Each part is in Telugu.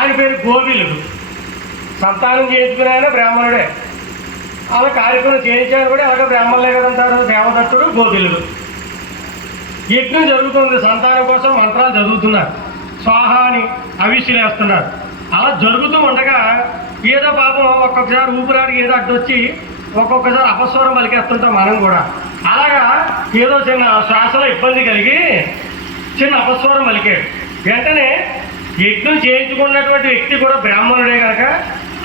ఆయన పేరు గోవిలుడు. సంతానం చేయించుకునే ఆయన బ్రాహ్మణుడే. అలా కార్యక్రమం చేయించాను కూడా అలాగే బ్రాహ్మణులే కదంటారు. దేవదత్తుడు, గోవిలుడు. యజ్ఞం జరుగుతుంది. సంతానం కోసం మంత్రాలు చదువుతున్నారు. స్వాహ అని అవిశ్లేస్తున్నారు. అలా జరుగుతూ ఉండగా ఏదో పాపం ఒక్కొక్కసారి ఊపిరాడికి ఏదో అడ్డొచ్చి ఒక్కొక్కసారి అపస్వరం పలికేస్తుంటాం మనం కూడా. అలాగా ఏదో చిన్న శ్వాసలో ఇబ్బంది కలిగి చిన్న అపస్వరం పలికాడు. వెంటనే యజ్ఞం చేయించుకున్నటువంటి వ్యక్తి కూడా బ్రాహ్మణుడే కనుక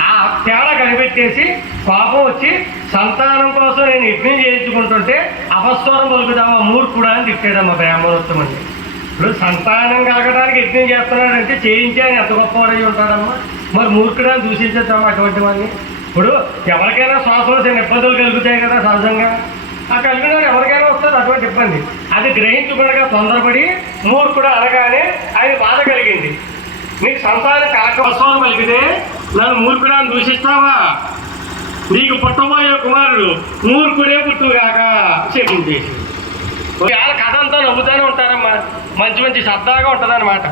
ఆ తేడా కనిపెట్టేసి పాపం వచ్చి సంతానం కోసం నేను యజ్ఞం చేయించుకుంటుంటే అపస్వరం పలుకుతామా మూర్ఖుడా అని తిట్టాడమ్మా బ్రాహ్మణోత్తమ. ఇప్పుడు సంతానం కలగడానికి యజ్ఞం చేస్తున్నాడంటే చేయించాలని ఎంత గొప్పవాడై ఉంటాడమ్మా. మరి మూర్ఖుడాన్ని దూషించద్దామా అటువంటి వాడిని? ఇప్పుడు ఎవరికైనా శ్వాసలో చిన్న ఇబ్బందులు కలుగుతాయి కదా సహజంగా. ఆ కలిగిన ఎవరికైనా వస్తుంది అటువంటి ఇబ్బంది. అది గ్రహించుకునగా తొందరపడి మూర్ఖుడు అనగానే ఆయన బాధ కలిగింది. నీకు సంతానం కాకవస్వాలు కలిగితే నన్ను మూర్ఖుడాన్ని దూషిస్తావా? నీకు పుట్టబోయే కుమారుడు మూర్ఖుడే పుట్టుగాక చెప్పించేసి వాళ్ళ కథ అంతా నవ్వుతూనే ఉంటారమ్మా. మంచి మంచి సరదాగా ఉంటుందన్నమాట.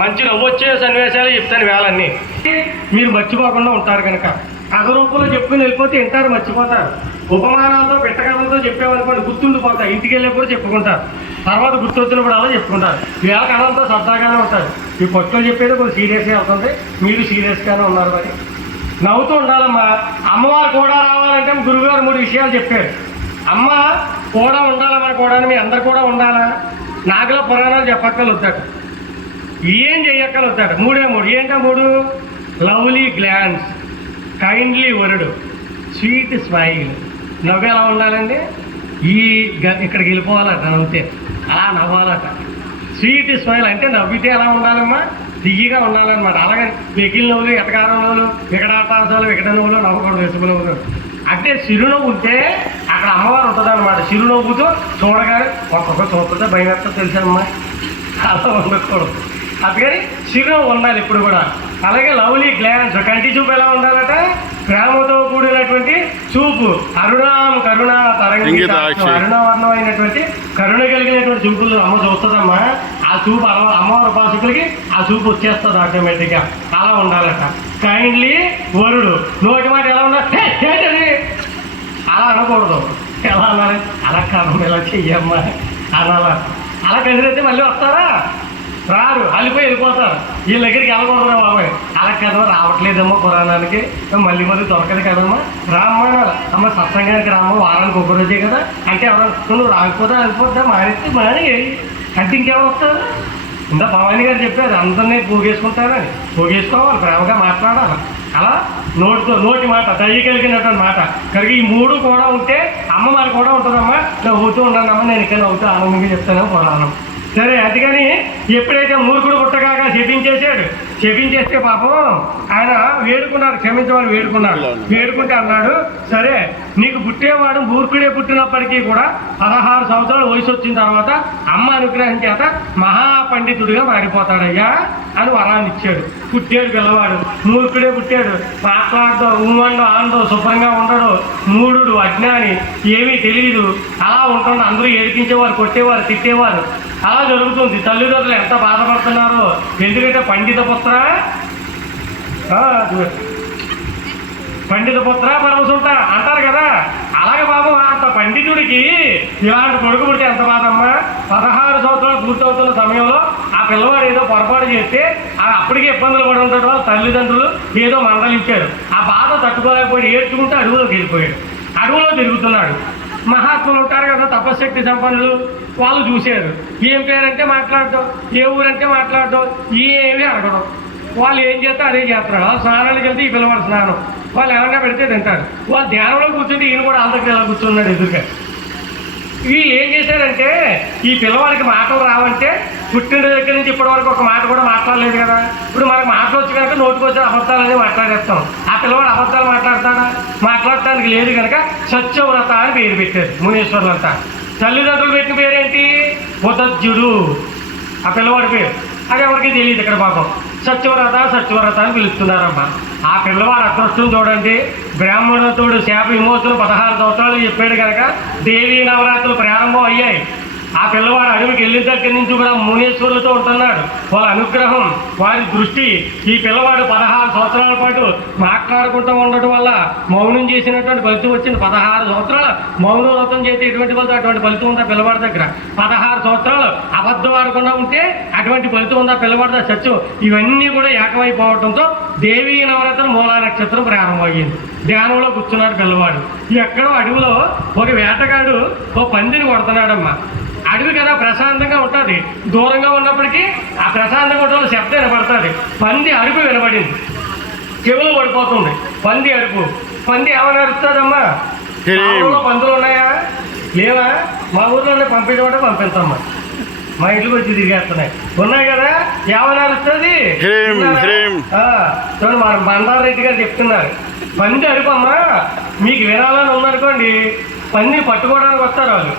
మంచి నవ్వొచ్చే సన్నివేశాలు చెప్తాను వేళన్నీ. మీరు మర్చిపోకుండా ఉంటారు కనుక కథ రూపంలో చెప్పుకుని వెళ్ళిపోతే వింటారు, మర్చిపోతారు. ఉపమానాలతో పెట్టకథలతో చెప్పేవాళ్ళనుకోండి గుర్తుండిపోతారు. ఇంటికి వెళ్ళేప్పుడు చెప్పుకుంటారు, తర్వాత గుర్తొచ్చినప్పుడు అలా చెప్పుకుంటారు. వేళ కథంతా సరదాగానే ఉంటారు. ఈ కొట్లో చెప్పేది కొంచెం సీరియస్గా అవుతుంది. మీరు సీరియస్గానే ఉన్నారు. మరి నవ్వుతూ ఉండాలమ్మా. అమ్మవారు కూడా రావాలంటే గురువుగారు 3 విషయాలు చెప్పారు. అమ్మ కూడా ఉండాలమ్మా. కూడా మీ అందరు కూడా ఉండాలా? నాకులో పురాణాలు చెప్పక్కలు వద్దాడు, ఏం చెయ్యక్కలు వద్దాడు. 3 ఏంటా 3? Lovely glance, kindly word, sweet smile. నవ్వు ఎలా ఉండాలండి? ఇక్కడికి వెళ్ళిపోవాలట నవ్వుతే, అలా నవ్వాలట. స్వీట్ స్మైల్ అంటే నవ్వితే ఎలా ఉండాలమ్మా? దిగిగా ఉండాలన్నమాట. అలాగే వెకిల్ నవ్వులు, ఎటకారం నవ్వులు, వికటాటాసాలు, వికట నవ్వులు నవ్వకూడదు. వెసుకు నవ్వులు అంటే చిరునవ్వు ఉంటే అక్కడ అమ్మవారు ఉంటుంది అన్నమాట. చిరునవ్వుతో చూడగానే ఒక్కొక్క చూపుతో భయం వేస్తా తెలుసమ్మా. అలా ఉండకూడదు. అందుకని చిరునవ్వు ఉండాలి ఎప్పుడు కూడా. అలాగే లవ్లీ గ్లాన్స్, కంటి చూపు ఎలా ఉండాలట? ప్రేమతో కూడినటువంటి చూపు. కరుణ తరంగి, అరుణవర్ణం అయినటువంటి కరుణ కలిగినటువంటి చూపులు అమ్మ చూస్తుందమ్మా. ఆ చూపు అమ్మవారి ఉపాసకులకి ఆ చూపు వచ్చేస్తుంది ఆటోమేటిక్గా. అలా ఉండాలట. కైండ్లీ వరుడు, నోటి మాట ఎలా ఉండాలి? అలా అనకూడదు. ఎలా అనాలి? అలా కాదు, ఇలా చెయ్యమ్మా అనాలా. అలా కదిలితే మళ్ళీ వస్తారా? రారు, అల్లిపోయి వెళ్ళిపోతారు. వీళ్ళ దగ్గరికి వెళ్ళకూడదురా బాబాయ్. అలా కదమ్మా, రావట్లేదమ్మా పురాణానికి, మళ్ళీ దొరకదు కదమ్మా. రామ్మా అమ్మ సత్సంగానికి రామ్మ, వారానికి 1 రోజే కదా అంటే ఎవరు నువ్వు రాకపోతే వెళ్ళిపోతా మానేస్తే మాని అంటే ఇంకెవరు వస్తారు? ఇంకా భవానీ గారు చెప్పారు అందరినీ పోగేసుకుంటారని. పోగేసుకోవాలి, ప్రేమగా మాట్లాడాలి. అలా నోటి మాట, దయ కలిగినటువంటి మాట కలిగి ఈ 3 కూడా ఉంటే అమ్మ మరి కూడా ఉంటుందమ్మా. నవ్వుతూ ఉన్నానమ్మా, నేను ఇక్కడ నవ్వుతూ ఆనందంగా చెప్తాను పురాణం. సరే, అందుకని ఎప్పుడైతే మూర్ఖుడు పుట్టగాక శపించేస్తే పాపం ఆయన వేడుకున్నారు, క్షమించమని వేడుకుంటే అన్నాడు, సరే నీకు పుట్టేవాడు మూర్ఖుడే పుట్టినప్పటికీ కూడా 16 సంవత్సరాలు వయసు వచ్చిన తర్వాత అమ్మ అనుగ్రహం చేత మహాపండితుడిగా మారిపోతాడయ్యా అని వరాన్ని ఇచ్చాడు. పుట్టాడు పిల్లవాడు, మూర్ఖుడే పుట్టాడు. మాట్లాడడం, ఊమండో ఆండో, శుభ్రంగా ఉండడు, మూఢుడు, అజ్ఞాని, ఏమీ తెలియదు. అలా ఉంటుంది. అందరూ ఏడిపించేవారు, కొట్టేవారు, తిట్టేవారు. అలా జరుగుతుంది. తల్లిదండ్రులు ఎంత బాధపడుతున్నారో. ఎందుకంటే పండిత పుత్ర పరమసుంట అంటారు కదా. అలాగే బాబు అంత పండితుడికి ఇలాంటి కొడుకు పుడితే ఎంత బాధమ్మా. 16 సంవత్సరాలు పూర్తవుతున్న సమయంలో ఆ పిల్లవాడు ఏదో పొరపాటు చేస్తే అప్పటికే ఇబ్బందులు పడి ఉంటాడు. తల్లిదండ్రులు ఏదో మందలించారు. ఆ బాధ తట్టుకోలేకపోయి ఏడ్చుకుంటే అడవులోకి వెళ్ళిపోయాడు. అడవులో తిరుగుతున్నాడు. మహాత్ములు ఉంటారు కదా, తపశక్తి సంపన్నులు, వాళ్ళు చూశారు. ఏం పేరంటే మాట్లాడటం, ఏ ఊరంటే మాట్లాడటం, ఏమీ అడగడం. వాళ్ళు ఏం చేస్తే అదే చేస్తారు. వాళ్ళు స్నానానికి వెళ్తే ఈ పిల్లవాడు స్నానం, వాళ్ళు ఎవరైనా పెడితే తింటారు. వాళ్ళు ధ్యానంలో కూర్చుంటే ఈయన కూడా వాళ్ళ దగ్గర ఎలా కూర్చున్నాడు ఎదురుగా. వీళ్ళు ఏం చేశారంటే ఈ పిల్లవాడికి మాటలు రావంటే పుట్టిన దగ్గర నుంచి ఇప్పటి వరకు ఒక మాట కూడా మాట్లాడలేదు కదా. ఇప్పుడు మనకు మాటలు వచ్చి కనుక నోటికి వచ్చే అబద్ధాలనే మాట్లాడేస్తాం. ఆ పిల్లవాడు అబద్ధాలు మాట్లాడతాడా? మాట్లాడటానికి లేదు కనుక సత్యవ్రత అని పేరు పెట్టారు మునీశ్వరులంతా. తల్లిదండ్రులు పెట్టిన పేరేంటి? ఉదజ్జుడు ఆ పిల్లవాడి పేరు. అది ఎవరికి తెలియదు ఇక్కడ పాపం. సత్యవ్రత అని పిలుస్తున్నారమ్మా. ఆ పిల్లవాడు అదృష్టం చూడండి. బ్రాహ్మణోత్తముడు శాప విమోచన 16 సంవత్సరాలు చెప్పాడు కనుక దేవీ నవరాత్రులు ప్రారంభం అయ్యాయి. ఆ పిల్లవాడు అడవికి వెళ్ళిన దగ్గర నుంచి కూడా మునీశ్వరులతో ఉంటున్నాడు. వాళ్ళ అనుగ్రహం, వారి దృష్టి. ఈ పిల్లవాడు 16 సంవత్సరాల పాటు మాట్లాడుకుంటూ ఉండటం వల్ల మౌనం చేసినటువంటి ఫలితం వచ్చింది. 16 సంవత్సరాలు మౌనం వ్రతం చేస్తే ఎటువంటి ఫలితం, అటువంటి ఫలితం ఉందా పిల్లవాడి దగ్గర? 16 సంవత్సరాలు అబద్ధం ఆడకుండా ఉంటే అటువంటి ఫలితం ఉందా పిల్లవాడి దగ్గర? సత్యం. ఇవన్నీ కూడా ఏకమైపోవడంతో దేవీ నవరాత్రి మూలా నక్షత్రం ప్రారంభమయ్యింది. ధ్యానంలో కూర్చున్నాడు పిల్లవాడు. ఎక్కడో అడవిలో ఒక వేటగాడు ఓ పందిని కొడుతున్నాడమ్మా. అడవి కదా ప్రశాంతంగా ఉంటుంది. దూరంగా ఉన్నప్పటికీ ఆ ప్రశాంతంగా ఉండడంలో శబ్దం వినపడుతుంది. పంది అరుపు వినపడింది, చెవులు పడిపోతుంది పంది అరుపు. పంది ఏమని అరుస్తుందమ్మా? ఊళ్ళో పందులు ఉన్నాయా? లేవా? మా ఊర్లో పంపించమంటే పంపిస్తామ్మా. మా ఇంటికి వచ్చి తిరిగేస్తున్నాయి. ఉన్నాయి కదా, ఏమని అరుస్తుంది? చూడండి, మన బండారెడ్డి గారు చెప్తున్నారు. పంది అరుపమ్మా మీకు వినాలని ఉందనుకోండి, పందిని పట్టుకోవడానికి వస్తారు వాళ్ళు.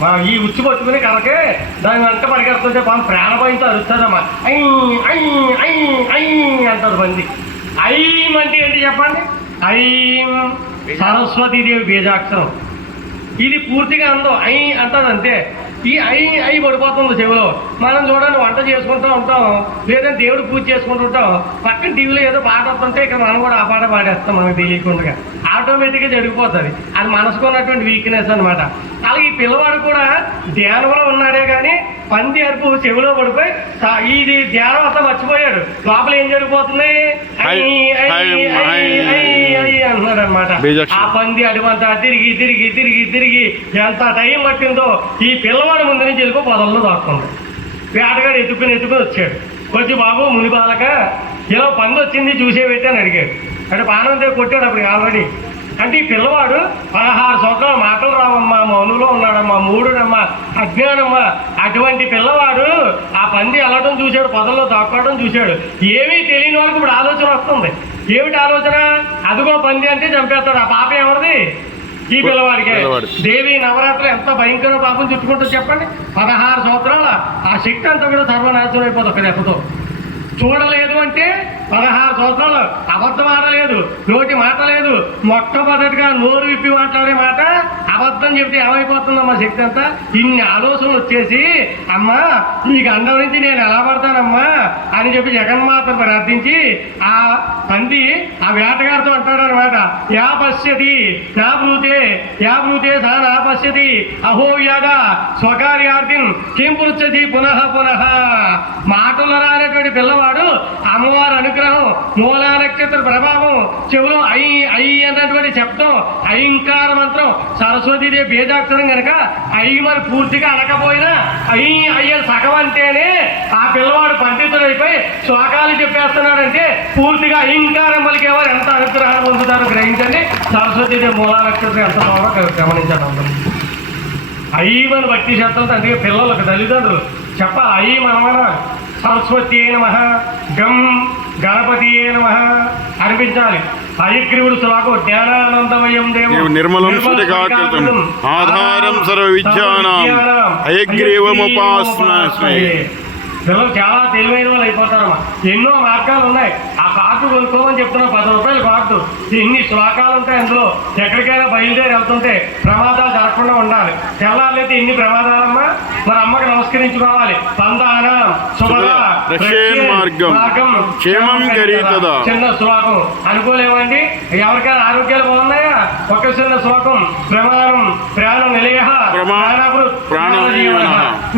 మా ఈ ఉచ్చి పట్టుకుని కనుకే దాని వెంట పరిగెడుతుంటే ప్రాణభయంతో అరుస్తుందమ్మా. ఐ ఐ ఐ ఐ అంటారు పంది. ఐం అంటే ఏంటి చెప్పండి? ఐం సరస్వతీదేవి బీజాక్షరం. ఇది పూర్తిగా అందం. ఐ అంటారు అంతే. ఈ ఐ పడిపోతుంది చెవిలో. మనం చూడండి, వంట చేసుకుంటూ ఉంటాం, లేదంటే దేవుడు పూజ చేసుకుంటూ ఉంటాం, పక్కన టీవీలో ఏదో పాట వస్తుంటే ఇక్కడ మనం కూడా ఆ పాట పాడేస్తాం మనకు తెలియకుండా. ఆటోమేటిక్గా జరిగిపోతుంది. అది మనసుకున్నటువంటి వీక్నెస్ అనమాట. అలాగే ఈ పిల్లవాడు కూడా ధ్యానంలో ఉన్నాడే కానీ పంది అరుపు చెవిలో పడిపోయి ఇది ధ్యానం అంతా మర్చిపోయాడు. లోపల ఏం జరిగిపోతుంది? అంటున్నాడు అనమాట. ఆ పంది అడుగుంతా తిరిగి తిరిగి తిరిగి తిరిగి ఎంత టైం పట్టిందో ఈ పిల్లవాడు ముందు నుంచి వెళ్ళిపో పొదల్లో దాక్కుంది. వేటగాడు ఎత్తుకుని వచ్చాడు. వచ్చి బాబు ముని బాలక ఇలా పంది వచ్చింది చూసే పెట్టి అని అడిగాడు. అంటే పానంతో కొట్టాడు అప్పుడు ఆల్రెడీ. అంటే ఈ పిల్లవాడు 16 సంవత్సరాలు మాటలు రావమ్మా, మౌనంలో ఉన్నాడమ్మా, మూడుడమ్మా, అజ్ఞానమ్మా. అటువంటి పిల్లవాడు ఆ పంది వెళ్ళడం చూశాడు, పొదల్లో దాక్కోవడం చూశాడు. ఏమీ తెలియని వాళ్ళకి ఇప్పుడు ఆలోచన వస్తుంది. ఏమిటి ఆలోచన? అదిగో పంది అంటే చంపేస్తాడు. ఆ పాప ఎవరిది? ఈ పిల్లవాడికి. దేవి నవరాత్రి ఎంత భయంకర పాపం చుట్టుకుంటుంది చెప్పండి. 16 సంవత్సరాల ఆ శక్తి అంతా కూడా సర్వనాశనం అయిపోతుంది ఒక దెబ్బతో. చూడలేదు అంటే 16 సంవత్సరాలు అబద్ధం ఆడలేదు, నోటి మాట లేదు. మొట్టమొదటిగా నోరు విప్పి మాట్లాడే మాట అబద్ధం చెప్తే ఏమైపోతుందమ్మా శక్తి అంతా. ఇన్ని ఆలోచనలు వచ్చేసి అమ్మా ఈ గండం నుంచి నేను ఎలా పడతానమ్మా అని చెప్పి జగన్మాతను ప్రార్థించి ఆ పంది ఆ వేటగారితో అంటాడు అనమాట. యా పశ్యతి నా బ్రూతే సా నా పశ్యతి అహో యాద స్వకార్యార్థిం కిం పృచ్చతి పునః పునః. మాటలు రానటువంటి పిల్లవాడు అమ్మవారి అనుగ్రహం, మూలా నక్షత్ర ప్రభావం, చెవులో ఐ ఐ అన్నటువంటి శబ్దం, ఐంకార మంత్రం, సరస్వతీదేవి బీజాక్షరం కనుక ఐ మరి పూర్తిగా అనకపోయినా ఐ అయ్య సగం అంటేనే ఆ పిల్లవాడు పండితుడైపోయి శ్లోకాలు చెప్పేస్తున్నాడంటే పూర్తిగా ఐంకారం పలికేవారు ఎంత అనుగ్రహాన్ని పొందుతారో గ్రహించండి. సరస్వతీదేవి మూలా నక్షత్రం ఎంత బాగా గమనించండి అందరూ. ఐమని భక్తి శబ్దంతో అందుకే పిల్లలకు తల్లిదండ్రులు చెప్పాలి. ఐ మనమనాలి. సరస్వతి నమః, గం గణపతి నమః అనిపించాలి. హయగ్రీవుడు శ్లోకం జ్ఞానానందమయం దేవం నిర్మలం సుతికాకృతం ఆధారం సర్వ విద్యానాం హయగ్రీవముపాస్మహే. పిల్లలు చాలా తెలివైన వాళ్ళు అయిపోతారమ్మా. ఎన్నో మార్గాలు ఉన్నాయి. ఆ కార్డు కొనుక్కోమని చెప్తున్నా, 10 రూపాయల కార్డు. ఎన్ని శ్లోకాలు ఉంటాయి అందులో. ఎక్కడికైనా బయలుదేరి వెళ్తుంటే ప్రమాదాలు జరగకుండా ఉండాలి. తెల్లారైతే ఎన్ని ప్రమాదాలమ్మా. మరి అమ్మకి నమస్కరించుకోవాలి. సంతానం చిన్న శ్లోకం అనుకోలేమండి. ఎవరికైనా ఆరోగ్యాలు బాగున్నాయా? ఒక చిన్న శ్లోకం ప్రమాణం ప్రాణం నిలయ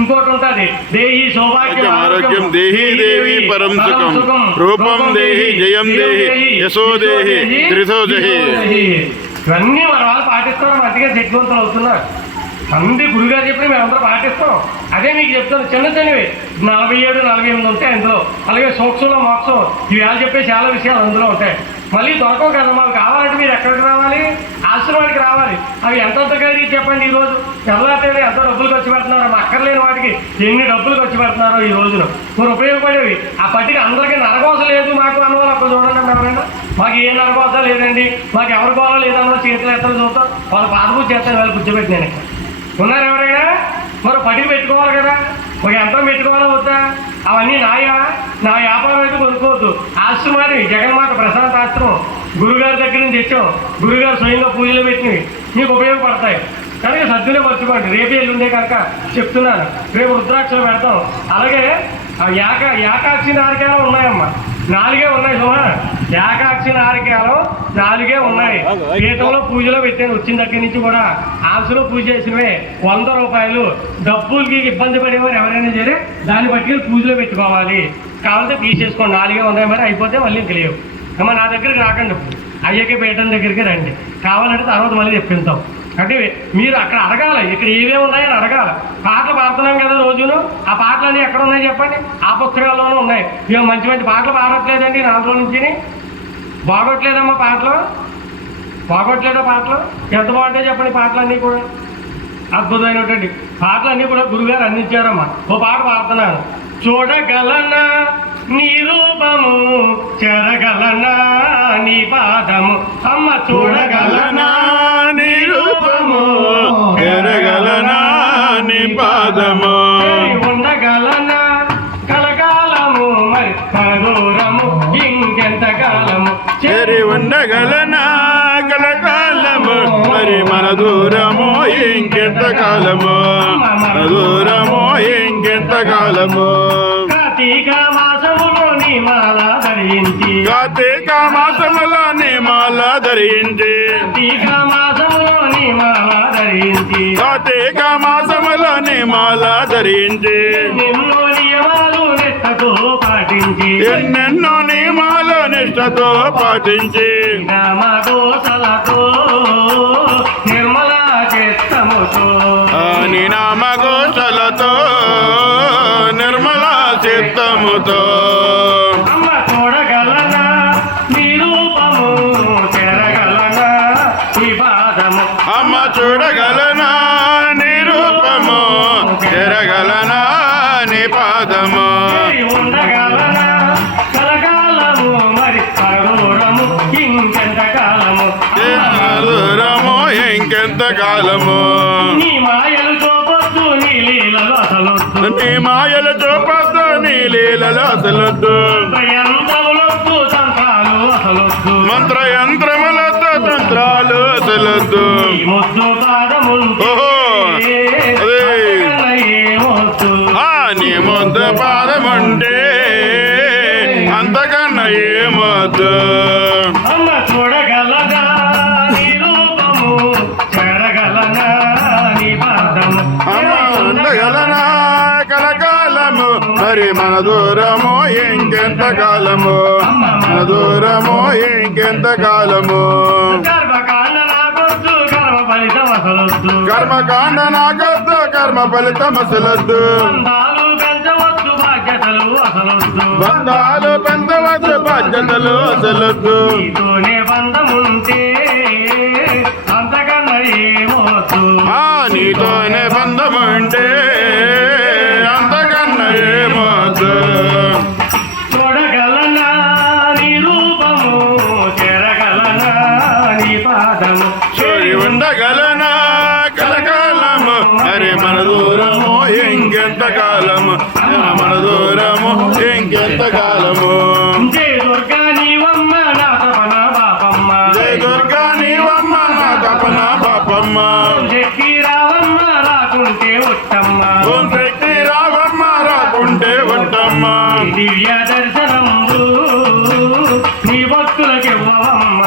ఇంకోటి ఉంటుంది దేహి సౌభాగ్యం ఆరోగ్యం దేహి దేవి పరం సుఖం రూపం దేహి జయం దేహి యశో దేహి త్రిశో దేహి. ఇవన్నీ మన వాళ్ళు పాటిస్తారు. అందుకే శక్తివంతులు అవుతున్నారు. అన్ని గురుగారు చెప్పి మేము అందరూ పాటిస్తాం. అదే మీకు చెప్తాను. చిన్న చిన్నవి 47, 48 ఉంటాయి అందులో. అలాగే సూక్ష్మలో మోక్షం ఇవి వాళ్ళు చెప్పే చాలా విషయాలు అందులో ఉంటాయి. మళ్ళీ దొరకవు కదా. మాకు కావాలంటే మీరు ఎక్కడికి రావాలి? ఆశ్రమానికి రావాలి. అవి ఎంతంత కలిగి చెప్పండి. ఈరోజు ఎవరైతే ఎంత డబ్బులు ఖర్చు పెడుతున్నారో, మా అక్కర్లేని వాటికి ఎన్ని డబ్బులు ఖర్చు పెడుతున్నారో ఈ రోజున మరి ఉపయోగపడేవి. ఆ పట్టిక అందరికీ నరకోస లేదు మాకు అన్నవాళ్ళు అప్పుడు చూడండి. ఎవరైనా మాకు ఏ నరకోస లేదండి, మాకు ఎవరి కోలా లేదన్న చేతులు ఎత్తలు చూస్తాం. వాళ్ళు పాదపూజ చేస్తాను, వాళ్ళు కూర్చోబెట్టినాను. ఉన్నారు ఎవరైనా? మరి పట్టిక పెట్టుకోవాలి కదా. ఒక యంత్రం పెట్టుకోవాలా వద్దా? అవన్నీ నా వ్యాపారం అయితే కొనుక్కోవద్దు. ఆశ్రమాన్ని జగన్మాత ప్రశాంత ఆశ్రమం గురుగారి దగ్గర నుంచి తెచ్చాం. గురుగారు స్వయంగా పూజలు పెట్టినవి మీకు ఉపయోగపడతాయి. కనుక సద్దునే పరచుకోండి. రేపు ఎల్లుండే కనుక చెప్తున్నాను, రేపు రుద్రాక్షలు పెడతాం. అలాగే ఏకాక్షి నారికేలం ఉన్నాయమ్మా, 4 ఉన్నాయి సుమా. ఏకాక్షి నారికేలం 4 ఉన్నాయి. పీఠంలో పూజలో పెట్టాను, వచ్చిన దగ్గర నుంచి కూడా ఆల్సులో పూజ చేసినవే 100 రూపాయలు. డబ్బులకి ఇబ్బంది పడేవారు ఎవరైనా సరే దాన్ని బట్టి పూజలో పెట్టుకోవాలి. కావాలంటే తీసేసుకోండి, 4 ఉన్నాయి. మరి అయిపోతే మళ్ళీ ఇంక లేవు. అమ్మ నా దగ్గరికి రాకండి, అయ్యకి పీఠం దగ్గరికి రండి. కావాలంటే తర్వాత మళ్ళీ చెప్పించాం. అంటే మీరు అక్కడ అడగాలి, ఇక్కడ ఏవే ఉన్నాయని అడగాలి. పాటలు పాడుతున్నాం కదా రోజును, ఆ పాటలన్నీ ఎక్కడ ఉన్నాయి చెప్పండి? ఆ పుస్తకాల్లోనూ ఉన్నాయి. ఇక మంచి మంచి పాటలు పాడట్లేదండి 4 రోజుల నుంచి. బాగోట్లేదమ్మా పాటలు, బాగోట్లేదా పాటలు? ఎంత బాగుంటాయి చెప్పండి పాటలన్నీ కూడా. అద్భుతమైనటువంటి పాటలన్నీ కూడా గురుగారు అందించారమ్మా. ఓ పాట పాడుతున్నాను. చూడగలనా నీ రూపము, చెరగలనా నీ పాదము. అమ్మ చూడగలనా నీ రూపము, చెరగలనా నీ పాదము. ఉండగలనా కలకాలము, మరి దూరము ఇంకెంత కాలము. చెరి ఉండగలనా కలకాలము, మరి మన దూరము ఇంకెంత కాలము. మన దూరము ఇంకెంత కాలము. కార్తీక మాసములో నీ మాల ధరించి, కార్తీక మాసములో నీ మాల ధరించి, కార్తీక మాసములో నీ మాల ధరించి, కార్తీక మాసములో నీ మాల ధరించి, ఎన్నో నియమాలు నిష్టతో పాటించి, ఎన్నెన్నో నియమాలు నిష్టతో పాటించి, నామదోసలతో నిర్మల చిత్తముతో, నీ నామగోచలతో నిర్మల చిత్తముతో. అమ్మ చూడగలనా నీ రూపము, చెరగలనా నీ పాదము. అమ్మ చూడగలనా నీ రూపము, చెరగలనా నీ పాదము. ఉండగలనా కలకాలము, మరి దూరము ఇంకెంత కాలము. దూరము ఇంకెంత కాలము. నీ మాయలు చూపొద్దు నీ లీలలో అసలొద్దు, నీ మాయలు చూపొద్దు నీ లీలలో అసలొద్దు. యంత్రములొద్దు తంత్రాలు అసలొద్దు, మంత్రయంత్రములతో తంత్రాలు అసలొద్దు. నీ ముద్దు పాదముంటే ఓహో అదే ఏమొద్దు. నీ ముద్ద పాదముంటే అంతకన్నా ఏమొద్దు. అమ్మ చూడగలనా నీ రూపము, చెరగలనా నీ పాదము. అమ్మ ఉండగలనా కలకాలము, మరి మన దూరము ఇంకెంత కాలము. మన దూరము ఇంకెంత కాలము. కర్మకాండ నాకొద్దు కర్మ ఫలితం అసలొద్దు, కర్మకాండ నాకొద్దు కర్మ ఫలితం అసలొద్దు. బంధాలు పెంచవద్దు బాధ్యతలు అసలొద్దు, బంధాలు పెంచవద్దు బాధ్యతలు అసలొద్దు. నీతోనే బంధముంటే అంతకన్నా ఏమొద్దు. నీతోనే బంధముంటే అంతకన్నా ఏమొద్దు. చూడగలనా నీ రూపము, చెరగలనా నీ పాదము. చూడి ఉండగలనా కలకాలము, మరి మన దూరము ఇంకెంత కాలము. మన దూరము ఇంకెంత కాలము. జయ దుర్గా నీవమ్మ నా తపన బాపమ్మ, జయ దుర్గా నీవమ్మ నా తపన పాపమ్మ. శక్తి రావమ్మ రాకుంటే ఉత్తమ్మ, ఓం శక్తి రావమ్మ రాకుంటే వట్టమ్మ. దివ్య దర్శనము నీ భక్తులకివ్వవమ్మ,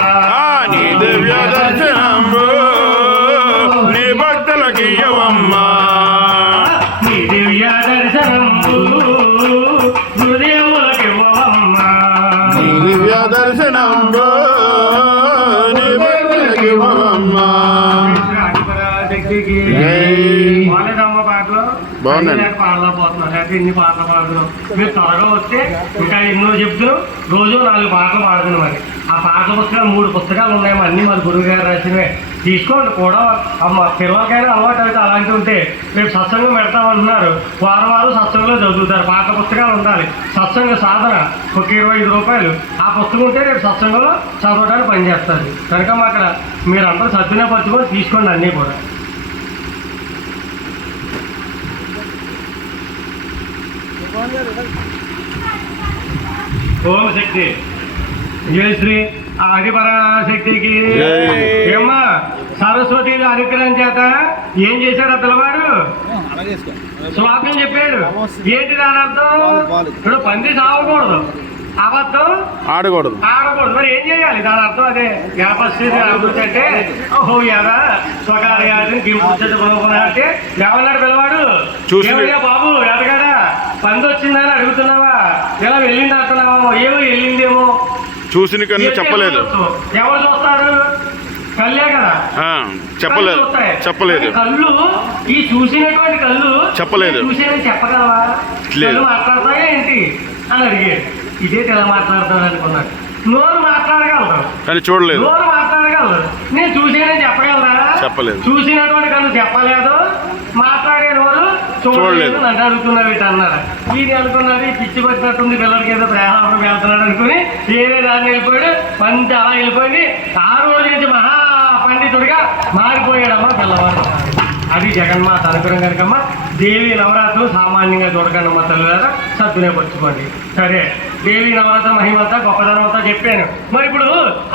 నీ దివ్య దర్శనము నీ భక్తులకి ఇవ్వమ్మ. నీ దివ్య దర్శనము గురుదేవులకివ్వవమ్మ, నీ దివ్య దర్శనము నీ భక్తులకి ఇవ్వమ్మ. శక్తికి బాలేదమ్మ పాటలు బాగున్నాయి. పాడలేకపోతున్నాం, లేకపోతే ఇన్ని పాటలు పాడుతున్నాం. మీరు త్వరగా వస్తే ఇంకా ఎన్నో చెప్తున్నాం. రోజు 4 పాటలు పాడుతున్నాం. మరి ఆ పాటల పుస్తకాలు 3 పుస్తకాలు ఉన్నాయి, అన్నీ మన గురువు గారు రాసినవే. తీసుకోండి కూడా. అమ్మ పిల్లలకైనా అలవాటు అయితే అలాంటివి ఉంటే రేపు సత్సంగం పెడతామంటున్నారు. వారం సత్సంగంలో చదువుతారు. పాటల పుస్తకాలు ఉండాలి. సత్సంగ సాధన ఒక 25 రూపాయలు. ఆ పుస్తకం ఉంటే రేపు సత్సంగంలో చదవడానికి పనిచేస్తుంది. కనుక అక్కడ మీరందరూ సద్వినియోగపరచుకొని తీసుకోండి అన్నీ కూడా. ఓం శక్తి జయ శ్రీ ఆదిపరాశక్తికి. జై. ఏమ్మా సరస్వతి అనుగ్రహం చేత ఏం చేశాడు ఆ పిల్లవాడు? శ్లోకం చెప్పాడు. ఏంటి దాని అర్థం? ఇప్పుడు పంది సావకూడదు, అబద్ధం ఆడకూడదు. మరి ఏం చేయాలి? దాని అర్థం అదే. వ్యాపస్థితి అభివృద్ధి అంటే ఓహో యాదా స్వకార్యాన్ని అంటే ఎవరన్నాడు పిల్లవాడు? ఏమయ్యా బాబు ఎదగాడా పంది వచ్చిందని అడుగుతున్నావా? ఎలా వెళ్ళింది అంటున్నావా? ఏమో వెళ్ళిందేమో చూసిన కన్నా చెప్పలేదు. ఎవరు చూస్తారు? కళ్ళే కదా. చెప్పలేదు. కళ్ళు ఈ చూసినటువంటి కళ్ళు చెప్పలేదు. చూసేది చెప్పగలవా? కళ్ళు మాట్లాడతాయా ఏంటి అని అడిగాడు. ఇదే తెల్ల మాట్లాడతాడు అనుకున్నాడు. నోరు మాట్లాడగలరు కానీ చూడలేదు. నోరు మాట్లాడగలరు. నేను చూసేదని చెప్పగలరా? చెప్పలేదు. చూసినటువంటి కళ్ళు చెప్పలేదు, మాట్లాడే నోరు చూడలేదు. నన్ను అడుగుతున్నావు ఇటు అన్నారు. ఇది అనుకున్నది పిచ్చి పట్టినట్టుంది, పిల్లలకి ఏదో ప్రయాణం వెళ్తున్నాడు అనుకుని ఏదే దాన్ని వెళ్ళిపోయాడు. పంచి అలా వెళ్ళిపోయింది. ఆ రోజు నుంచి మహా పండితుడిగా మారిపోయాడమ్మా పిల్లవాడు. అది జగన్మాత అనుగ్రహం కనుకమ్మ. దేవి నవరాత్రులు సామాన్యంగా చూడకండి అమ్మ తల్లిదారా, సద్దునే పరుచుకోండి. సరే, దేవి నవరాత్రుల మహిమంతా గొప్పదనం అంతా చెప్పాను. మరి ఇప్పుడు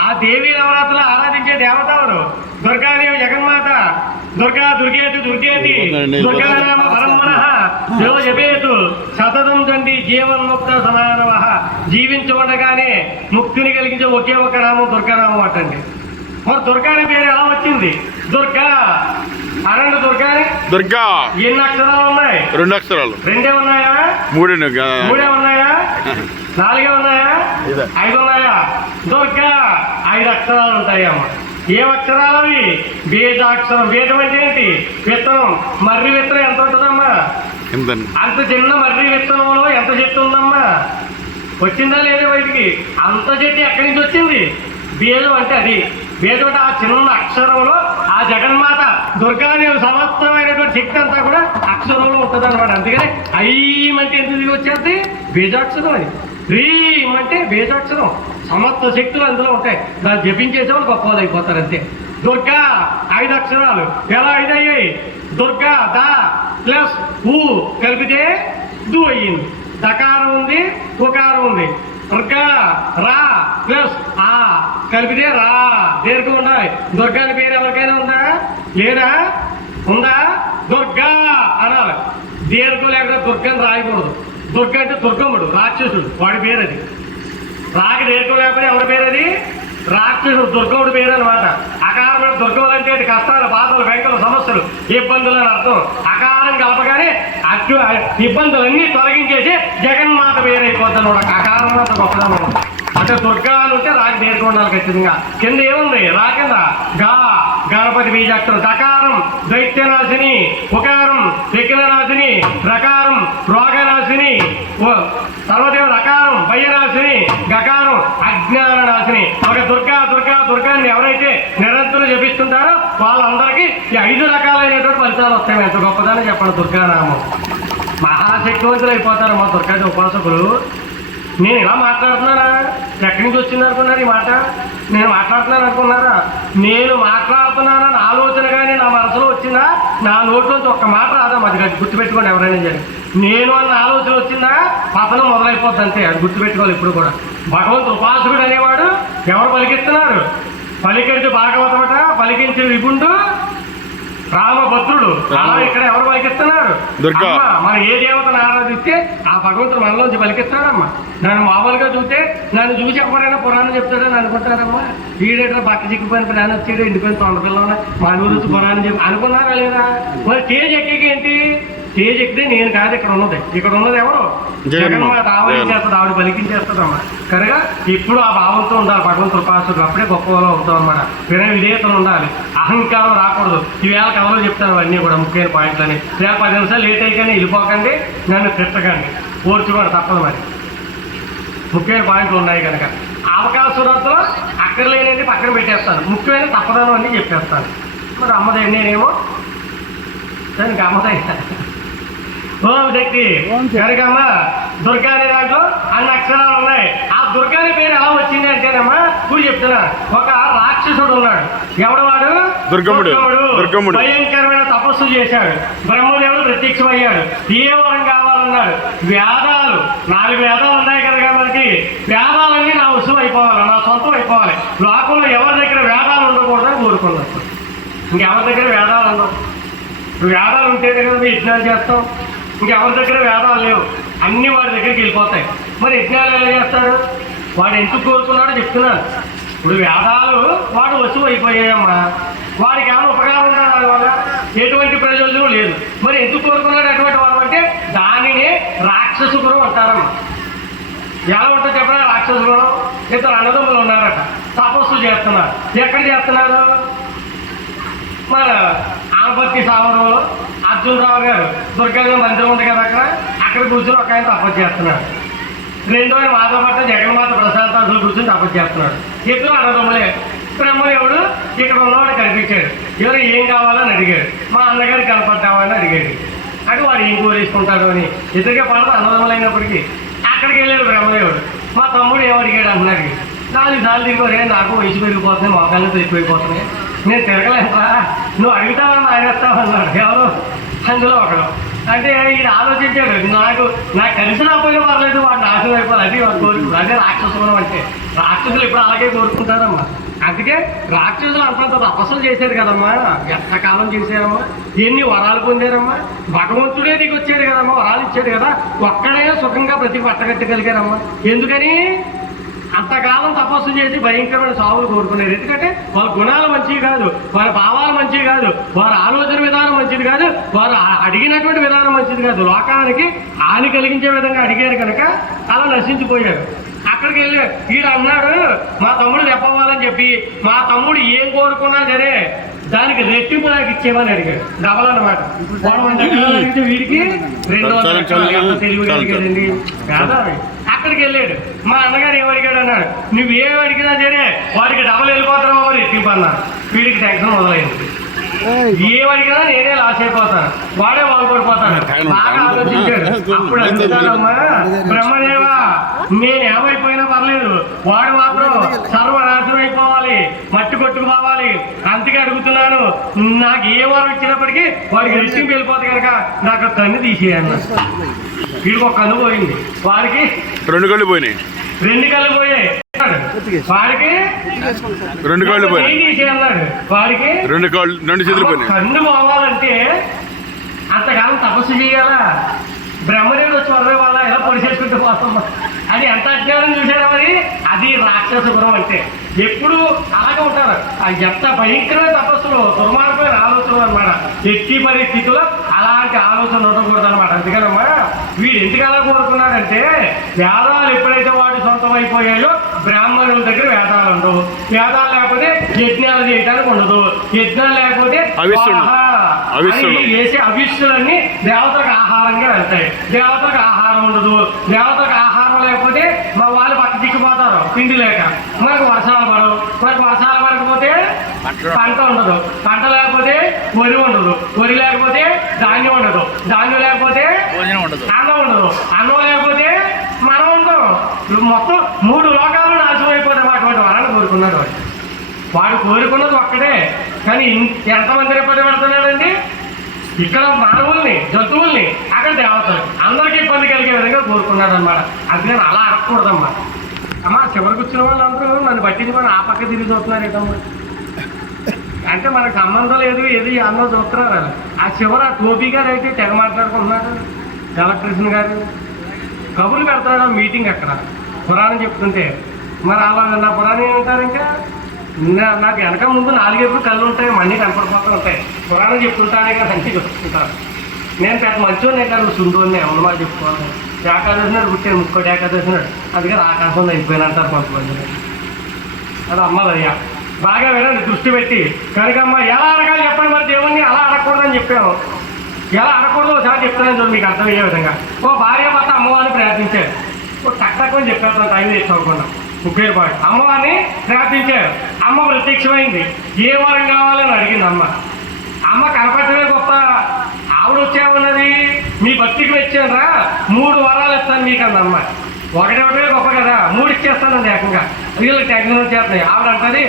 ఆ దేవి నవరాత్రులు ఆరాధించే దేవత ఎవరు? దుర్గాదేవి జగన్మాత. దుర్గేతి దుర్గానామ పరమనః దేవ జపేతు సతతం తండ్రి జీవన్ముక్త సమానవ. జీవించి ఉండగానే ముక్తిని కలిగించే ఒకే ఒక నామం దుర్గానామం అటండి. మరి దుర్గా అనే పేరు ఎలా వచ్చింది? దుర్గా అనండి. దుర్గా ఎన్ని అక్షరాలు ఉన్నాయి? 2 అక్షరాలు. 2 ఉన్నాయా? 3 ఉన్నాయా? 4 ఉన్నాయా? 5 ఉన్నాయా? దుర్గా 5 అక్షరాలు ఉంటాయమ్మ. ఏం అక్షరాలు అవి? బీజాక్షరం. బీజం అంటే ఏంటి? విత్తనం. మర్రి విత్తనం ఎంత ఉంటుందమ్మా? అంత చిన్న మర్రి విత్తనంలో ఎంత చెట్టు ఉందమ్మా? వచ్చిందా లేదా బయటికి? అంత చెట్టు ఎక్కడి నుంచి వచ్చింది? బీజం అంటే అది. బీజం అంటే ఆ చిన్న అక్షరంలో ఆ జగన్మాత దుర్గాదేవి సమస్తమైనటువంటి శక్తి అంతా కూడా అక్షరంలో ఉంటుంది అనమాట. అందుకని ఐం అంటే ఎంత దిగి వచ్చేది? బీజాక్షరం. అది హ్రీం అంటే బీజాక్షరం. సమస్త శక్తులు అందులో ఉంటాయి. దాన్ని జపించేసే వాళ్ళు గొప్ప వాళ్ళు అయిపోతారు అంతే. దుర్గా 5 అక్షరాలు. ఎలా 5 అయ్యాయి? దుర్గా దా ప్లస్ ఊ కలిపితే దు అయ్యింది. దకారం ఉంది, ఉకారం ఉంది. దుర్గా రా ప్లస్ ఆ కలిపితే రా. దీర్ఘం ఉండాలి. దుర్గా అని పేరు ఎవరికైనా ఉందా? లేదా? ఉందా? దుర్గా అనాలి. దీర్ఘం లేకుండా దుర్గని రాయకూడదు. దుర్గ అంటే దుర్గముడు, రాక్షసుడు, వాడి పేరు అది. రాకి దీర్ఘం లేకపోతే ఎవరి పేరు అది? రాక్షసుడు, దుర్గముడు పేరు అనమాట. అకారమైన దుర్గములు అంటే కష్టాలు, బాధలు, వెంకలు, సమస్యలు, ఇబ్బందులు అని అర్థం. అకారం కలపగానే ఇబ్బందులన్నీ తొలగించేసి జగన్మాత పేరైపోతుంది అనమాట. అకారం అంత గొప్పదనం. అంటే దుర్గా అని ఉంటే రాకి దీర్ఘం ఉండాలి ఖచ్చితంగా. కింద ఏముంది? రా కింద గా గణపతి బీజాక్షరం. దకారం దైత్యనాశిని, ఉకారం విఘ్ననాశిని, రకారం రోగనాశిని, సర్వదేవ రకారం భయనాశిని, గకారం అజ్ఞాన నాశిని. ఒక దుర్గాన్ని ఎవరైతే నిరంతరం జపిస్తుంటారో వాళ్ళందరికీ ఈ 5 రకాలైనటువంటి ఫలితాలు వస్తాయి. ఎంత గొప్పదని చెప్పండి దుర్గానామం. మహాశక్తివంతులు అయిపోతారు మా దుర్గాది ఉపాసకులు. నేను ఇలా మాట్లాడుతున్నానా? ఎక్కడి నుంచి వచ్చింది అనుకున్నారు ఈ మాట? నేను మాట్లాడుతున్నాను అనుకున్నారా? నేను మాట్లాడుతున్నానని ఆలోచన కానీ నా మనసులో వచ్చిందా? నా నోట్లోంచి ఒక్క మాట రాదా? అది గుర్తుపెట్టుకోండి ఎవరైనా సరే. నేను అన్న ఆలోచన వచ్చిందా పతనం మొదలైపోద్ది అంతే. అది గుర్తుపెట్టుకోవాలి ఇప్పుడు కూడా. భగవంతుడు ఉపాసకుడు అనేవాడు ఎవరు పలికిస్తున్నారు? పలికించి భాగవతమట, పలికించి విభుండు రామభద్రుడు. అలా ఇక్కడ ఎవరు పలికిస్తున్నారు? మనం ఏ దేవతను ఆరాధిస్తే ఆ భగవంతుడు మనలోంచి పలికిస్తాడమ్మా. నన్ను మామూలుగా చూస్తే నన్ను చూసి ఎవరైనా పురాణం చెప్తాడని అనుకుంటారమ్మా. వీడేటో బక్క చిక్కిపోయిన ప్రాణం వచ్చాడు, ఎండిపోయిన తొండపిల్లలు మన గురించి పురాణం చెప్పి అనుకున్నారా లేదా? మరి స్టేజ్ ఎక్కేకి ఏంటి? స్టేజ్ ఎక్కితే నేను కాదు ఇక్కడ ఉన్నది ఎవరు? జగన్మాత. ఆవరించేస్తుంది, ఆవిడ పలికించేస్తుందమ్మా. కనుక ఇప్పుడు ఆ భావంతో ఉండాలి భగవంతుడు ఉపాసకుడు. అప్పుడే గొప్ప వాళ్ళు అవుతాం అన్నమాట. విధేయతలు ఉండాలి, అహంకారం రాకూడదు. ఈవేళ కథలో చెప్తాను అన్నీ కూడా ముఖ్యమైన పాయింట్లని. లేదా 10 నిమిషాలు లేట్ అయిపోయి వెళ్ళిపోకండి, నన్ను తిట్టకండి, ఓర్చుకోండి, తప్పదు. మరి ముఖ్యమైన పాయింట్లు ఉన్నాయి కనుక అవకాశంతో అక్కర్లేనిది పక్కన పెట్టేస్తాను, ముఖ్యమైన తప్పదనం అన్నీ చెప్పేస్తాను. మరి అమ్మదే నేనేమో దానికి అమ్మదయ్యా ఓం శక్తి కనుకమ్మ. దుర్గా అనే దాంట్లో అన్ని అక్షరాలు ఉన్నాయి. ఆ దుర్గా అనే పేరు ఎలా వచ్చింది అంటేనమ్మా ఇప్పుడు చెప్తున్నా. ఒక రాక్షసుడు ఉన్నాడు. ఎవడు వాడు? దుర్గముడు. భయంకరమైన తపస్సు చేశాడు. బ్రహ్మదేవుడు ప్రత్యక్షమయ్యాడు. ఏ వరం కావాలన్నాడు? వేదాలు. 4 వేదాలు ఉన్నాయి కనుక మనకి వేదాలన్నీ నా వస్తువు అయిపోవాలి, నా సొంతం అయిపోవాలి. లోకంలో ఎవరి దగ్గర వేదాలు ఉండకూడదని కోరుకున్నాడు. ఇంకెవరి దగ్గర వేదాలు ఉండవు. ఇప్పుడు వేదాలు ఉంటేనే కదా మేము యజ్ఞాలు చేస్తాం. ఇంకెవరి దగ్గర వేదాలు లేవు, అన్నీ వాడి దగ్గరికి వెళ్ళిపోతాయి. మరి యజ్ఞాలు ఎలా చేస్తారు? వాడు ఎందుకు కోరుకున్నాడో చెప్తున్నాను. ఇప్పుడు వేదాలు వాడు వస్తువు అయిపోయాయమ్మా. వాడికి ఏమైనా ఉపకారం ఉందా వాడి వల్ల? ఎటువంటి ప్రయోజనం లేదు. మరి ఎందుకు కోరుకున్నాడు అటువంటి వాడు అంటే దానిని రాక్షస గుణం అంటారమ్మా. ఎలా ఉంటుంది చెప్పడా? రాక్షస గుణం. ఇద్దరు అన్నదమ్ములు ఉన్నారట, తపస్సు చేస్తున్నారు. ఎక్కడ చేస్తున్నారు? మన ఆనపర్తి సావరంలో అర్జునరావు గారు దుర్గాదేవి మందిరం ఉంది కదా, అక్కడ కూర్చొని ఒక ఆయన తపస్సు చేస్తున్నాడు. రెండో ఆయన మాధవపట్నం జగన్మాత ప్రసాదాలు కూర్చొని తపస్సు చేస్తున్నాడు. ఇద్దరు అన్నదమ్ములే. బ్రహ్మదేవుడు ఇక్కడ ఉన్నవాడు కనిపించాడు. ఎవరు ఏం కావాలని అడిగాడు. మా అన్నగారికి కనపడ్డామని అడిగాడు. అటు వాడు ఏం కోరేసుకుంటాడు అని. ఇద్దరికే పడదు అన్నదమ్ములు అయినప్పటికీ. అక్కడికి వెళ్ళాడు బ్రహ్మదేవుడు. మా తమ్ముడు ఏమడిగాడు అంటున్నాడు. 4 సార్లు దిగోరే, నాకు వయసు పెరిగిపోతున్నాయి, మోకాళ్ళు ఎక్కువైపోతున్నాయి, నేను తిరగలేదా, నువ్వు అడుగుతావని నాగేస్తావన్నాడు. ఎవరు? అందులో ఒకడు. అంటే ఈయన ఆలోచించాడు, నాకు కలిసి రాకపోయినా పర్లేదు, వాడు నాశనం అయిపోవాలి, అది వాడు కోరుకు. అదే రాక్షసులం అంటే. రాక్షసులు ఎప్పుడు అలాగే కోరుకుంటారమ్మా. అందుకే రాక్షసులు అంతంత తపస్సులు చేశారు కదమ్మా. ఎంతకాలం చేశారమ్మా, ఎన్ని వరాలు పొందారమ్మా. భగవంతుడే దిగి వచ్చాడు కదమ్మా, వరాలు ఇచ్చాడు కదా. ఒక్కడే సుఖంగా ప్రతి పట్టగట్టగలిగారమ్మా. ఎందుకని? అంతకాలం తపస్సు చేసి భయంకరమైన సాగులు కోరుకున్నారు. ఎందుకంటే వాళ్ళ గుణాలు మంచివి కాదు, వారి భావాలు మంచివి కాదు, వారి ఆలోచన విధానం మంచిది కాదు, వారు అడిగినటువంటి విధానం మంచిది కాదు. లోకానికి హాని కలిగించే విధంగా అడిగారు కనుక అలా నశించిపోయారు. అక్కడికి వెళ్ళి వీడు అన్నాడు, మా తమ్ముడు చెప్పవాలని చెప్పి మా తమ్ముడు ఏం కోరుకున్నా సరే దానికి రెట్టింపు నాకు ఇచ్చేమని అడిగాడు. డబల్ అనమాట. అడిగితే వీడికి 200 తెలివి కలిగాడండి కాదా. అక్కడికి వెళ్ళాడు. మా అన్నగారు ఏమడిగాడు అన్నాడు, నువ్వేం అడిగినా సరే వాడికి డబల్ వెళ్ళిపోతావు అని రెట్టింపు అన్నాడు. వీడికి టెన్షన్ మొదలైంది. ఏమడిగినా నేనే లాస్ అయిపోతాను, వాడే బాగుపడిపోతాను. బాగా ఆలోచించాడు. అప్పుడు అడుగుతానమ్మా, బ్రహ్మదేవా నేనేమైపోయినా పర్లేదు, వాడు మాత్రం సర్వనాశనం అయిపోవాలి, మట్టి కొట్టుకుపోవాలి. అందుకే అడుగుతున్నాను, నాకు ఏ వారం ఇచ్చినప్పటికీ వాడికి రెట్టింపు వెళ్ళిపోతే కనుక నాకు కన్ను తీసేయన్న. వీడికి ఒక కన్ను పోయింది, వాడికి 2 కళ్ళు పోయినాయి. 2 కళ్ళు పోయాయి. వాడికి 2 కాళ్ళు పోయినాయి. తీసేయన్నాడు. వాడికి 2 చేతులు పోయినాయి. కన్ను పోవాలంటే అంతకాలం తపస్సు చేయాలా? బ్రహ్మదేవుడు వచ్చి వరవే వాళ్ళ ఎలా పొడిచేసుకుంటూ పోతాం. అది ఎంత అజ్ఞానం చూసారా మరి. అది రాక్షస గుణం అంటే. ఎప్పుడు అలాగే ఉంటారు. ఎంత భయంకరమైన తపస్సులు, దుర్మార్గమైన ఆలోచనలు అనమాట. ఎట్టి పరిస్థితుల్లో అలాంటి ఆలోచన ఉండకూడదు అనమాట. అందుకనమ్మా వీడు ఎందుకు అలా కోరుకున్నాడంటే, వేదాలు ఎప్పుడైతే వాడు సొంతం అయిపోయాయో బ్రాహ్మణుల దగ్గర వేదాలు ఉండవు. వేదాలు లేకపోతే యజ్ఞాలు చేయడానికి ఉండదు. యజ్ఞాలు లేకపోతే వేసే అవిష్యులన్నీ దేవతలకు ఆహారంగా వెళ్తాయి. దేవతలకు ఆహారం ఉండదు. దేవతలకు ఆహారం లేకపోతే మా వాళ్ళు పక్క దిక్కుపోతారు తిండి లేక. మనకు వర్షాలు పడవు. మనకు వర్షాలు పడకపోతే పంట ఉండదు. పంట లేకపోతే వరి ఉండదు. వరి లేకపోతే ధాన్యం ఉండదు. ధాన్యం లేకపోతే అన్నం ఉండదు. అన్నం లేకపోతే మనం ఉండదు. మొత్తం 3 లోకాలు నాశనం అయిపోతాయి. అటువంటి వరాన్ని కోరుకున్నాడు వాడు. వాడు కోరుకున్నది ఒక్కటే, కానీ ఎంతమంది ఇబ్బంది పెడుతున్నాడండి. ఇక్కడ మానవుల్ని, జంతువుల్ని, అక్కడ దేవతలు, అందరికీ ఇబ్బంది కలిగే విధంగా కోరుకున్నాడు అనమాట. అందుకని అలా అడగకూడదమ్మా. అమ్మా చివరికి వచ్చిన వాళ్ళందరూ నన్ను పట్టించుకొని ఆ పక్క తిరిగి చూస్తున్నారు ఏదమ్మా. అంటే మనకు సంబంధం లేదు, ఏది అందరూ చూస్తున్నారు. ఆ చివర టోపీ గారు అయితే తెగ మాట్లాడుకుంటున్నాడు. ఎలక్ట్రీషియన్ గారు కబుర్లు పెడతాడు మీటింగ్ అక్కడ పురాణం చెప్తుంటే. మరి అలా నా పురాణం ఏమంటారు, ఇంకా నాకు వెనక ముందు 4 కళ్ళు ఉంటాయి, మళ్ళీ కనపడిపోతూ ఉంటాయి. పురాణం చెప్తుంటానే కదా అన్నీ చెప్తుంటారు. నేను పెద్ద మంచివాడిని కాదు, సుందోని ఏమన్నా మరి చెప్పుకోవాలి. ఏకాదశి నాడు పుట్టాను, 30 ఏకాదశి నాడు. అందుకని ఆకాశంలో అయిపోయినంటారు కొంతమంది. అది అమ్మదయ్యా బాగా వినండి దృష్టి పెట్టి. కనుకమ్మ ఎలా అడగాలి చెప్పండి. మరి దేవుణ్ణి అలా అడగకూడదని చెప్పాను. ఎలా అడగకూడదు ఒకసారి చెప్తున్నాను చూడండి, మీకు అర్థమయ్యే విధంగా. ఓ భార్య భర్త అమ్మవారిని ప్రార్థించారు. ఓ టక్కని చెప్పేస్తాను టైం తెచ్చుకోకుండా. ముప్పేరు పాడు అమ్మవారిని ప్రార్థించారు. అమ్మ ప్రత్యక్షమైంది. ఏ వారం కావాలని అడిగింది అమ్మ. అమ్మ కనపడటమే గొప్ప, ఆవిడ వచ్చేమన్నది, మీ భక్తికి వచ్చానరా 3 వరాలు ఇస్తాను మీకు అంది అమ్మ. ఒకటే గొప్ప కదా, 3 ఇచ్చేస్తానండి ఏకంగా. వీళ్ళకి టెన్షన్ వచ్చేస్తున్నాయి. ఆవిడ అంటది,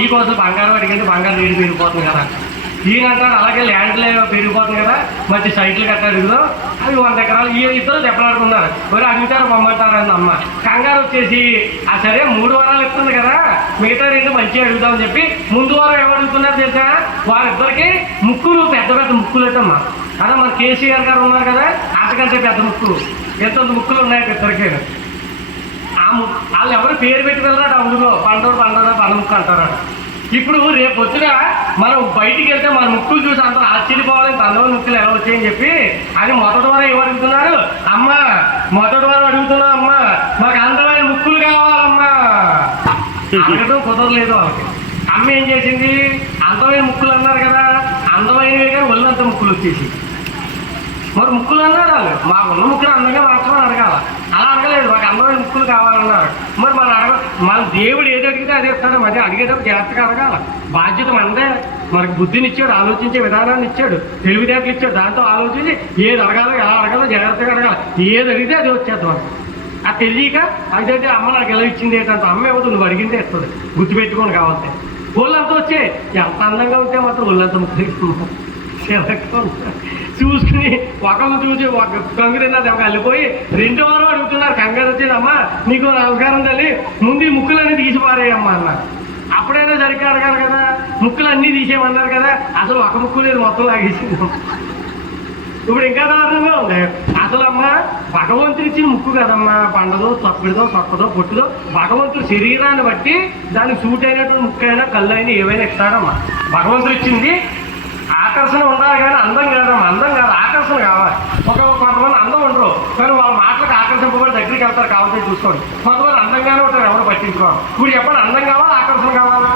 ఈ కోసం బంగారం అడిగింది, బంగారం రేటు పెరిగిపోతుంది కదా. ఈయన అంటారు అలాగే ల్యాండ్లే పెరిగిపోతుంది కదా, మంచి సైట్లు కట్టారు ఇదిగో అవి 100 ఎకరాలు. ఈ ఇద్దరు దెబ్బలాడుకున్నారు, మరి అడుగుతారు పొమ్మంటారని అమ్మ. కంగారు వచ్చేసి సరే 3 వారాలు ఇస్తుంది కదా, మిగతా 2 మంచిగా అడుగుతామని చెప్పి ముందు వారం ఏమడుగుతున్నారు తెలుసా, వారిద్దరికి ముక్కులు పెద్ద పెద్ద ముక్కులు అమ్మా. అదే మన కేసీఆర్ గారు ఉన్నారు కదా, అంతకంటే పెద్ద ముక్కులు, ఎంత ముక్కులు ఉన్నాయి ఇద్దరికి. వాళ్ళు ఎవరు పేరు పెట్టి వెళ్ళరాడు ఆ ఊళ్ళో, పండ ముక్కు అంటారు. ఇప్పుడు రేపు పొద్దున మనం బయటికి వెళ్తే మన ముక్కులు చూసి అందరూ ఆశ్చర్యపోవాలి, అందమైన ముక్కులు ఎలా వచ్చాయని చెప్పి. అని మొదటి వారం ఏం అడుగుతున్నారు, అమ్మ మొదటి వారం అడుగుతున్నా అమ్మ మాకు అందమైన ముక్కులు కావాలమ్మా. అడగడం కుదరలేదు వాళ్ళకి. అమ్మ ఏం చేసింది, అందమైన ముక్కులు అన్నారు కదా, అందమైనవి కానీ ఒళ్ళంత ముక్కులు వచ్చేసి. మరి ముక్కులు అన్నారు వాళ్ళు, మాకు ఉన్న ముక్కులు అందంగా మార్చమని అడగాల. అలా అడగలేదు, మాకు అందమైన ముక్కులు కావాలన్నారు. మరి మన దేవుడు ఏది అడిగితే అదే ఇస్తాడు. మరి అడిగేటప్పుడు జాగ్రత్తగా అడగాల. బాధ్యత మనదే. మనకు బుద్ధిని ఇచ్చాడు, ఆలోచించే విధానాన్ని ఇచ్చాడు, తెలివితేటలు ఇచ్చాడు. దాంతో ఆలోచించి ఏది అడగాలో ఎలా అడగాలో జాగ్రత్తగా అడగాలి. ఏది అడిగితే అది వచ్చేద్దాం మనకు. అది తెలియక అయితే అమ్మ నాకు ఎలా ఇచ్చింది ఏంటంటే, అమ్మ ఇవ్వదు, నువ్వు అడిగిందే ఇస్తుంది, గుర్తుపెట్టుకొని కావాలి. ఒళ్ళంతా వచ్చే ఎంత అందంగా ఉంటే మాత్రం ఒళ్ళంతా ముక్కు చూసుకుని ఒకళ్ళు చూసి ఒక కంగురున్నది ఒక వెళ్ళిపోయి 2వ వారం అడుగుతున్నారు. కంగారు వచ్చేది, అమ్మ నీకు నమస్కారం తల్లి, ముందు ఈ ముక్కులన్నీ తీసిపారేయమ్మా అన్నారు. అప్పుడైనా సరిగ్గా అడగాలి కదా, ముక్కులు అన్నీ తీసేయమన్నారు కదా, అసలు ఒక ముక్కు లేదు, మొత్తం లాగేసింది. ఇప్పుడు ఇంకా దారుణంగా ఉంది. అసలు అమ్మ భగవంతుడు ఇచ్చిన ముక్కు కదమ్మా, పండదో తప్పుడుదో సొక్కదో పొట్టుదో భగవంతుడు శరీరాన్ని బట్టి దానికి సూట్ అయినటువంటి ముక్కు అయినా కళ్ళు అయినా ఏవైనా ఇస్తాడమ్మా. భగవంతుడు ఇచ్చింది ఆకర్షణ ఉండాలి కానీ అందం కాదమ్మా. అందం కాదు, ఆకర్షణ కావాలి. కొంతమంది అందం ఉండరు కానీ వాళ్ళ మాటలకు ఆకర్షింపబడి దగ్గరికి వెళ్తారు, కావాల్సి చూసుకోండి. కొంతమంది అందంగానే ఉంటారు, ఎవరు పట్టించుకోవాలి. ఇప్పుడు చెప్పండి, అందం కావాలా ఆకర్షణ కావాలా?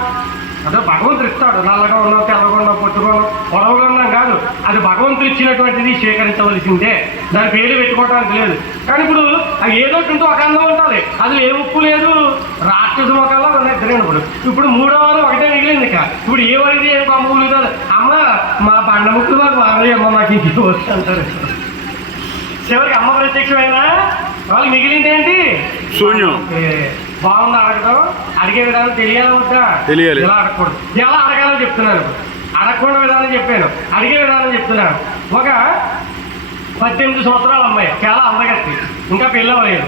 అదే భగవంతుడు ఇస్తాడు. నల్లగా ఉన్నావు, తెల్లగా ఉన్నావు, పొట్టుకున్నావు, పొడవుగా ఉన్నాం కాదు, అది భగవంతుడు ఇచ్చినటువంటిది స్వీకరించవలసిందే. దాని పేరు పెట్టుకోవడానికి లేదు. కానీ ఇప్పుడు అది ఏదో ఉంటూ ఒక అందం ఉండాలి, అది ఏ ముప్పు లేదు. రాక్షసు మొక్కల్లో ఉన్నాయి తిరిగినప్పుడు. ఇప్పుడు 3వ వారం ఒకటే మిగిలింది. ఇప్పుడు ఏ వరకు ఏం కొమ్ములు కాదు. అమ్మ మా పండ ముక్కులు మాకు మామూలు అమ్మ మాకు ఇంటికి వచ్చి అంటారు. చివరికి అమ్మ ప్రత్యక్షమైనా వాళ్ళు మిగిలింది ఏంటి, శూన్యం. బాగుందా అడగడం, అడిగే విధానం తెలియాలి వద్దా, తెలియాలి. ఎలా అడగకూడదు, ఎలా అడగాలని చెప్తున్నాను. అడగకుండా విధానం చెప్పాను, అడిగే విధానం చెప్తున్నాను. ఒక 18 సంవత్సరాల అమ్మాయి, చాలా అందగత్తి, ఇంకా పెళ్ళవలేదు.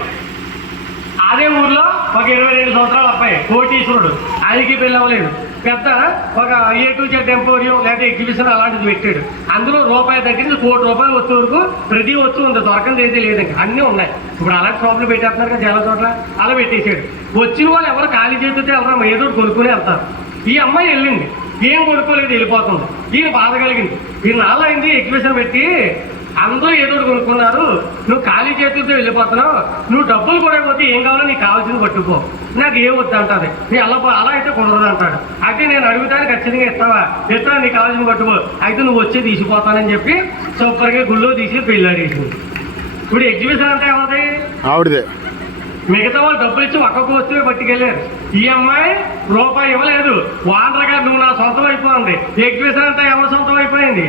అదే ఊర్లో ఒక 22 సంవత్సరాల అబ్బాయి, కోటీశ్వరుడు, ఆయనకి పెళ్ళవలేదు. పెద్ద ఒక A to Z ఎంపోరియం లేదా ఎగ్జిబిషన్ అలాంటిది పెట్టాడు. అందులో రూపాయి దగ్గర నుంచి ₹1 కోటి వచ్చే వరకు ప్రతి వస్తువు ఉంది, దొరకంది ఏది లేదండి, అన్నీ ఉన్నాయి. ఇప్పుడు అలాంటి షాపులు పెట్టేస్తున్నారు కదా చాలా చోట్ల, అలా పెట్టేసాడు. వచ్చిన వాళ్ళు ఎవరు ఖాళీ చేతితో ఎవరు ఏదో కొనుక్కునే వెళ్తారు. ఈ అమ్మాయి వెళ్ళింది, ఏం కొనుక్కోలేదు, వెళ్ళిపోతుంది. ఈయన బాధ కలిగింది. ఈ నాలైంది ఎగ్జిబిషన్ పెట్టి అందరూ ఏదో కొనుక్కున్నారు, నువ్వు ఖాళీ చేతులతో వెళ్ళిపోతున్నావు, నువ్వు డబ్బులు కూడా పోతే ఏం కావాలో నీకు కావాల్సింది పట్టుకో, నాకు ఏ వద్దు అంటుంది. నీ అలా అయితే కుదరదు అంటాడు. అయితే నేను అడుగుతాను, ఖచ్చితంగా ఇస్తావా, నీకు కావాల్సింది పట్టుకో, అయితే నువ్వు వచ్చి తీసిపోతానని చెప్పి సూపర్గా గుళ్ళో తీసి పెళ్ళాడేసింది. ఇప్పుడు ఎగ్జిబిషన్ అంటే ఏమవుతాయి, ఆవిడదే. మిగతా వాళ్ళు డబ్బులు ఇచ్చి ఒక్కొక్క వస్తువే పట్టుకెళ్ళారు. ఈ అమ్మాయి రూపాయి ఇవ్వలేదు. వానర్ గారు నువ్వు నా సొంతం అయిపోయింది. ఎగ్జిబిషన్ అంతా ఎవరి సొంతం అయిపోయింది,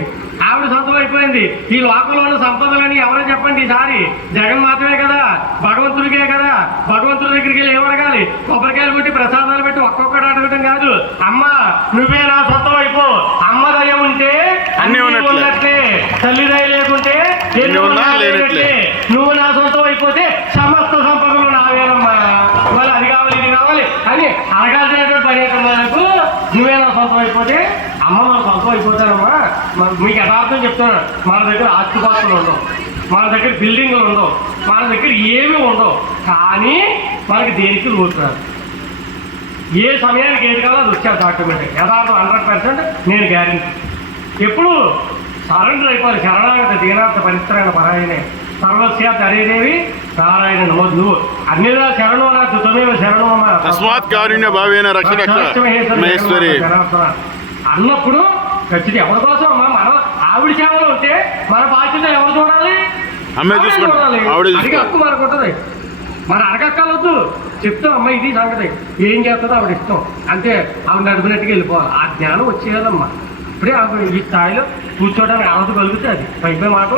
ఆవిడ సొంతం అయిపోయింది. ఈ లోకంలో ఉన్న సంపదలని ఎవరో చెప్పండి, ఈసారి జగన్ మాత్రమే కదా, భగవంతుడికే కదా. భగవంతుడి దగ్గరికి వెళ్ళి ఏమడగాలి, కొబ్బరికాయలు పెట్టి ప్రసాదాలు పెట్టి ఒక్కొక్కటి అడగటం కాదు. అమ్మ నువ్వే నా సొంతం అయిపో, అమ్మ దయ ఉంటే అన్ని ఉన్నట్లే, తల్లి దయ లేకుంటే నువ్వు నా సొంతం అయిపోతే సమస్త సంపదలు నావేనమ్మా. మరి అది కావాలి ఇది కావాలి అని అడగాల్సినటువంటి పని మనకు. నువ్వే నా సొంతం అయిపోతే అమ్మ మన సొంతం అయిపోతానమ్మా. మీకు యథార్థం చెప్తున్నాను, మన దగ్గర ఆస్తిపాస్తులు ఉండవు, మన దగ్గర బిల్డింగ్లు ఉండవు, మన దగ్గర ఏమీ ఉండవు. కానీ మనకి దేనికి లోతున్నారు. ఏ సమయానికి ఏది కావాలో అది వచ్చేది ఆటోమేటిక్. యథార్థం 100% నేను గ్యారెంటీ. ఎప్పుడు సరెండర్ అయిపోవాలి. శరణాగత దీనార్థ పరిత్రాణ పరాయణే సర్వస్య తరేదేవి నారాయణ నమోదు. నువ్వు అన్నిదా శరణు నా తుతమేవ శరణు తస్మాత్ కారుణ్య భావేన రక్ష మహేశ్వరి అన్నప్పుడు ఖచ్చితంగా ఎవరి కోసం అమ్మా, మనం ఆవిడ సేవలో ఉంటే మన బాధ్యత ఎవరు చూడాలి, చూడాలి. అడిగే హక్కు మనకు ఉంటుంది. మన అడగక్కలొద్దు, చెప్తాం అమ్మ ఇది సంగతి, ఏం చేస్తుందో ఆవిడ ఇష్టం అంతే. ఆవిడ నడిపినట్టుగా వెళ్ళిపోవాలి. ఆ జ్ఞానం వచ్చేయాలమ్మా. ఇప్పుడే ఈ స్థాయిలో కూర్చోవడానికి అలస కలుగుతుంది. పైపోయి మాట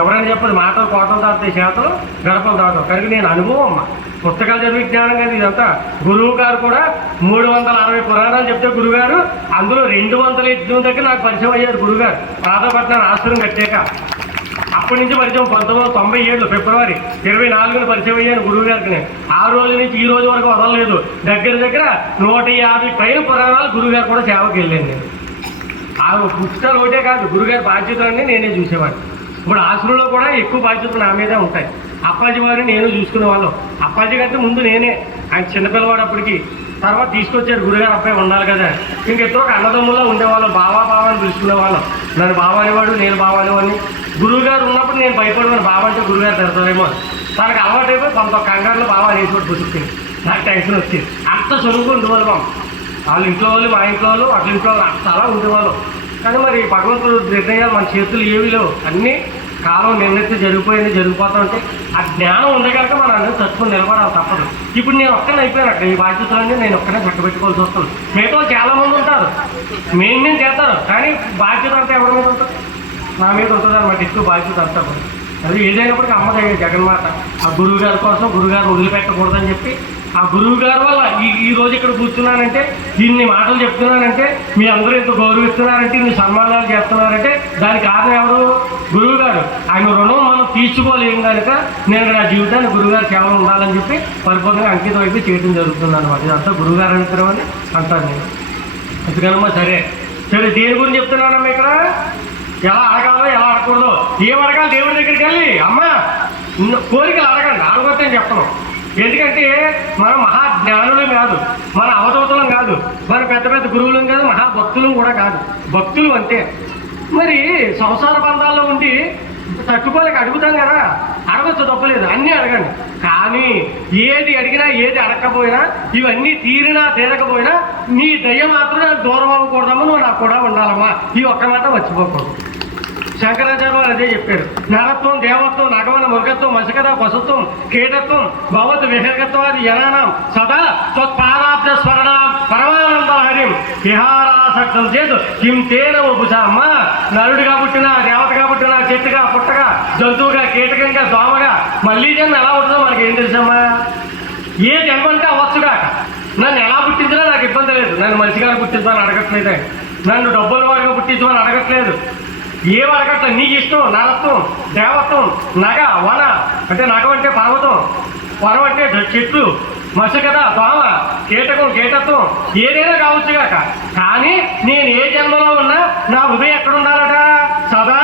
ఎవరైనా చెప్పదు, మాటలు కోటలు తాగుతాయి, చేతలు గడపలు తాగుతాం. కనుక నేను అనుభవం అమ్మ, పుస్తకాలు చదివి జ్ఞానం కదా ఇదంతా. గురువు గారు కూడా 360 పురాణాలు చెప్తే గురుగారు అందులో 200 యజ్ఞం దగ్గర నాకు పరిచయం అయ్యారు గురుగారు. పాతపట్నం ఆశ్రమం కట్టాక అప్పటి నుంచి పరిచయం 1997 ఫిబ్రవరి 24న పరిచయం అయ్యాను గురువు గారికి. నేను ఆ రోజు నుంచి ఈ రోజు వరకు వదలలేదు. దగ్గర దగ్గర 150 పైన పురాణాలు గురుగారు కూడా సేవకి వెళ్ళాను నేను. ఆ పుస్తకాలు ఒకటే కాదు, గురుగారి బాధ్యతలన్నీ నేనే చూసేవాడిని. ఇప్పుడు ఆశ్రమంలో కూడా ఎక్కువ బాధ్యతలు నా మీదే ఉంటాయి. అప్పాజీ వారిని నేను చూసుకునే వాళ్ళం. అప్పాజీ కంటే ముందు నేనే, ఆయన చిన్నపిల్లవాడు అప్పటికి. తర్వాత తీసుకొచ్చారు గురుగారు, అబ్బాయి ఉండాలి కదా. ఇంకెంతో ఒక అన్నదమ్ముల్లో ఉండేవాళ్ళం, బావా బావా అని పిలుచుకునేవాళ్ళం. నన్ను బావ అనేవాడు, నేను బావ అనేవాడిని. గురువు గారు ఉన్నప్పుడు నేను భయపడేవాడిని, బావ అంటే గురుగారు తిడతారేమో. తనకు అలవాటు అయిపోయి కొంత కంగారులో బావ అనేసినట్టు పుట్టుకుంది. నాకు టెన్షన్ వచ్చింది. అంత చదువుకు ఉండేవాళ్ళం. వాళ్ళ ఇంట్లో వాళ్ళు, మా ఇంట్లో వాళ్ళు, అట్ల ఇంట్లో వాళ్ళు అంత అలా ఉండేవాళ్ళం. కానీ మరి భగవంతుడు నిర్ణయాలు మన చేతులు ఏవి లేవు. అన్నీ కాలం నిర్ణయితే జరిగిపోతూ ఉంటే ఆ జ్ఞానం ఉండే కనుక మనం అందరూ చచ్చుకొని నిలబడాలి, తప్పదు. ఇప్పుడు నేను ఒక్కనే అయిపోయాను అక్కడ. ఈ బాధ్యతలన్నీ నేను ఒక్కనే చక్కబెట్టుకోవాల్సి వస్తుంది. మిగతా చాలామంది ఉంటారు, మెయింటైన్ చేస్తారు, కానీ బాధ్యత అంతా ఎవరి మీద ఉంటుంది? నా మీద ఉంటుంది అన్నమాట ఎక్కువ బాధ్యత అంతా కూడా. అది ఏదైనప్పటికీ అమ్మ జగన్మాత ఆ గురువు గారి కోసం గురువుగారు వదిలిపెట్టకూడదని చెప్పి ఆ గురువు గారి వల్ల ఈ రోజు ఇక్కడ కూర్చున్నానంటే, ఇన్ని మాటలు చెప్తున్నానంటే, మీ అందరూ ఇంత గౌరవిస్తున్నారంటే, ఇన్ని సన్మానాలు చేస్తున్నారంటే దానికి కారణం ఎవరు? గురువు గారు. ఆయన రుణం మనం తీర్చుకోలేము కనుక నేను నా జీవితాన్ని గురువుగారి సేవలు ఉండాలని చెప్పి పరిపూర్ణంగా అంకితం అయిపోయి చేయడం జరుగుతుంది అనమాట. ఇదంతా గురువుగారు అనుగ్రహం అని అంటాను నేను. అందుకనమ్మా సరే దేని గురించి చెప్తున్నానమ్మా ఇక్కడ? ఎలా అడగాలో ఎలా అడగకూడదో, ఏం అడగాలి దేవుడి దగ్గరికి వెళ్ళి అమ్మ కోరికలు అడగండి, అడగొద్దని చెప్పను. ఎందుకంటే మనం మహాజ్ఞానులం కాదు, మన అవధూతలం కాదు, మన పెద్ద పెద్ద గురువులం కాదు, మహాభక్తులం కూడా కాదు. భక్తులు అంతే. మరి సంసార బంధాల్లో ఉండి తట్టుకోలేక అడుగుతాం కదా, అడగొచ్చు, తప్పలేదు, అన్నీ అడగండి. కానీ ఏది అడిగినా ఏది అడగకపోయినా, ఇవన్నీ తీరినా తీరకపోయినా నీ దయ మాత్రం నాకు దూరం అవ్వకూడదమ్మా, నువ్వు నాకు కూడా ఉండాలమ్మా. ఈ ఒక్క మాట మర్చిపోకూడదు. శంకరాచార్య వారు అదే చెప్పారు. నరత్వం, దేవత్వం, నగవన, మృగత్వం, మశకత, పశుత్వం, కీటత్వం, భవత్ విహగత్వాది జనానం సదా త్వత్పాదాబ్జ స్మరణ పరమానంద హరిం విహారాసక్తం చేతు కిం తేన ఉపుషామ్మ. నరుడిగా పుట్టినా, దేవతగా పుట్టినా, చెట్టుగా, పుట్టగా, జంతువుగా, కీటకంగా, దోమగా, మళ్ళీ జన్మ ఎలా ఉంటుందో మనకి ఏం తెలుసమ్మా? ఏ జన్మ అంటే అవ్వచ్చుగా. నన్ను ఎలా పుట్టించినా నాకు ఇబ్బంది లేదు. నన్ను మనిషిగా పుట్టించమని అడగట్లేదు, నన్ను డబ్బుల వాడిగా పుట్టించమని అడగట్లేదు. ఏం అడగట్ల, నీకు ఇష్టం. నరత్వం, దేవత్వం, నగ, వన అంటే నగం అంటే పర్వతం, వనం అంటే చెట్లు, మసకద, దోమ, కీటకం, కీటత్వం ఏదైనా కావచ్చుగాక. కానీ నేను ఏ జన్మలో ఉన్నా నా హృదయం ఎక్కడ ఉండాలట? సదా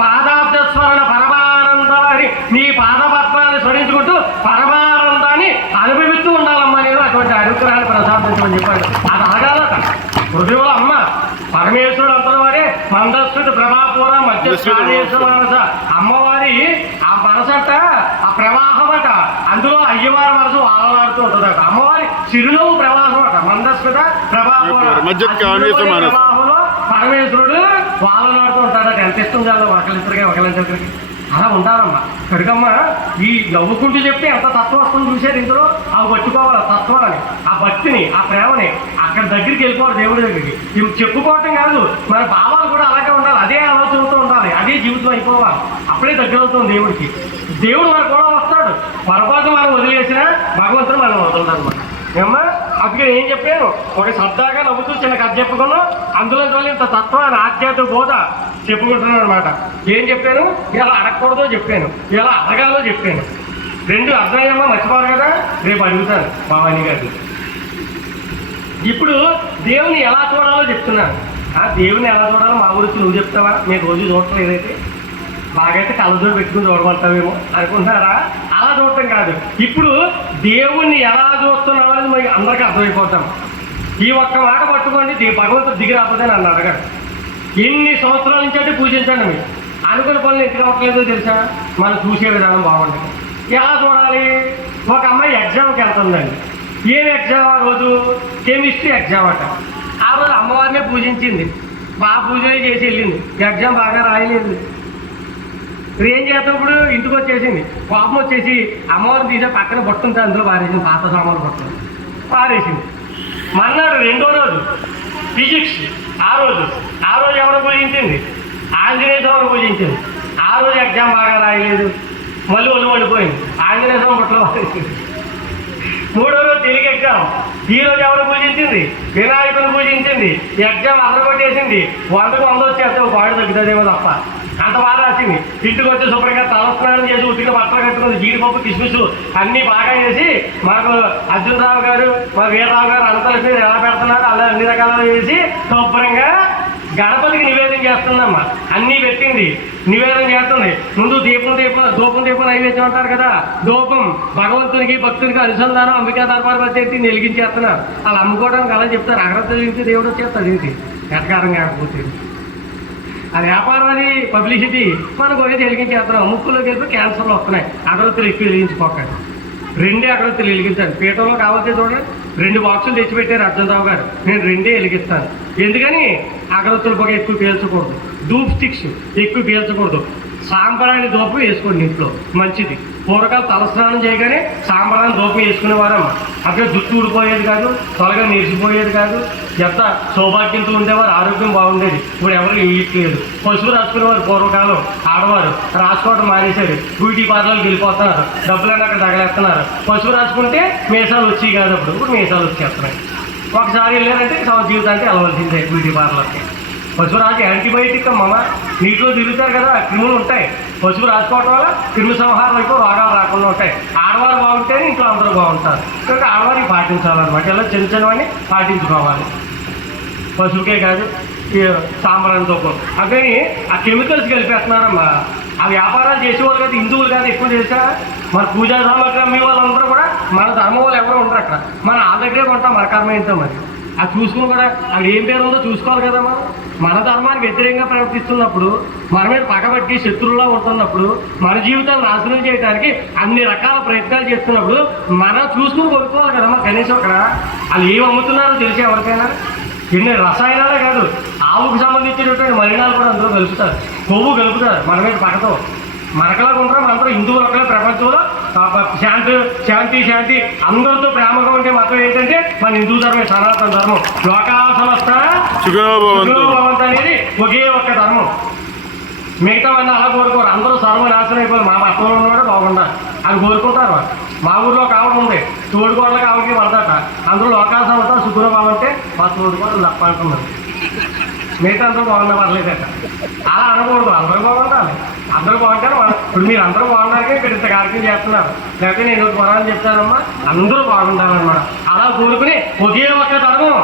పాదాబ్జ స్మరణ పరమానందాన్ని, నీ పాదపద్మాన్ని స్మరించుకుంటూ పరమానందాన్ని అనుభవిస్తూ ఉండాలమ్మా. నేను అటువంటి అనుగ్రహాన్ని ప్రసాదించమని చెప్పాను. అది ఆగాలట హృదయంలో. అమ్మ పరమేశ్వరుడు అంతటి వారే మందస్సుడు ప్రభాపూర మధ్య మనస. అమ్మవారి ఆ మనసట, ఆ ప్రవాహం అట, అందులో అయ్యవారి మనసు ఆలలాడుతూ ఉంటుందట. అమ్మవారి చిరునవ్వు ప్రవాహం అట, మందస్సుట ప్రభాపూర ప్రవాహంలో పరమేశ్వరుడు వాలలాడుతూ ఉంటాడట. ఎంత ఇష్టం చాలు ఒకరిద్దరికి అలా ఉండాలమ్మా. కనుకమ్మా ఈ నవ్వుకుంటూ చెప్తే ఎంత తత్వం వస్తుంది చూసారు ఇందులో. అవి పట్టుకోవాలి తత్వాన్ని, ఆ భక్తిని, ఆ ప్రేమని. అక్కడ దగ్గరికి వెళ్ళిపోవాలి దేవుడి దగ్గరికి. ఇవి చెప్పుకోవటం కాదు, మన భావాలు కూడా అలాగే ఉండాలి. అదే ఆలోచనతో ఉండాలి, అదే జీవితం అయిపోవాలి. అప్పుడే దగ్గర అవుతుంది దేవుడికి. దేవుడు మనకు కూడా వస్తాడు. పొరపాటు మనం వదిలేసినా భగవంతుడు మనం వదులుతాడు అనమాట. ఏమ్మా అందుకే ఏం చెప్పాను, ఒక సరదాగా నవ్వుతూ చిన్న కథ చెప్పుకున్నాం. అందులో ఇంత తత్వాన్ని, ఆధ్యాత్మిక బోధ చెప్పుకుంటున్నాను అనమాట. ఏం చెప్పాను? ఇలా అడగకూడదో చెప్పాను, ఇలా అడగాలో చెప్పాను. 2 అర్థమయ్యమ్మా, మర్చిపోరు కదా. రేపు అడుగుతాను భవానీ గారిని. ఇప్పుడు దేవుని ఎలా చూడాలో చెప్తున్నాను. ఆ దేవుని ఎలా చూడాలో మా గురించి నువ్వు చెప్తావా? మీరు రోజు చూడటం ఏదైతే బాగైతే కళ్ళజోడు పెట్టుకుని చూడమంటావేమో అనుకుంటున్నారా? అలా చూడటం కాదు. ఇప్పుడు దేవుణ్ణి ఎలా చూస్తున్నావు అనేది మనకి అందరికీ అర్థమైపోతాం. ఈ ఒక్క మాట పట్టుకోండి, భగవంతుడు దిగి రాకపోతే నన్ను అడగండి. ఎన్ని సంవత్సరాల నుంచి అంటే పూజించండి. మీరు అనుకున్న పనులు ఎందుకు అవ్వట్లేదో తెలుసా? మనం చూసే విధానం బాగుంటుంది. ఎలా చూడాలి? ఒక అమ్మాయి ఎగ్జామ్కి వెళ్తుందండి. ఏం ఎగ్జామ్? ఆ రోజు కెమిస్ట్రీ ఎగ్జామ్ అట. ఆ రోజు అమ్మవారినే పూజించింది, బాగా పూజలు చేసి వెళ్ళింది. ఎగ్జామ్ బాగా రాయలేదు. ఏం చేస్తాం? ఇప్పుడు ఇంటికి వచ్చేసింది, కోపం వచ్చేసి అమ్మవారిని తీసే పక్కన బొట్టుంటే అందులో పారేసింది, పాత సామాన్లు బొట్టు పారేసింది. మన్నాడు 2వ రోజు ఫిజిక్స్. ఆ రోజు ఎవరు పూజించింది? ఆంజనేయ స్వామిని పూజించింది. ఆ రోజు ఎగ్జామ్ బాగా రాయలేదు, మళ్ళీ ఒళ్ళు మండిపోయింది. ఆంజనేయ స్వామి పుట్టలో మూడో రోజు తెలుగు ఎగ్జామ్. ఈ రోజు ఎవరు పూజించింది? వినాయకుని పూజించింది. ఎగ్జామ్ అదరగొట్టేసింది. 100కు 100 వచ్చేస్తే ఒక పాడు తగ్గుతుందేమో తప్ప అంత బాగా రాసింది. ఇంటికి వచ్చి శుభ్రంగా తలస్నానం చేసి ఉట్టిగా బట్టలు కట్టుకుని జీడిపప్పు కిస్మిస్ అన్నీ బాగా వేసి మాకు అర్జునరావు గారు మా వీరరావు గారు అంతలకి ఎలా పెడుతున్నారు అలా అన్ని రకాలు చేసి శుభ్రంగా గణపతికి నివేదన చేస్తుందమ్మా. అన్నీ పెట్టింది, నివేదన చేస్తుంది. ముందు ధూపం నైవేద్యం అంటారు కదా, ధూపం భగవంతునికి భక్తునికి అనుసంధానం అంబికా దర్బార్ వచ్చి వెలిగించేస్తున్నారు. వాళ్ళు అమ్ముకోవడానికి అలా చెప్తారు. అగ్రత నుంచి దేవుడు వచ్చేస్తారు. ఏంటి ఎటకారం కాకపోతే అది వ్యాపారం, అది పబ్లిసిటీ. మనం పోయి వెలిగించేస్తున్నాం. ముక్కులోకి వెళ్ళి క్యాన్సర్లు వస్తున్నాయి. అగరత్తులు ఎక్కువ వెలిగించుకోకండి. 2 అగరత్తులు వెలిగించండి. పీఠంలో కావాల్సి చూడండి 2 బాక్సులు తెచ్చిపెట్టారు అర్జునరావు గారు. నేను 2 వెలిగిస్తాను. ఎందుకని? అగరత్తుల పొగ ఎక్కువ పీల్చకూడదు, ధూప్ స్టిక్స్ ఎక్కువ పీల్చకూడదు. సాంబ్రాణి ధూపం వేసుకోండి ఇంట్లో, మంచిది. పూర్వకాలు తలస్నానం చేయగానే సాంబ్రాణి ధూపం వేసుకునేవారమ్మ. అక్కడ జుట్టు ఊడిపోయేది కాదు, త్వరగా నిలిచిపోయేది కాదు. ఎంత సౌభాగ్యంతో ఉండేవారు, ఆరోగ్యం బాగుండేది. ఇప్పుడు ఎవరు ఇయ్యట్లేదు. పసుపు రాసుకునేవారు పూర్వకాలం ఆడవారు, రాసుకోవడం మానేశారు. బ్యూటీ పార్లర్కి వెళ్ళిపోతున్నారు, డబ్బులన్నీ అక్కడ తగలేస్తున్నారు. పసుపు రాసుకుంటే మీసాలు వచ్చి కాదు, ఇప్పుడు మీసాలు వచ్చేస్తున్నాయి. ఒకసారి వెళ్ళారంటే జీవితానికి వెళ్ళవలసిందే బ్యూటీ పార్లర్కి. పసుపు రాసి యాంటీబయాటిక్ అమ్మ. నీటిలో తిరుగుతారు కదా, క్రిములు ఉంటాయి. పసుపు రాసుకోవడం వల్ల క్రిమి సంహారం ఎక్కువ, రోగాలు రాకుండా ఉంటాయి. ఆడవారు బాగుంటేనే ఇంట్లో అందరూ బాగుంటారు. కాబట్టి ఆడవారికి పాటించాలన్నమాట. ఇలా చిన్న చిన్నవన్నీ పాటించుకోవాలి. పసుపుకే కాదు, ఈ సాంబ్రాణితో అందుకని ఆ కెమికల్స్ కలిపేస్తున్నారమ్మా. ఆ వ్యాపారాలు చేసేవాళ్ళు కదా, హిందువులు కాదు ఎక్కువ చేసా. మన పూజా సామగ్రి అమ్మే వాళ్ళందరూ కూడా మన ధర్మం వాళ్ళు ఎవరో ఉంటారు అక్కడ. మన ఆ దగ్గరే ఉంటాం, మన కర్మ ఏంటో మరి. అది చూసుకుని కూడా అక్కడ ఏం పేరు ఉందో చూసుకోవాలి కదా. మన ధర్మానికి వ్యతిరేకంగా ప్రవర్తిస్తున్నప్పుడు, మన మీద పగబట్టి శత్రువులా ఉంటున్నప్పుడు, మన జీవితాన్ని నాశనం చేయడానికి అన్ని రకాల ప్రయత్నాలు చేస్తున్నప్పుడు మనం చూసుకుని కొనుక్కోవాలి కదా. కనీసం అక్కడ వాళ్ళు ఏం అమ్ముతున్నారో తెలిసి ఎవరికైనా. ఎన్ని రసాయనాలే కాదు, ఆవుకు సంబంధించినటువంటి మలినాలు కూడా అందులో కలుపుతారు, కొవ్వు కలుపుతారు. మన మీద పగతో మనకలాగా ఉంటారు. మనందరూ హిందువులు ఒకలా ప్రపంచంలో శాంతి అందరితో ప్రేమగా ఉంటే మతం ఏంటంటే మన హిందూ ధర్మం, సనాతన ధర్మం. లోకా సమస్త సుఖినోభవంతు అనేది ఒకే ఒక్క ధర్మం. మిగతా అన్నీ అలా కోరుకోరు. అందరూ సర్వనాశనం అయిపోయి మా మతంలో కూడా బాగుండాలి అని కోరుకుంటారు. మా ఊరిలో కావడం ఉంది, తోడుకోడలకు ఆవిడకి పడతాట. అందరూ లోకా సమస్త సుఖినోభవం అంటే మా తోడుకోవడం తప్ప అంటున్నారు. మిగతా అందరూ బాగున్నా పర్లేదట. అలా అనకూడదు. అందరూ బాగుండాలి. అందరూ బాగుంటారు. ఇప్పుడు మీరు అందరూ బాగున్నారకే ఇక్కడ ఇంత కార్యక్రమం చేస్తున్నారు. లేకపోతే నేను పురాణం చెప్తానమ్మా, అందరూ బాగుండాలన్నమాట. అలా కోరుకుని ఒకే ఒక్క ధర్మం,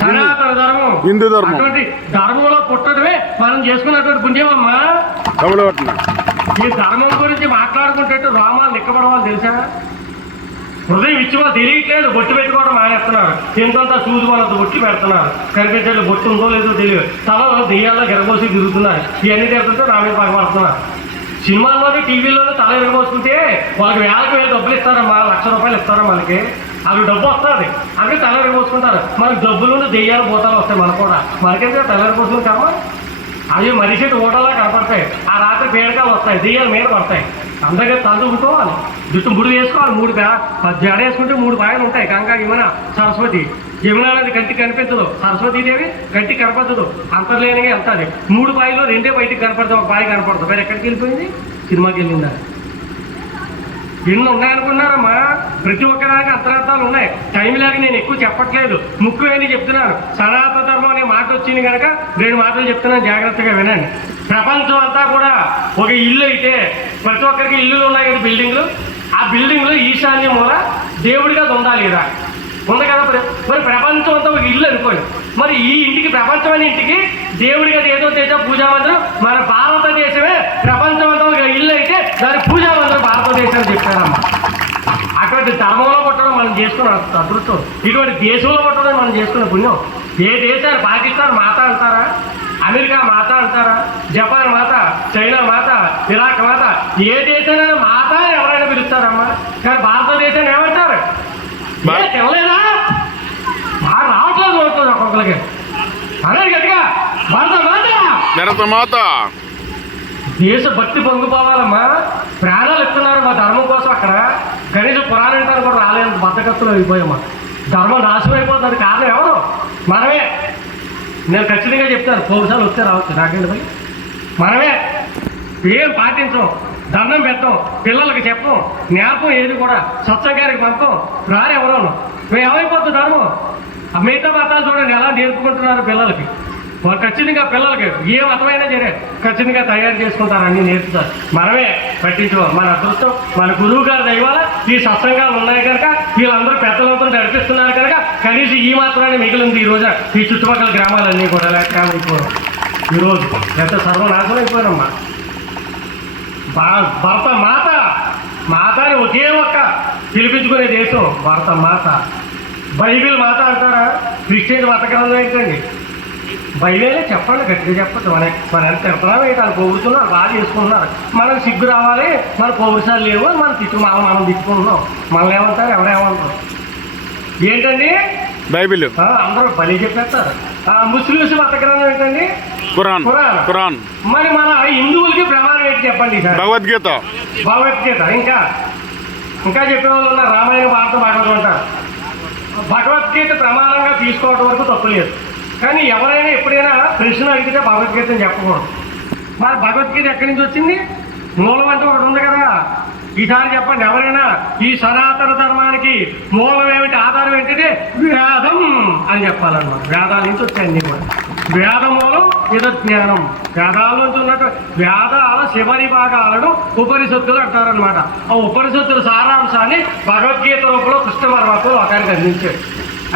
సనాతన ధర్మం, హిందూ ధర్మం. అటువంటి ధర్మంలో పుట్టడమే మనం చేసుకున్నటువంటి పుణ్యమమ్మా. ఈ ధర్మం గురించి మాట్లాడుకుంటే రోమాలు నిక్కబడవాలి తెలుసా. హృదయం ఇచ్చివా తెలియట్లేదు. బొట్టు పెట్టుకోవడం మానేస్తున్నారు. ఎంతంతా సూది వాళ్ళతో బొట్టు పెడుతున్నారు. కనిపించే బొట్టు ఉందో లేదో తెలియదు. తలలో దెయ్యాల్లో ఎరగోసి తిరుగుతున్నారు. ఇవన్నీ తిరుగుతుంటే నా మీద పగబడుతున్నారు. సినిమాల్లోనే టీవీలోనే తల ఎరగోసుకుంటే వాళ్ళకి వేలకు డబ్బులు ఇస్తారమ్మా, ₹1,00,000 ఇస్తారా మనకి. అవి డబ్బు వస్తుంది అంటే తల ఎరగోసుకుంటారు. మనకి డబ్బులు దెయ్యాలు పోతాలు వస్తాయి. మనకు కూడా మనకైతే తల ఎరగోసుకుని కమ్మ. అవి మనిషి ఓటలా కనపడతాయి. ఆ రాత్రి పేడకాలు వస్తాయి, దెయ్యాలు మీద పడతాయి. అందరికీ తలుపుకోవాలి, జుట్టు ముడి వేసుకోవాలి. 3 జడ వేసుకుంటే 3 పాయలు ఉంటాయి. గంగా, యమున, సరస్వతి. యమున అనేది కంటికి కనిపించదు, సరస్వతీదేవి కంటికి కనపడదు, అంతర్లేనిగా వెళ్తుంది. 3 పాయలు 2 బయటికి కనపడతాయి, ఒక పాయ కనపడదు. మరి ఎక్కడికి వెళ్ళిపోయింది? సినిమాకి వెళ్ళిందా? ఎన్ని ఉన్నాయనుకున్నారమ్మా. ప్రతి ఒక్కదానికి అంతరార్థాలు ఉన్నాయి. టైం లేక నేను ఎక్కువ చెప్పట్లేదు, ముక్కు అని చెప్తున్నాను. సనాతన ధర్మం అనే మాట వచ్చింది కనుక 2 మాటలు చెప్తున్నాను, జాగ్రత్తగా వినండి. ప్రపంచం అంతా కూడా ఒక ఇల్లు అయితే ప్రతి ఒక్కరికి ఇల్లులు ఉన్నాయి కదా, బిల్డింగ్లు. ఆ బిల్డింగ్లో ఈశాన్య మూల దేవుడిగా ఉండాలి కదా, ఉంది కదా. మరి ప్రపంచం అంతా ఒక ఇల్లు అనుకోండి. మరి ఈ ఇంటికి, ప్రపంచం అనే ఇంటికి దేవుడిగా ఏదో చేసా పూజా మందిరం. మన భారతదేశమే ప్రపంచం అంతా ఒక ఇల్లు అయితే దాని పూజా మందిరం భారతదేశం చెప్పారమ్మా. అటువంటి ధర్మంలో పుట్టడం మనం చేసుకున్న అదృష్టం. ఇటువంటి దేశంలో పుట్టడం మనం చేసుకున్న పుణ్యం. ఏ దేశాలు, పాకిస్తాన్ మాత అంటారా, అమెరికా మాత అంటారా, జపాన్ మాత, చైనా మాత, ఇరాక్ మాత, ఏ దేశాన్ని మాత ఎవరైనా పిలుస్తారమ్మా. కానీ భారతదేశాన్ని ఏమంటారు? తెవలేదా? బాగా రావట్లేదు అవుతుంది ఒక్కొక్కరికి. అదే గట్టిగా భారత మాత. దేశ భక్తి పొంగిపోవాలమ్మా. ప్రాణాలు ఇస్తున్నారు మా ధర్మం కోసం. అక్కడ కనీసం పురాణానికి కూడా రాలేంత బద్దకత్తులు అయిపోయామా. ధర్మం నాశనం అయిపోతుంది. కారణం ఎవరు? మనమే. నేను ఖచ్చితంగా చెప్తాను, 4 సార్లు వస్తే రావచ్చు. నాకేంటి పోయి మనమే ఏం పాటించం, దండం పెట్టం, పిల్లలకి చెప్పం, జ్ఞాపకం ఏది కూడా సత్సంగానికి పంపం, రారు ఎవరో. మేము ఏమైపోతుంది ధర్మం? మిగతా మతాలు చూడండి ఎలా నేర్పుకుంటున్నారు పిల్లలకి. వాళ్ళు ఖచ్చితంగా పిల్లలకి ఏ మతమైనా సరే ఖచ్చితంగా తయారు చేసుకుంటారు, అన్నీ నేర్పుతారు. మనమే పట్టించుకోవాలి. మన అదృష్టం మన గురువు గారి దయవల్ల ఈ సత్సంగాలు ఉన్నాయి కనుక వీళ్ళందరూ పెద్దలందరూ నడిపిస్తున్నారు కనుక కనీసం ఈ మాత్రమే మిగిలింది ఈ రోజు. ఈ చుట్టుపక్కల గ్రామాలన్నీ కూడా అయిపోయాం. ఈరోజు ఎంత సర్వనాశనం అయిపోయారమ్మా. భరత మాత అని ఒకే ఒక్క పిలిపించుకునే దేశం భరత మాత. బైబిల్ మాత అంటారా? క్రిస్టియన్ మత గ్రంథం ఏంటండి? బైబిలే చెప్పండి, గట్టిగా చెప్పచ్చు. మన ఎంత తిడుతున్నాం ఏంటి, వాళ్ళు పొగుడుతున్నారు, బాగా చేసుకుంటున్నారు. మనకు సిగ్గు రావాలి, మన పౌరుషాలు లేవు, మనం మనం తిట్టుకుంటున్నాం. మనల్ని ఏమంటారు, ఎవరేమంటారు? ఏంటండి బైబిల్ అందరూ బలి చెప్పేస్తారు. ముస్లింస్ మత గ్రంథం ఏంటండి? ఖురాన్. మరి మన హిందువులకి ప్రమాణం ఏంటి చెప్పండి? భగవద్గీత. ఇంకా చెప్పేవాళ్ళు ఉన్నారు, రామాయణ భాగవతం అంటారు. భగవద్గీత ప్రమాణంగా తీసుకోవడం వరకు తప్పు లేదు. కానీ ఎవరైనా ఎప్పుడైనా ప్రశ్న అడిగితే భగవద్గీతని చెప్పకూడదు. మరి భగవద్గీత ఎక్కడి నుంచి వచ్చింది? మూలం అంటే ఒకటి ఉంది కదా. ఈసారి చెప్పండి, ఎవరైనా ఈ సనాతన ధర్మానికి మూలం ఏమిటి, ఆధారం ఏంటంటే వేదం అని చెప్పాలన్నమాట. వేదాల నుంచి వచ్చాయన్నీ కూడా. వేద మూలం ఇద జ్ఞానం. వేదాల నుంచి ఉన్నట్టు వేదాల చివరి భాగాలను ఉపనిషత్తులు అంటారనమాట. ఆ ఉపనిషత్తుల సారాంశాన్ని భగవద్గీత రూపంలో కృష్ణ పరమాత్మ లోకానికి అందించాడు.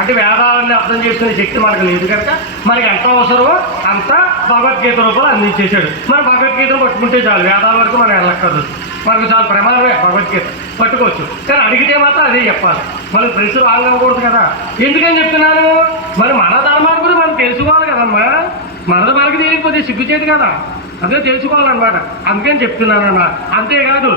అంటే వేదాలని అర్థం చేసుకునే శక్తి మనకు లేదు కనుక మనకి ఎంత అవసరమో అంత భగవద్గీత రూపంలో అందించేశాడు. మనం భగవద్గీతను పట్టుకుంటే చాలు, వేదాల వరకు మనం వెళ్ళక్కర్దు. మనకు చాలా ప్రమాదమే భగవద్గీత పట్టుకోవచ్చు. కానీ అడిగితే మాత్రం అదే చెప్పాలి. మనకు ఫ్రెండ్స్ రాగకూడదు కదా. ఎందుకని చెప్తున్నాను? మరి మన ధర్మాన్ని కూడా మనం తెలుసుకోవాలి కదమ్మా. మనది మనకి తెలియకపోతే సిగ్గుచేది కదా, అదే తెలుసుకోవాలన్నమాట. అందుకని చెప్తున్నానన్న. అంతేకాదు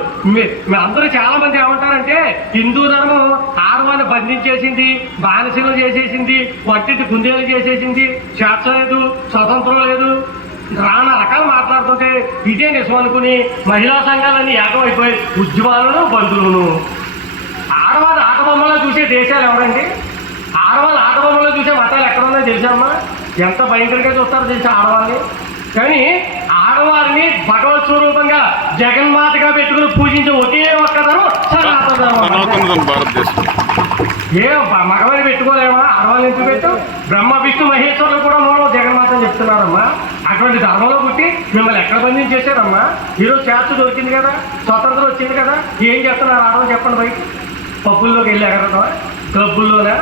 అందరూ చాలా మంది ఏమంటారంటే హిందూ ధర్మం ఆడవాళ్ళని బంధించేసింది, బానిసలు చేసేసింది, వంటింటి గుండెలు చేసేసింది, స్వేచ్ఛ లేదు, స్వతంత్రం లేదు, రానా రకాలు మాట్లాడుతుంటే ఇదే నిజం అనుకుని మహిళా సంఘాలన్నీ ఏకమైపోయి ఉద్యమాలను బంధువులను. ఆడవాళ్ళు ఆటబొమ్మలో చూసే దేశాలు ఎవరండి? ఆడవాళ్ళు ఆటబొమ్మలో చూసే మతాలు ఎక్కడ ఉన్నాయో తెలుసమ్మా? ఎంత భయంకరంగా చూస్తారో తెలుసా ఆడవాళ్ళని. కానీ ఆడవారిని భగవత్ స్వరూపంగా జగన్మాతగా పెట్టుకుని పూజించే ఒకే ఒక్క ధర్మం సనాతన ధర్మం. ఏ మగవారిని పెట్టుకోలేమా? ఆడవాళ్ళని ఎందుకు పెట్టు? బ్రహ్మ విష్ణు మహేశ్వరులు కూడా మూలం జగన్మాత అని చెప్తున్నారమ్మా. అటువంటి ధర్మంలో పుట్టి మిమ్మల్ని ఎక్కడ బంధించి చేశారమ్మా? ఈరోజు చేర్చు దొరికింది కదా, స్వతంత్రం వచ్చింది కదా, ఏం చేస్తున్నారు ఆడవాళ్ళు చెప్పండి? బయట పబ్బుల్లోకి వెళ్ళి ఎగరడమా, క్లబ్బుల్లోనా,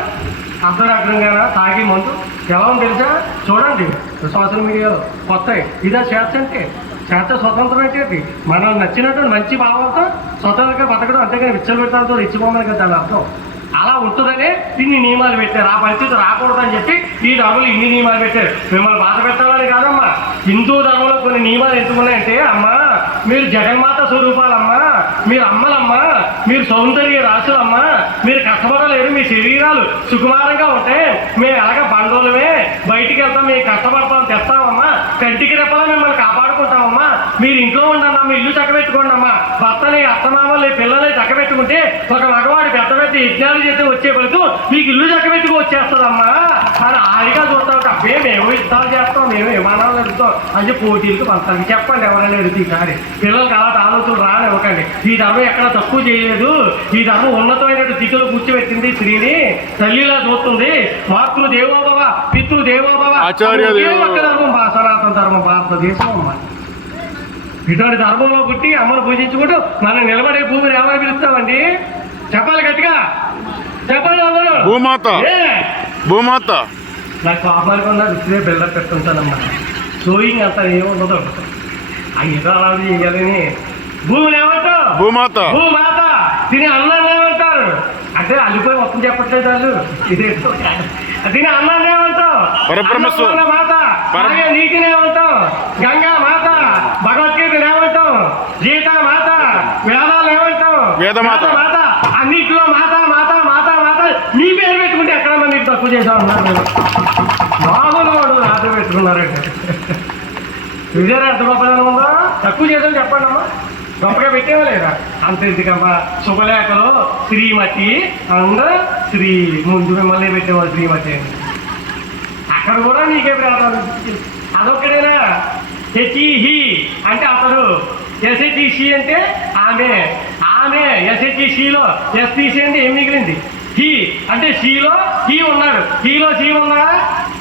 అర్ధరాత్రంగానా తాగి మందు ఎలా ఉంది తెలుసా? చూడండి సోషల్ మీడియాలో కొత్త ఇదా స్వేచ్ఛ అంటే. స్వేచ్ఛ స్వతంత్రం అంటే మనం నచ్చినట్టు మంచి భావంతో స్వతంత్రంగా బతకడం, అంతేగాని విచ్చలబెడతాంతో రెచ్చిపోమని కదా దాని అర్థం. అలా ఉంటుందనే ఇన్ని నియమాలు పెట్టారు. ఆ పరిస్థితి రాకూడదని చెప్పి ఈ ధర్మంలో ఇన్ని నియమాలు పెట్టారు. మిమ్మల్ని బాధ పెట్టాలని కాదమ్మా. హిందూ ధర్మంలో కొన్ని నియమాలు ఎందుకున్నాయంటే, అమ్మా మీరు జగన్మాత స్వరూపాలమ్మా, మీరు అమ్మలమ్మా, మీరు సౌందర్య రాశులమ్మా, మీరు కష్టపడలేరు, మీ శరీరాలు సుకుమారంగా ఉంటాయి, మేము ఎలాగ బండోలమే బయటికి వెళ్తాం, మేము కష్టపడతాం, తెస్తామమ్మా, కంటికి రెప్పలా మిమ్మల్ని కాపాడుకుంటామమ్మా, మీరు ఇంట్లో ఉండమ్మా, మీ ఇల్లు చక్కబెట్టుకోండి అమ్మా, భర్తని అత్తమామల్ని పిల్లల్ని చక్కబెట్టుకుంటే ఒక మగవాడు పెద్ద పెద్ద యజ్ఞాలు చేస్తే వచ్చే బదులు మీకు ఇల్లు చక్కబెట్టుకు వచ్చేస్తుందమ్మా అని ఆడిగా చూస్తా ఉంటే అబ్బే మేము యుద్ధాలు చేస్తాం, మేము విమానాలు నడుపుతాం అని చెప్పి పోటీలకు పంపాలి. చెప్పండి ఎవరైనా ఎడుతు ఈసారి పిల్లలకి అలాంటి ఆలోచనలు రానివ్వకండి. ఈ ధర్మం ఎక్కడ తక్కువ చేయలేదు. ఈ ధర్మం ఉన్నతమైనటువంటి దిశలో కూర్చోబెట్టింది. స్త్రీని తల్లిలా చూస్తుంది. మాతృ దేవోభవ పితృ దేవోభవ ధర్మం సనాతన ధర్మం భారతదేశం అమ్మ. ఇటువంటి ధర్మంలో పుట్టి అమ్మను పూజించుకుంటూ మనం నిలబడే భూమిని ఎవరు పిలుస్తామండి? చెప్పాలి గట్టిగా చెప్పండి అందరూ. భూమాత. నాకు పాపానికి ఉన్న రుచినే బిల్డప్ పెట్టుకుంటానమ్మా. షోయింగ్ అంతా ఏముండదు. ఏదో అలాంటి చేయాలని భూమిని ఏమంటారు? భూమాత. తిని అన్నాన్ని ఏమంటారు? అంటే అల్లిపోయి మొత్తం చెప్పట్లేదు వాళ్ళు. ఇదే తిని అన్నాన్ని ఏమంటావు? మాత. అలాగే నీటిని ఏమంటాం? గంగా మాత. భగవద్గీతను ఏమంటాం? గీతా మాత. వేదాలు ఏమంటాం? వేదమాత. అన్నింటిలో మాత మాత మాత మాత. నీ పేరు పెట్టుకుంటే ఎక్కడ మీరు తక్కువ చేసావు అన్నారు. మామూలు వాడు రాత్రి పెట్టుకున్నారంటే విజయరా ఎంత గొప్పదనం ఉందో. తక్కువ చేసావు చెప్పండి అమ్మా. గొప్పగా పెట్టేవా లేదా? అంత ఎందుకమ్మా. శుభలేఖలో శ్రీమతి అండ్ శ్రీ ముందు మిమ్మల్ని పెట్టేవాళ్ళు శ్రీమతి అని. అక్కడ కూడా నీకే ప్రాధాన్యత. అదొక్కడేనా? హెచ్ఈహి అంటే అతడు, ఎస్హెచ్ఈసి అంటే ఆమె, ఆమె ఎస్హెచ్ఈసిలో ఎస్ తీసేయండి ఏం మిగిలింది? హీ అంటే షీలో హీ ఉన్నాడు. హీలో షీ ఉన్నాడా?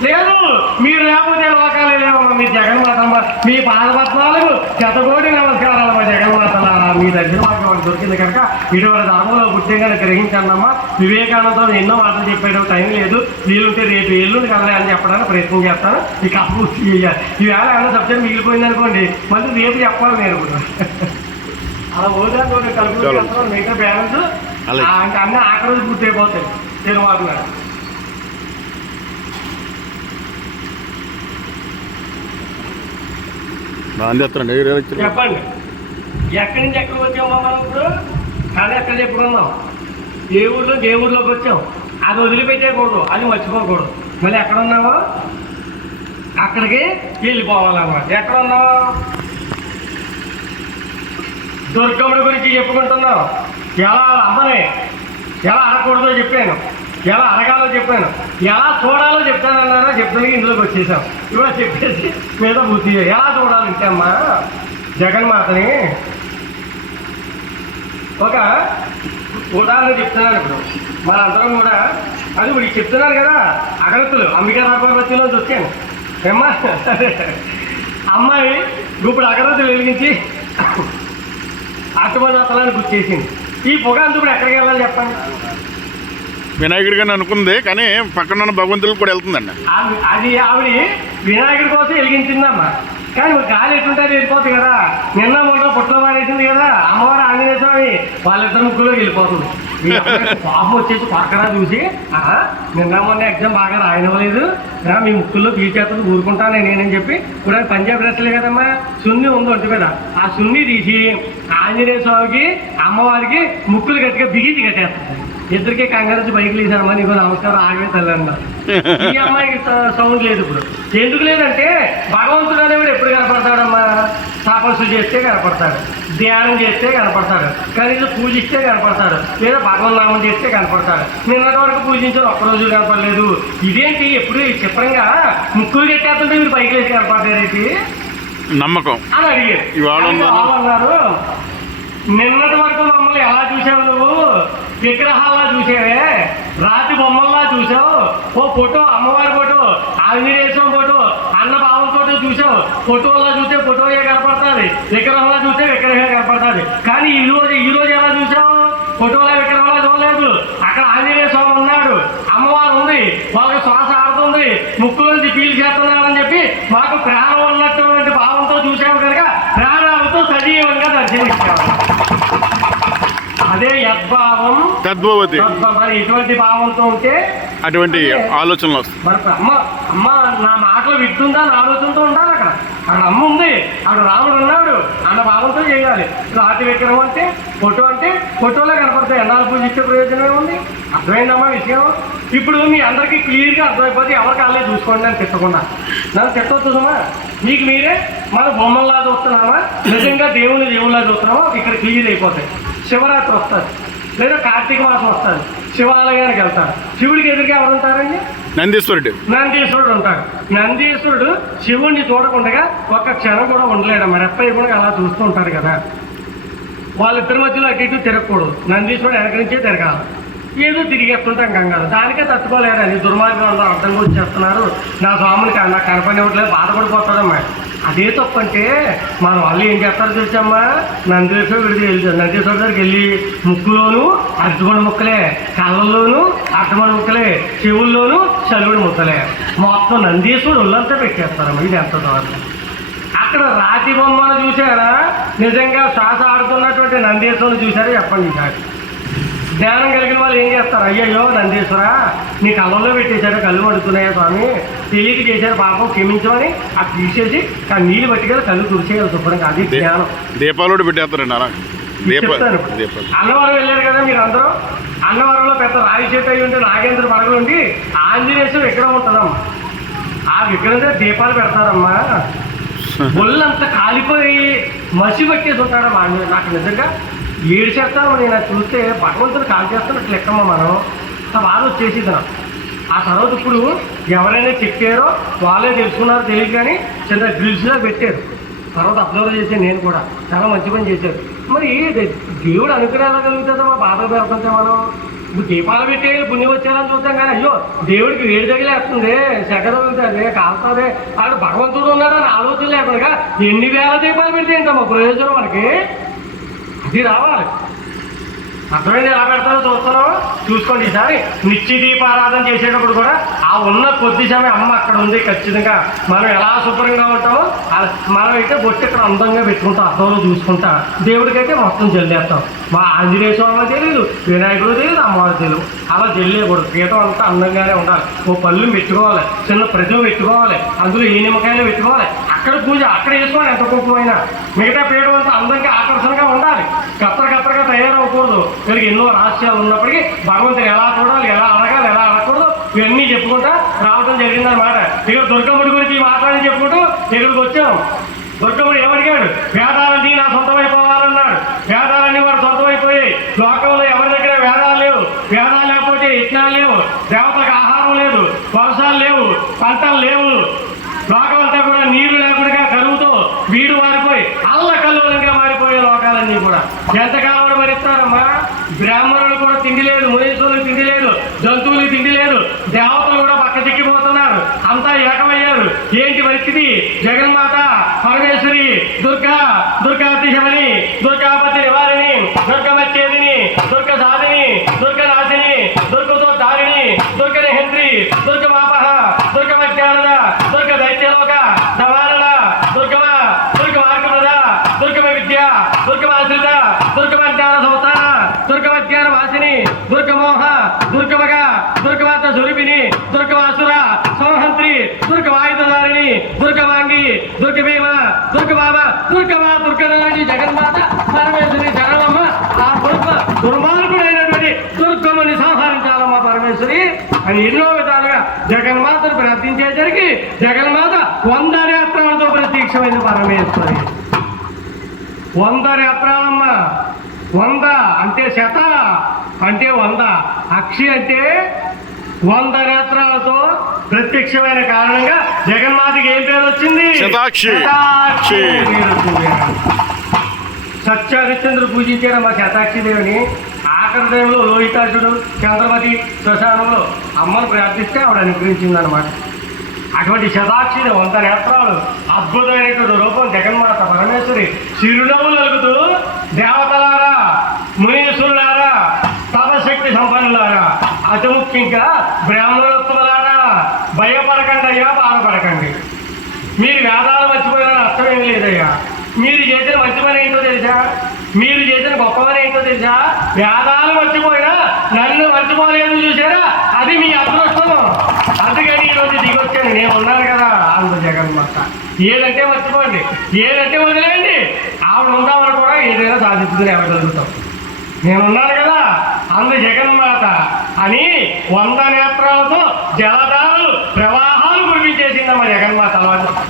లేదు. మీరు లేకపోతే లోకాలే లేవమ్మా. మీ జగన్మాతమ్మ, మీ పాదపద్మాలకు శతకోటి నమస్కారాలమ్మా. జగన్మాతల మీ దగ్గర మాకు దొరికింది కనుక ఇటువంటి ధర్మంలో పుట్టిందని గ్రహించండమ్మా. వివేకానందం ఎన్నో మాటలు చెప్పాడు, టైం లేదు, వీలుంటే రేపు ఎల్లుండి కదలే అని చెప్పడానికి ప్రయత్నం చేస్తాను. ఇక పూర్తి చేయాలి. ఈవేళ ఏమన్నా సబ్జెక్ట్ మిగిలిపోయింది అనుకోండి, మళ్ళీ రేపు చెప్పాలి నేను కూడా. అలా ఓదాన్ని కలుపుకొని మిగతా బ్యాలెన్స్ ఇంకా అన్నీ ఆఖరి రోజు పూర్తి అయిపోతాయి. తెలుగు చెప్పండి. ఎక్కడి నుంచి ఎక్కడికి వచ్చామో మనం ఇప్పుడు? కానీ ఎక్కడ చెప్పుకున్నాం, ఏ ఊర్లోకి వచ్చాం. అది వదిలిపెట్టేయకూడదు, అది మర్చిపోకూడదు. మళ్ళీ ఎక్కడ ఉన్నామో అక్కడికి వెళ్ళిపోవాలన్నమాట. ఎక్కడ ఉన్నామో దుర్గముడి గురించి చెప్పుకుంటున్నాం. ఎలా అమ్మని ఎలా అడగకూడదో చెప్పాను, ఎలా అడగాలో చెప్పాను, ఎలా చూడాలో చెప్తానన్నారో చెప్తాను. ఇందులోకి వచ్చేసాం. ఇవాళ చెప్పేసి మీద బుద్ధి ఎలా చూడాలంటే అమ్మా జగన్మాతని ఒక ఉదాహరణ చెప్తున్నాను. ఇప్పుడు మనందరం కూడా అది ఇప్పుడు చెప్తున్నారు కదా, అగరత్తులు అంబికా రాఘవతిలోంచి వచ్చాను ఏమ్మా. అమ్మాయి ఇప్పుడు అగరత్తులు వెలిగించి అటుమతలాన్ని గుర్చేసింది. ఈ పొగ అంతా ఇప్పుడు ఎక్కడికి వెళ్ళాలి చెప్పండి? వినాయకుడి గారిని అనుకుంది, కానీ పక్కన ఉన్న భగవంతులకు కూడా వెళ్తుందండి. అది ఆవిడ వినాయకుడి కోసం వెలిగించిందమ్మా. కానీ గాలి ఎట్లుంటే వెళ్ళిపోతుంది కదా. నిన్న మొన్న పుట్లో పాడేసింది కదా అమ్మవారు ఆంజనేయ స్వామి, వాళ్ళిద్దరు ముగ్గులోకి వెళ్ళిపోతుంది. పాపం వచ్చేసి పక్కన చూసి నిన్న మొన్న ఎగ్జామ్ బాగా రాయనవ్వలేదు, మీ ముక్కుల్లో పీచేతలు ఊరుకుంటాను నేనని చెప్పి ఇప్పుడు పంజాబ్ డ్రెస్లే కదమ్మా, సున్ని ఉంది ఒంటి మీద. ఆ సున్ని తీసి ఆంజనేయ స్వామికి అమ్మవారికి ముక్కులు గట్టిగా బిగించి కట్టేస్తుంది. ఇద్దరికే కంగారు బైక్ లేసానమ్మా, నీకు నమస్కారం ఆగమే తల్లి అన్నారు. ఈ అమ్మాయికి సౌండ్ లేదు. ఇప్పుడు ఎందుకు లేదంటే భగవంతుడు అనేవాడు ఎప్పుడు కనపడతాడమ్మా? తపస్సు చేస్తే కనపడతాడు, ధ్యానం చేస్తే కనపడతాడు, కనీసం పూజిస్తే కనపడతాడు, లేదా భగవన్నామం చేస్తే కనపడతాడు. నిన్నటి వరకు పూజించారు, ఒక్కరోజు కనపడలేదు. ఇదేంటి ఎప్పుడు చిత్రంగా ముక్కులు కట్టేస్తుంటే మీరు బైక్ లేసి కనపడతారేంటి నమ్మకం అని అడిగారు. అన్నారు నిన్నటి వరకు మమ్మల్ని ఎలా చూసావు నువ్వు? విగ్రహాల్లా చూసావే, రాతి బొమ్మల్లా చూసావు. ఓ ఫోటో, అమ్మవారి ఫోటో, ఆంజనేయ స్వామి ఫోటో, అన్న బావం ఫోటో చూసావు. ఫోటోలా చూస్తే ఫోటోయే కనపడుతుంది, విగ్రహంలా చూస్తే విగ్రహమే కనపడుతుంది. కానీ ఈ రోజు ఎలా చూసావు? ఫోటోలా విగ్రహంలా చూడలేదు. అక్కడ ఆంజనేయ స్వామి ఉన్నాడు, అమ్మవారు ఉంది, వాళ్ళకి శ్వాస ఆడుతుంది, ముక్కులోంచి పీలు చేస్తున్నారని చెప్పి మాకు ప్రాణం ఉన్నటువంటి భావంతో చూసాము కనుక ప్రాణాలతో సజీవంగా దర్శనమిచ్చాము. అదే యద్భావం తద్భవతి. మరి ఎటువంటి భావంతో ఉంటే అటువంటి ఆలోచనలు వస్తాయి. మరి అమ్మ నా మాటలు వింటుందా అని ఆలోచనతో ఉండాలి. అక్కడ అమ్మ ఉంది, అక్కడ రాముడు ఉన్నాడు అన్న భావంతో చేయాలి. రాతి విగ్రహం అంటే ఫోటో అంటే ఫోటోలో కనపడతాయి. ఎన్నాళ్ళు పూజించే ప్రయోజనమే ఉంది. అర్థమైందమ్మా విషయం? ఇప్పుడు మీ అందరికీ క్లియర్గా అర్థమైపోతే ఎవరికి వాళ్ళే చూసుకోండి అని తిట్టకుండా. నన్ను తిట్టవచ్చుదమ్మా, మీకు మీరే మన బొమ్మల్లా చూస్తున్నామా, నిజంగా దేవుళ్ళ చూస్తున్నామా, ఇక్కడ క్లియర్ అయిపోతాయి. శివరాత్రి వస్తుంది, లేదా కార్తీక మాసం వస్తుంది, శివాలయానికి వెళ్తారు. శివుడికి ఎదురుగా ఎవరు ఉంటారండి? నందీశ్వరుడు ఉంటాడు. నందీశ్వరుడు శివుడిని చూడకుండా ఒక్క క్షణం కూడా ఉండలేడు. మరి ఎప్పటికీ అలా చూస్తూ ఉంటారు కదా. వాళ్ళిద్దరి మధ్యలో అటు ఇటు తిరగకూడదు. నందీశ్వరుడు వెనక నుంచే తిరగాలి. ఏదో తిరిగేస్తుంటాం కంగారు. దానికే తట్టుకోలేదని దుర్మార్గం అందరూ అర్థం వచ్చేస్తున్నారు. నా స్వామిని నాకు కనపడివ్వట్లేదు, బాధపడిపోతాడమ్మా. అదే తప్పంటే మన వాళ్ళు ఏం చేస్తారో చూసామ్మా, నందీశ్వరుడు దగ్గరికి వెళ్ళి ముక్కులోను అరటిపండు ముక్కలే, కళ్ళల్లోనూ అరటిపండు ముక్కలే, చెవుల్లోనూ చలువుడు ముక్కలే, మొత్తం నందీశ్వరుడు ఒళ్ళంతా పెట్టేస్తారమ్మా. ఇది ఎంత దూరం. అక్కడ రాతి బొమ్మను చూసారా? నిజంగా శ్వాస ఆడుతున్నటువంటి నందీశ్వరుని చూసారా? చెప్పండి. ఈసారి జ్ఞానం కలిగిన వాళ్ళు ఏం చేస్తారు? అయ్యయ్యో నందీశ్వరా, నీ కళ్ళలో పెట్టేశారు, కళ్ళు పడుతున్నాయా స్వామి, తెలియక చేశారు పాపం, క్షమించమని అది తీసేసి నీళ్ళు పట్టుకెళ్ళి కళ్ళు తుడిచేయాలి శుభ్రంగా. అది జ్ఞానం. దీపాలు పెట్టేస్తారండి. చెప్తాను. అన్నవరం వెళ్ళారు కదా మీరు అందరూ. అన్నవరంలో పెద్ద రాయి చెట్టు అయ్యి ఉంటే నాగేంద్ర పడగలు ఉండి ఆంజనేయ విగ్రహం ఉంటుందమ్మా. ఆ విగ్రహం దగ్గర దీపాలు పెడతారమ్మా. ఒళ్ళంతా కాలిపోయి మసి పట్టేసి ఉంటాడమ్మా ఆంజనేయ. నాకు నిజంగా ఏడు చేస్తాను నేను అది చూస్తే భగవంతుడు కాల్ చేస్తున్నట్టు లెక్కమ్మ. మనం బాధ వచ్చేసింది నాకు. ఆ తర్వాత ఇప్పుడు ఎవరైనా చెప్పారో వాళ్ళే తెలుసుకున్నారో తెలియదు, కానీ చిన్న గ్రిల్స్లో పెట్టారు. తర్వాత అబ్జర్వ్ చేశాను నేను కూడా, చాలా మంచి పని చేశారు. మరి దేవుడు అనుగ్రహం ఎలా కలుగుతుందో మా బాధ పెడుతుంటే మనం ఇప్పుడు దీపాలు పెట్టే పుణ్యం వచ్చేయాలని చూద్దాం కానీ అయ్యో దేవుడికి వేడి తగిలేస్తుంది, సెగ తగులుతుంది, కాలుతుంది, అక్కడ భగవంతుడు ఉన్నాడని ఆలోచన లేకుండా ఎన్ని వేల దీపాలు పెడితే ఏంటమ్మా ప్రయోజనం మనకి? అది రావాలి. అర్థమైంది? ఎలా పెడతారో చూస్తారో చూసుకోండి. ఈసారి నిత్య దీపారాధన చేసేటప్పుడు కూడా ఆ ఉన్న కొద్ది సమయం అమ్మ అక్కడ ఉంది ఖచ్చితంగా. మనం ఎలా శుభ్రంగా ఉంటామో మనం అయితే బొట్టు ఇక్కడ అందంగా పెట్టుకుంటాం, అర్థంలో చూసుకుంటా. దేవుడికైతే మొత్తం జల్లేస్తాం. మా ఆంజనేయ స్వామి తెలియదు, వినాయకుడు తెలియదు, అమ్మవారు తెలియదు. అలా జల్లేయకూడదు. పీఠం అంతా అందంగానే ఉండాలి. ఓ పళ్ళు పెట్టుకోవాలి, చిన్న ప్రతిమ పెట్టుకోవాలి, అందులో ఏ నిమ్మకాయలు పెట్టుకోవాలి. అక్కడ పూజ అక్కడ వేసుకోవాలి, ఎంత కుప్పమైనా. మిగతా పీఠం అంతా అందంగా ఆకర్షణగా ఉండాలి, కత్తరగా తయారవకూడదు. వీళ్ళకి ఎన్నో రహస్యాలు ఉన్నప్పటికీ భగవంతుని ఎలా చూడాలి, ఎలా అడగాలి, ఎలా అడగకూడదు ఇవన్నీ చెప్పుకుంటా రావడం జరిగిందన్నమాట. ఇక్కడ దుర్గమ్ముడి గురించి మాట్లాడి చెప్పుకుంటూ ఇక్కడికి వచ్చాం. దుర్గమ్ముడు ఏమడిగాడు? వేదాలన్నీ నా సొంతమైపోవాలన్నాడు. వేదాలన్నీ వాడు సొంతమైపోయాయి. లోకంలో ఎవరి దగ్గర వేదాలు లేవు. వేదాలు లేకపోతే యజ్ఞాలు లేవు, దేవతలకు ఆహారం లేదు, వర్షాలు లేవు, పంటలు లేవు. లోకం అంతా కూడా నీరు లేకుండా కరువుతో వీడు మారిపోయి అల్లకల్లోలంగా మారిపోయే లోకాలన్నీ కూడా ఎంతకాలం మరిస్తారమ్మా? బ్రాహ్మణులు కూడా తిండి లేదు, మునీశ్వరులకు తిండి లేదు, జంతువులకు తిండి లేదు, దేవతలు కూడా పక్క చిక్కిపోతున్నారు, అంతా ఏకమయ్యారు. ఏంటి పరిస్థితి? జగన్మాత పరమేశ్వరి దుర్గాతిశమని, దుర్గాపతి నివారిణి, దుర్గమచ్చేదిని, దుర్గ సాధిని, దుర్గనాశిని, దుర్గతో దారిణి, దుర్గనిహంత్రి, దుర్గమాపహ, దుర్గమజ్ఞానద, దుర్గ దైత్యలోక దవారణ, దుర్గమార్గమద, దుర్గమ విద్య, దుర్గమాశ్రిత, దుర్గమజ్ఞాన సంస్థాన, దుర్గమజ్ఞాన వాసిని, దుర్గమోహ, దుర్గమగ, దుర్గమాత స్వరూపిణి, దుర్గమాసుర సంహంత్రి, దుర్గవాయుధారిణి, దుర్గమాంగి, దుర్గభీమ, దుర్గమామ, దుర్గలాంటి జగన్మాత పరమేశ్వరి జగనమ్మ. ఆ దుర్మార్గుడైనటువంటి దుర్గమ్మని సంహరించాలమ్మా పరమేశ్వరి అని ఎన్నో విధాలుగా జగన్మాతను ప్రార్థించేసరికి జగన్మాత 100 నేత్రాలతో ప్రత్యక్షమైన పరమేశ్వరి. 100 నేత్రాలమ్మ. 100 అంటే శత అంటే 100, అక్షి అంటే 100 నేత్రాలతో ప్రత్యక్షమైన కారణంగా జగన్మాతకి ఏం పేరు వచ్చింది? శతాక్షి. సత్యహరిశ్చంద్రుడు పూజించారమ్మా శతాక్షి దేవిని. ఆఖరి టైంలో లోహితాసుడు చంద్రమతి శ్మశానంలో అమ్మను ప్రార్థిస్తే ఆవిడ అనుగ్రహించిందనమాట. అటువంటి శతాక్షిని 100 నేత్రాలు, అద్భుతమైనటువంటి రూపం జగన్మాత పరమేశ్వరి. చిరునవ్వులు అలుగుతూ దేవతలారా, మునీశ్వరులారా, తపశక్తి సంపన్నులారా, అతి ముఖ్యంగా బ్రాహ్మణోత్తములారా, భయపడకండి అయ్యా, బాధపడకండి. మీరు వేదాలు మర్చిపోయిన అర్థం ఏం లేదయ్యా. మీరు చేసిన మంచి పని ఏంటో తెలుసా? మీరు చేసిన గొప్ప పని ఏంటో తెలుసా? వేదాలు మర్చిపోయినా నన్ను మర్చిపోలేదు చూసారా, అది మీ అదృష్టం. అందుకని ఈరోజు దిగొచ్చాను. నేను ఉన్నాను కదా అంత జగన్మాత. ఏదంటే మర్చిపోండి, ఏదంటే వదిలేయండి. ఆవిడ ఉందామని కూడా ఏదైనా సాధించుకుని ఇవ్వగలుగుతాం. నేనున్నాను కదా అందు జగన్మాత అని 100 నేత్రాలతో జలధారలు ప్రవాహాలు కురిపించేసిందమ్మా జగన్మాత.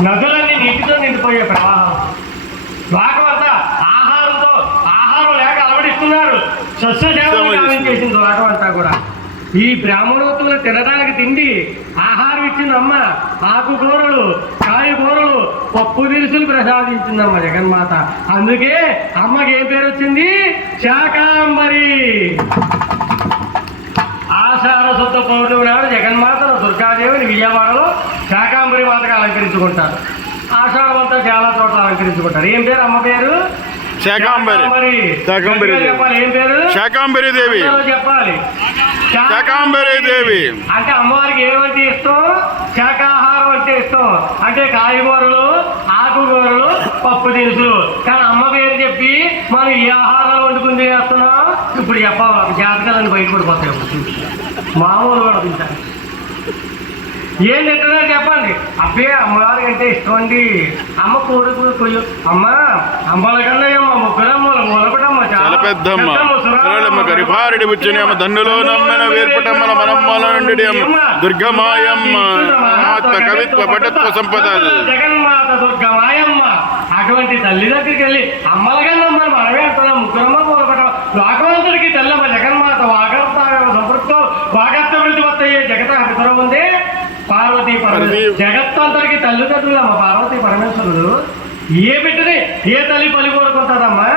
నదులన్నీ నీటితో నిండిపోయే ప్రవాహం. లోకం అంతా ఆహారం లేక అలవడిస్తున్నారు. సస్యసేవలు గావించేసింది లోకం అంతా కూడా. ఈ బ్రాహ్మణోత్తులు తినడానికి తిండి ఆహారం ఇచ్చిందమ్మ. ఆకుకూరలు, కాయకూరలు, పప్పు దినుసులు ప్రసాదించిందమ్మ జగన్మాత. అందుకే అమ్మకి ఏం పేరు వచ్చింది? శాకాంబరి. ఆషాఢ శుద్ధ పౌర్ణమి నాడు జగన్మాతను దుర్గాదేవిని విజయవాడలో శాకాంబరి మాతగా అలంకరించుకుంటారు. ఆషాఢం అంతా చాలా చోట్ల అలంకరించుకుంటారు. ఏం పేరు అమ్మ పేరు? శాకాంబరి. చెప్పాలి. ఏం పేరు? శాకాంబరి దేవి. చెప్పాలి. శాకాంబరి దేవి అంటే అమ్మవారికి ఏమంటే ఇష్టం? శాకాహారం అంటే ఇష్టం. అంటే కాయగూరలు, ఆకుకూరలు, పప్పు దినుసులు. కానీ అమ్మ పేరు చెప్పి మనం ఏ ఆహారాలు వండుకుని చేస్తున్నాం ఇప్పుడు చెప్పాలి. జాతకాలని బయటపడిపోతాయి. మామూలు కూడా తింటారు. ఏం తింటున్నారు చెప్పండి. అబ్బే అమ్మవారికి అంటే ఇష్టం అండి. అమ్మ కోడుకు కొయ్యు అమ్మ అమ్మల కన్నయ్యమ్మ, ముగ్గురమ్మల మూలపటమ్మ, చాలా పెద్దమ్మ, గరిభారెడి బుచ్చనేమ, దండులో నమ్మన వేర్పటమ్మల మనమ్మల నుండి అమ్మ దుర్గమాయమ్మ, కవిత్వ పటత్వ సంపద జగన్మాత దుర్గమాయమ్మ. అటువంటి తల్లి దగ్గరికి వెళ్ళి అమ్మల కన్నమ్మని మనమే అంటున్నాం. ముగ్గురమ్మ మూలపటం లోకవంతుడికి తెల్లమ్మ జగన్మాత. వాగర్త సంపృక్తో వాగర్త వృత్తివత్తయ్యే జగత పితరం ఉంది పార్వతీ పరమేశ్వరుడు. జగత్తంతరికి తల్లిదండ్రులు అమ్మ పార్వతీ పరమేశ్వరుడు. ఏ బిడ్డని ఏ తల్లి బలి కోరుకుంటుందమ్మా?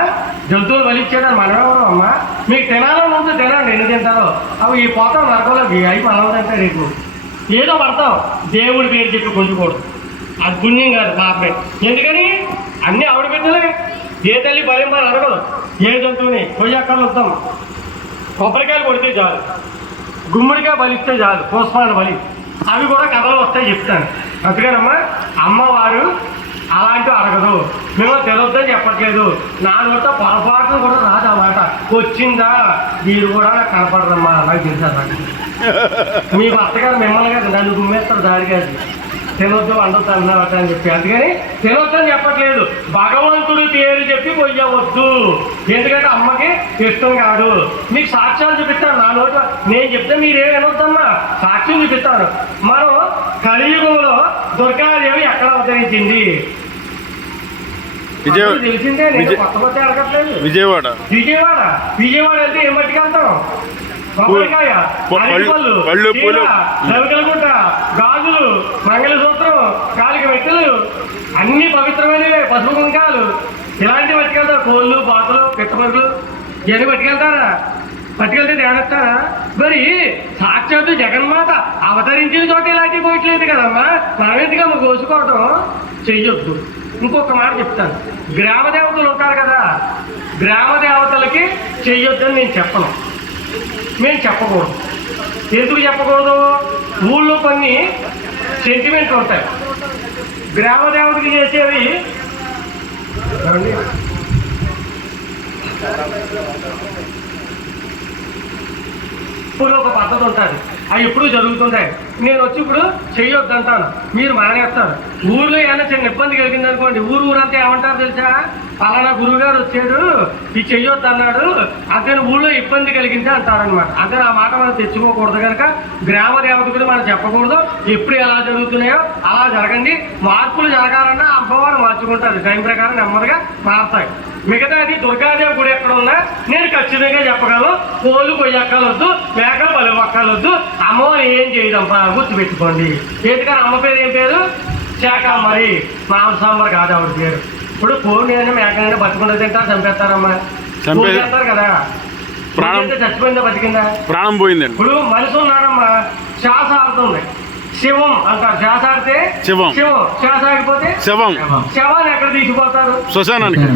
జంతువులు బలి ఇచ్చేదని మనమెవరు అమ్మా? మీకు తినాలని ఉంటే తినండి, ఎన్ని తింటారో అవి ఈ పోతాం నరకంలోకి అవి పడవదంటే నీకు ఏదో పడతాం. దేవుడి పేరు చెప్పి కొంచుకోడు, అది పుణ్యం కాదు, పాపమే. ఎందుకని అన్నీ ఆవిడ బిడ్డలే. ఏ తల్లి బలి మరి అడగదు. ఏ జంతువుని కొయ్యక్కర్లు వద్దాం, కొబ్బరికాయలు కొడితే చాలు, గుమ్మడికాయ బలిస్తే చాలు, పుష్పాలు బలి. అవి కూడా కథలు వస్తాయి చెప్తాను. అందుకనమ్మా అమ్మవారు అలాంటివి అడగదు. మేము తెలియద్దని చెప్పట్లేదు, నా నోట పొరపాటును కూడా రాదు అన్నమాట. వచ్చిందా మీరు కూడా నాకు కనపడరమ్మా, నాకు తెలుసా. మీ భర్తగారు మిమ్మల్ని కాదు నన్ను గుమ్మేస్తారు దారిగా, తినొద్దు వండొద్దు అన్నమాట అని చెప్పి. అందుకని తినొద్దని చెప్పట్లేదు, భగవంతుడు పేరు చెప్పి కొయ్యవద్దు. ఎందుకంటే అమ్మకి ఇష్టం కాదు. మీకు సాక్ష్యాలు చూపిస్తాను, నా నోట నేను చెప్తే మీరేం వినొద్దమ్మా, సాక్ష్యం చూపిస్తాను. మనం కలియుగంలో దుర్గాదేవి ఎక్కడ అవతరించింది తెలిసిందే. నేను కొత్త కొత్త అడగట్లేదు. విజయవాడ. విజయవాడ వెళ్తే ఏం పట్టుకెళ్తాం? కొబ్బరికాయ, అరటిపళ్ళు, రవికలగుట్ట, గాజులు, మంగళసూత్రం, కాలికి మెట్టెలు అన్ని పవిత్రమైనవే, పసుపు కుంకాలు ఇలాంటివి పట్టుకెళ్తారు. కోళ్ళు, బాతులు, పిట్టపరులు ఇవన్నీ పట్టుకెళ్తారా? పట్టుకెళ్తే ధ్యానిస్తారా? మరి సాక్షాత్తు జగన్మాత అవతరించిన చోట ఇలాంటివి పోయట్లేదు కదమ్మా, మనం ఎందుకమ్మ కోసుకోవటం? చెయ్యొద్దు. ఇంకొక మాట చెప్తాను, గ్రామ దేవతలు ఉంటారు కదా, గ్రామ దేవతలకి చెయ్యొద్దని నేను చెప్పను, మేము చెప్పకూడదు. ఎందుకు చెప్పకూడదు? ఊళ్ళో కొన్ని సెంటిమెంట్లు ఉంటాయి. గ్రామ దేవతకి చేసేవి ఇప్పుడు ఒక పద్ధతి ఉంటుంది, అవి ఎప్పుడు జరుగుతుంటాయి. నేను వచ్చి ఇప్పుడు చెయ్యొద్దు అంటాను, మీరు మానేస్తారు. ఊళ్ళో ఏమైనా చిన్న ఇబ్బంది కలిగింది అనుకోండి, ఊరంతా ఏమంటారు తెలుసా? పలానా గురువు గారు వచ్చాడు, ఇది చెయ్యొద్దు అన్నాడు, అతను ఊళ్ళో ఇబ్బంది కలిగింది అంటారనమాట. అంటే ఆ మాట మనం తెచ్చుకోకూడదు కనుక గ్రామ దేవతకుడు మనం చెప్పకూడదు. ఎప్పుడు ఎలా జరుగుతున్నాయో అలా జరగండి. మార్పులు జరగాలన్నా అమ్మవారు మార్చుకుంటారు, టైం ప్రకారం నెమ్మదిగా మారుతాయి. మిగతాది దుర్గాదేవి గుడి ఎక్కడ ఉన్నా నేను ఖచ్చితంగా చెప్పగలను. కోళ్ళు కొయ్యక్కలొద్దు, మేకలు బలి ఒక్కలొద్దు, అమ్మవారు ఏం చేయదమ్మా గుర్తుపెట్టుకోండి. ఎందుకని అమ్మ పేరు ఏం పేరు? శాకాంబరి, మాంసాంబరి కాదు ఆవిడ పేరు. ఇప్పుడు కోడినైనా మేకనైనా బతుకుండా తింటారు, చంపేస్తారమ్మా, చంపేస్తారు కదా. చచ్చిపోయిందా బతికిందా? ప్రాణం పోయిందండి. ఇప్పుడు మనిషి ఉన్నాడమ్మా, శ్వాస ఆడుతుంది, శివం అంటారు. శ్వాస ఆడితే శివం, శ్వాస ఆగిపోతే శవం. శవాన్ని ఎక్కడ తీసుకుపోతారు? శ్మశానానికి.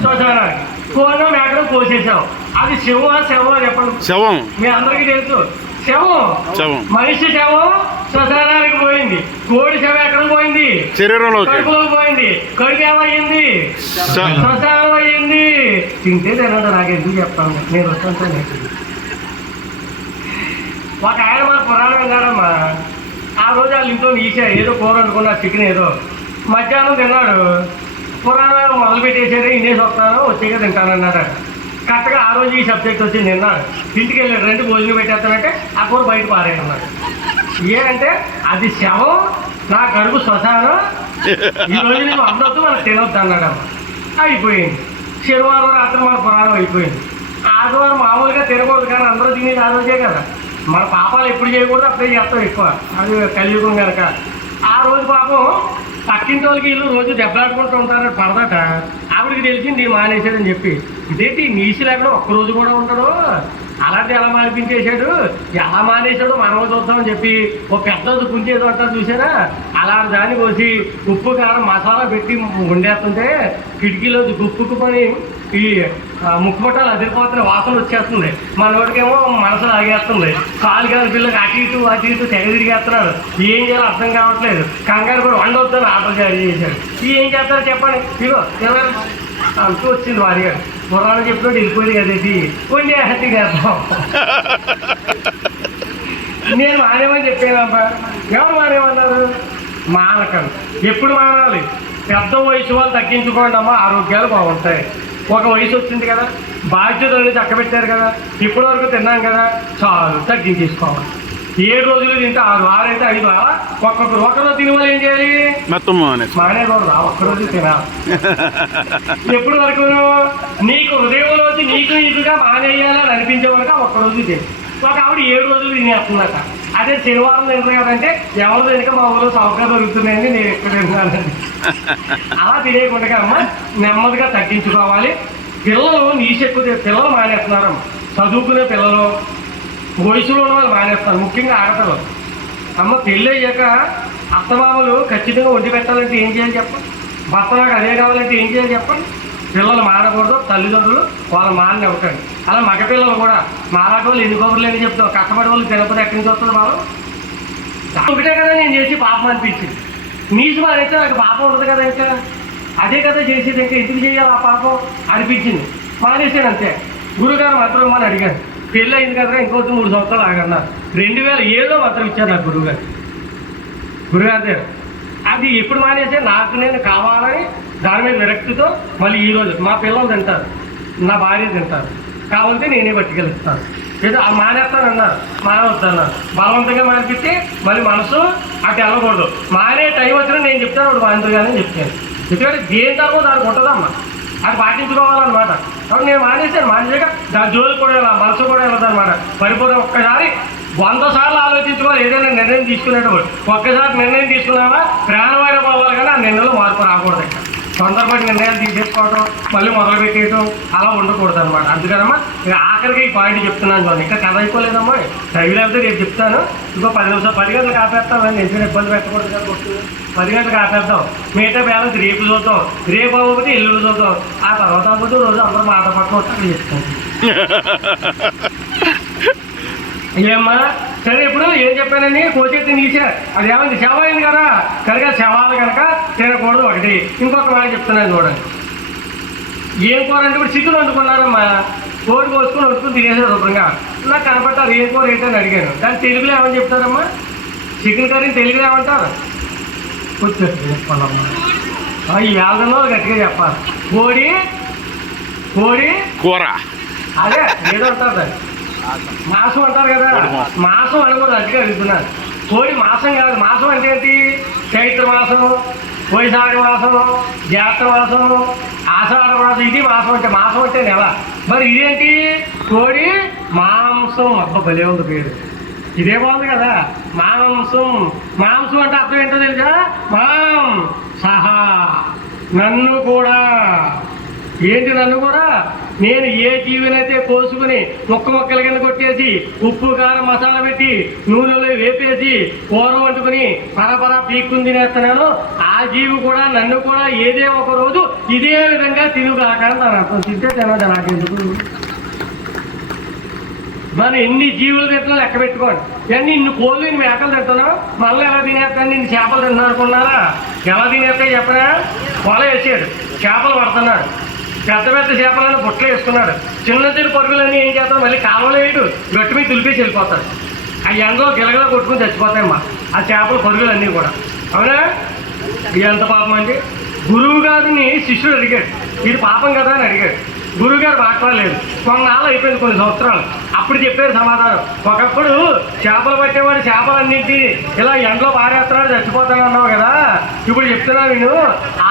కోనో మేకను కోసేసాం, అది శివం శవం చెప్పండి. శవం మీ అందరికీ తెలుసు, శవం. మనిషి శవం శ్మశానానికి పోయింది, కోడి శవం ఎక్కడ పోయింది? శరీరంలో కడుపులోకి పోయింది, కడుపు ఏమయ్యింది? శ్మశానం అయ్యింది. తింటే తినండి, నాకు ఎందుకు చెప్తాను, నేను వస్తాను. ఒక ఆయన మన పురాణం విన్నాడమ్మా. ఆ రోజు వాళ్ళ ఇంట్లో ఈసా ఏదో కూర అనుకున్నా, చికెన్ ఏదో. మధ్యాహ్నం తిన్నాడు, పురాణం మొదలుపెట్టేసారు, ఇన్నేసి వస్తాను వచ్చేగా తింటానన్నాడు. కరెక్ట్గా ఆ రోజు ఈ సబ్జెక్ట్ వచ్చింది. తిన్నాడు, ఇంటికి వెళ్ళాడు, 2 భోజనం పెట్టేస్తానంటే ఆ కూర బయట పారేయన్నాడు. ఏంటంటే అది శవం, నా కడుపు శ్మశానం, ఈ రోజు నేను అమ్మొద్దు మనకు తినొద్దు అన్నాడు. అయిపోయింది. శనివారం రాత్రి మన పురాణం అయిపోయింది. ఆదివారం మామూలుగా తినకూడదు, కానీ అందరూ తినేది ఆ రోజే కదా. మన పాపాలు ఎప్పుడు చేయకూడదు, అప్పుడే చేస్తాం ఎక్కువ, అది కలియుగం కనుక. ఆ రోజు పాపం పక్కింటి వాళ్ళకి ఇల్లు రోజు దెబ్బలాడుకుంటూ ఉంటారు, పడదట. ఆవిడికి తెలిసింది మానేశాడని చెప్పి. ఇదేంటి నీసి లేకుండా ఒక్కరోజు కూడా ఉంటాడు, అలాంటి ఎలా మానిపించేశాడు, ఎలా మానేశాడు మనం చూద్దామని చెప్పి ఒక పెద్ద కుంచేది అంటారు చూసారా, అలాంటి దాన్ని కోసి ఉప్పు కారం మసాలా పెట్టి వండేస్తుంటే కిటికీలో గుప్పుకు పని ఈ ముక్కుపట్టాలు అదిరిపోతున్న వాసన వచ్చేస్తుంది. మన వాడికేమో మనసు లాగేస్తుంది, కాలు కాదు పిల్లకి అటు ఇటు తెగ తిరిగేస్తున్నాడు. ఏం చేయాలో అర్థం కావట్లేదు. కంగారు కూడా వండొద్దని ఆర్డర్ జారీ చేశాడు. ఏం చేస్తారో చెప్పండి, ఇగో అంటూ వచ్చింది వారి గారు. పురాణం చెప్పినట్టు వెళ్ళిపోయింది కదేసి వండి హ్యాపీ చేద్దాం. నేను మానేమని చెప్పానమ్మా. ఎవరు మానేమన్నారు? మానకండి. ఎప్పుడు మానాలి? పెద్ద వయసు వాళ్ళు తగ్గించుకోండి అమ్మా, ఆరోగ్యాలు బాగుంటాయి. ఒక వయసు వచ్చింది కదా, బాధ్యతలన్నీ చక్కబెట్టారు కదా, ఇప్పటి వరకు తిన్నాం కదా, చాలు తగ్గించేసుకోవాలి. 7 రోజులు తింటే 6, 6 అయితే 5. ఒక్కరోజు తిని వాళ్ళు ఏం చేయాలి? మానేకూడదు, ఒక్కరోజు తినాలి. ఎప్పుడు వరకు? నీకు హృదయంలోంచి నీకుగా మానేయాలని అనిపించే వరకు ఒక్కరోజు తిని. ఒక ఆవిడ 7 రోజులు తినేస్తుందట. అదే శనివారం తింటారు కదంటే ఎవరు తినక మా ఊళ్ళో సౌకర్యం దొరుకుతున్నాయండి, నేను ఎక్కడ తిన్నానండి. అలా తినేయకుండా అమ్మ నెమ్మదిగా తగ్గించుకోవాలి. పిల్లలు నీసు ఎక్కువ పిల్లలు మానేస్తున్నారమ్మ. చదువుకునే పిల్లలు, వయసులో ఉన్న వాళ్ళు మానేస్తారు, ముఖ్యంగా ఆడపిల్లలు. అమ్మ పెళ్ళి అయ్యాక అత్తమామలు ఖచ్చితంగా వండి పెట్టాలంటే ఏం చేయాలి చెప్పండి? భర్త నాకు అదే కావాలంటే ఏం చేయాలి చెప్పండి? పిల్లలు మానకూడదు, తల్లిదండ్రులు వాళ్ళు మాలని అవుతాడు. అలా మగపిల్లలు కూడా మారాక వాళ్ళు ఎన్ని కొబ్బరి లేని చెప్తాం, కష్టపడే వాళ్ళు తినకపోతే ఎక్కడి నుంచి వస్తుంది బాబు? ఒకటే కదా నేను చేసి పాపం అనిపించింది. నీసు మానైతే నాకు పాపం ఉండదు కదా, ఇంకా అదే కదా చేసేది, ఇంకా ఎందుకు చేయాలి ఆ పాపం అనిపించింది. మానేసాను అంతే. గురుగారు మంత్రం ఇమ్మని అడిగాను. పెళ్ళి అయింది కదా ఇంకొంచెం 3 సంవత్సరాలు ఆగన్నారు. 2007లో మంత్రం ఇచ్చారు నాకు గురుగారు దగ్గర. అది ఎప్పుడు మానేసే నాకు నేను కావాలని దాని మీద విరక్తితో మళ్ళీ ఈరోజు మా పిల్లలు తింటారు, నా భార్య తింటారు, కావాలంటే నేనే పట్టుకెళ్తాను. ఏదో మానేస్తానన్నారు, మానవద్దన్నారు. బలవంతంగా మానిపిస్తే మళ్ళీ మనసు అటు వెళ్ళకూడదు. మానే టైం వచ్చినా నేను చెప్తాను, వాడు మానితుగానే చెప్తాను. ఎందుకంటే దేని తరపు దానికి ఉంటుందమ్మా, అది పాటించుకోవాలన్నమాట. కాబట్టి నేను మానేసాక దాని జోలికి కూడా వెళ్ళాలి, మనసు కూడా వెళ్ళదన్నమాట. పరిపూర్ణ ఒక్కసారి 100 సార్లు ఆలోచించుకోవాలి ఏదైనా నిర్ణయం తీసుకునేటప్పుడు. ఒక్కసారి నిర్ణయం తీసుకున్నావా ప్రాణమైన పోవాలి, కానీ ఆ నిర్ణయంలో మార్పు రాకూడదు. ఇక్కడ తొందరపడి నిర్ణయాలు తీసేసుకోవడం, మళ్ళీ మొదలుపెట్టేయడం అలా ఉండకూడదు అనమాట. అందుకనమ్మా ఆఖరికి ఈ పాయింట్ చెప్తున్నాను చూడండి. ఇంకా కథ అయిపోలేదమ్మా, టైం లేకపోతే రేపు చెప్తాను. ఇంకో 10 నిమిషాలు 10 గంటలకు ఆపేస్తాం, ఎందుకంటే ఇబ్బంది పెట్టకూడదు కదా. 10 గంటలకు ఆపేద్దాం, మిగతా బ్యాలెన్స్ రేపు చూద్దాం, రేపు అవ్వకపోతే ఎల్లుండి చూద్దాం, ఆ తర్వాత అవ్వకపోతే రోజు అందరూ మాట పట్టుకుంటారు చెప్తాం. ఏమ్మా సరే, ఇప్పుడు ఏం చెప్పానని కోచెత్తి నీసా అది ఏమైంది? శవ అయింది కదా, కనుక శవాలు కనుక తినకూడదు ఒకటి. ఇంకొక మాట చెప్తున్నాను చూడండి. ఏం కూర అంటే ఇప్పుడు చికెన్ వండుకున్నారమ్మా, కోడి కోసుకొని వండుకుని తినేసారు శుభ్రంగా. నాకు కనపడతారు ఏం కూర ఏంటని అడిగాను. దాన్ని తెలుగులో ఏమని చెప్తారమ్మా? చికెన్ కర్రీని తెలుగులో ఏమంటారు? చెప్పాలమ్మా, ఈ వేళలో గట్టిగా చెప్పాలి. కోడి కూర, అదే ఏదో అంటారు దాన్ని మాసం అంటారు కదా. మాసం అనకూడదు, అందుకే అడుగుతున్నాను. కోడి మాసం కాదు. మాసం అంటే ఏంటి? చైత్ర మాసం, వైశాఖ మాసం, జ్యేష్ఠ మాసం, ఆషాఢ మాసం, ఇది మాసం అంటే. మాసం అంటే నెల. మరి ఇదేంటి? కోడి మాంసం. అబ్బా భలే ఉంది పేరు, ఇదే బాగుంది కదా. మాంసం అంటే అర్థం ఏంటో తెలుసా? సహా నన్ను కూడా. ఏంటి నన్ను కూడా? నేను ఏ జీవినైతే కోసుకుని ముక్కల కింద కొట్టేసి ఉప్పు కారం మసాలా పెట్టి నూనెలో వేపేసి కూర వండుకుని పరపరా పీక్కుని తినేస్తున్నాను, ఆ జీవి కూడా నన్ను కూడా ఏదే ఒక రోజు ఇదే విధంగా తినుగాక అని దాని అర్థం. తింటే తినదు నాకెందుకు? మనం ఎన్ని జీవులు తింటున్నా లెక్క పెట్టుకోండి. ఇవన్నీ ఇన్ని కోళ్ళు, ఇన్ని మేకలు తింటున్నాం, మళ్ళీ ఎలా తినేస్తాను? నేను చేపలు తిన్నా అనుకున్నారా? ఎలా తినేస్తాయి చెప్పరా? వల వేసాడు, చేపలు పడుతున్నాడు. పెద్ద పెద్ద చేపలను బుట్టలు వేసుకున్నాడు. చిన్న చిన్న పరుగులన్నీ ఏం చేస్తాడు? మళ్ళీ కాలంలో వేయడు, గట్టి మీద తులిపేసి వెళ్ళిపోతాడు. ఆ ఎండలో గిలగల కొట్టుకుని చచ్చిపోతాయమ్మా ఆ చేపల పరుగులన్నీ కూడా. అవునా? ఎంత పాపం అంటే గురువు గారిని శిష్యుడు అడిగాడు, ఇది పాపం కదా అని అడిగాడు. గురువుగారు మాట్లాడలేదు. కొన్నాళ్ళు అయిపోయింది, కొన్ని సంవత్సరాలు. అప్పుడు చెప్పారు సమాధానం. ఒకప్పుడు చేపలు పట్టేవాడు చేపలన్నింటి ఇలా ఎండలో పారేస్తున్నాడు, చచ్చిపోతాను అన్నావు కదా. ఇప్పుడు చెప్తున్నా నేను,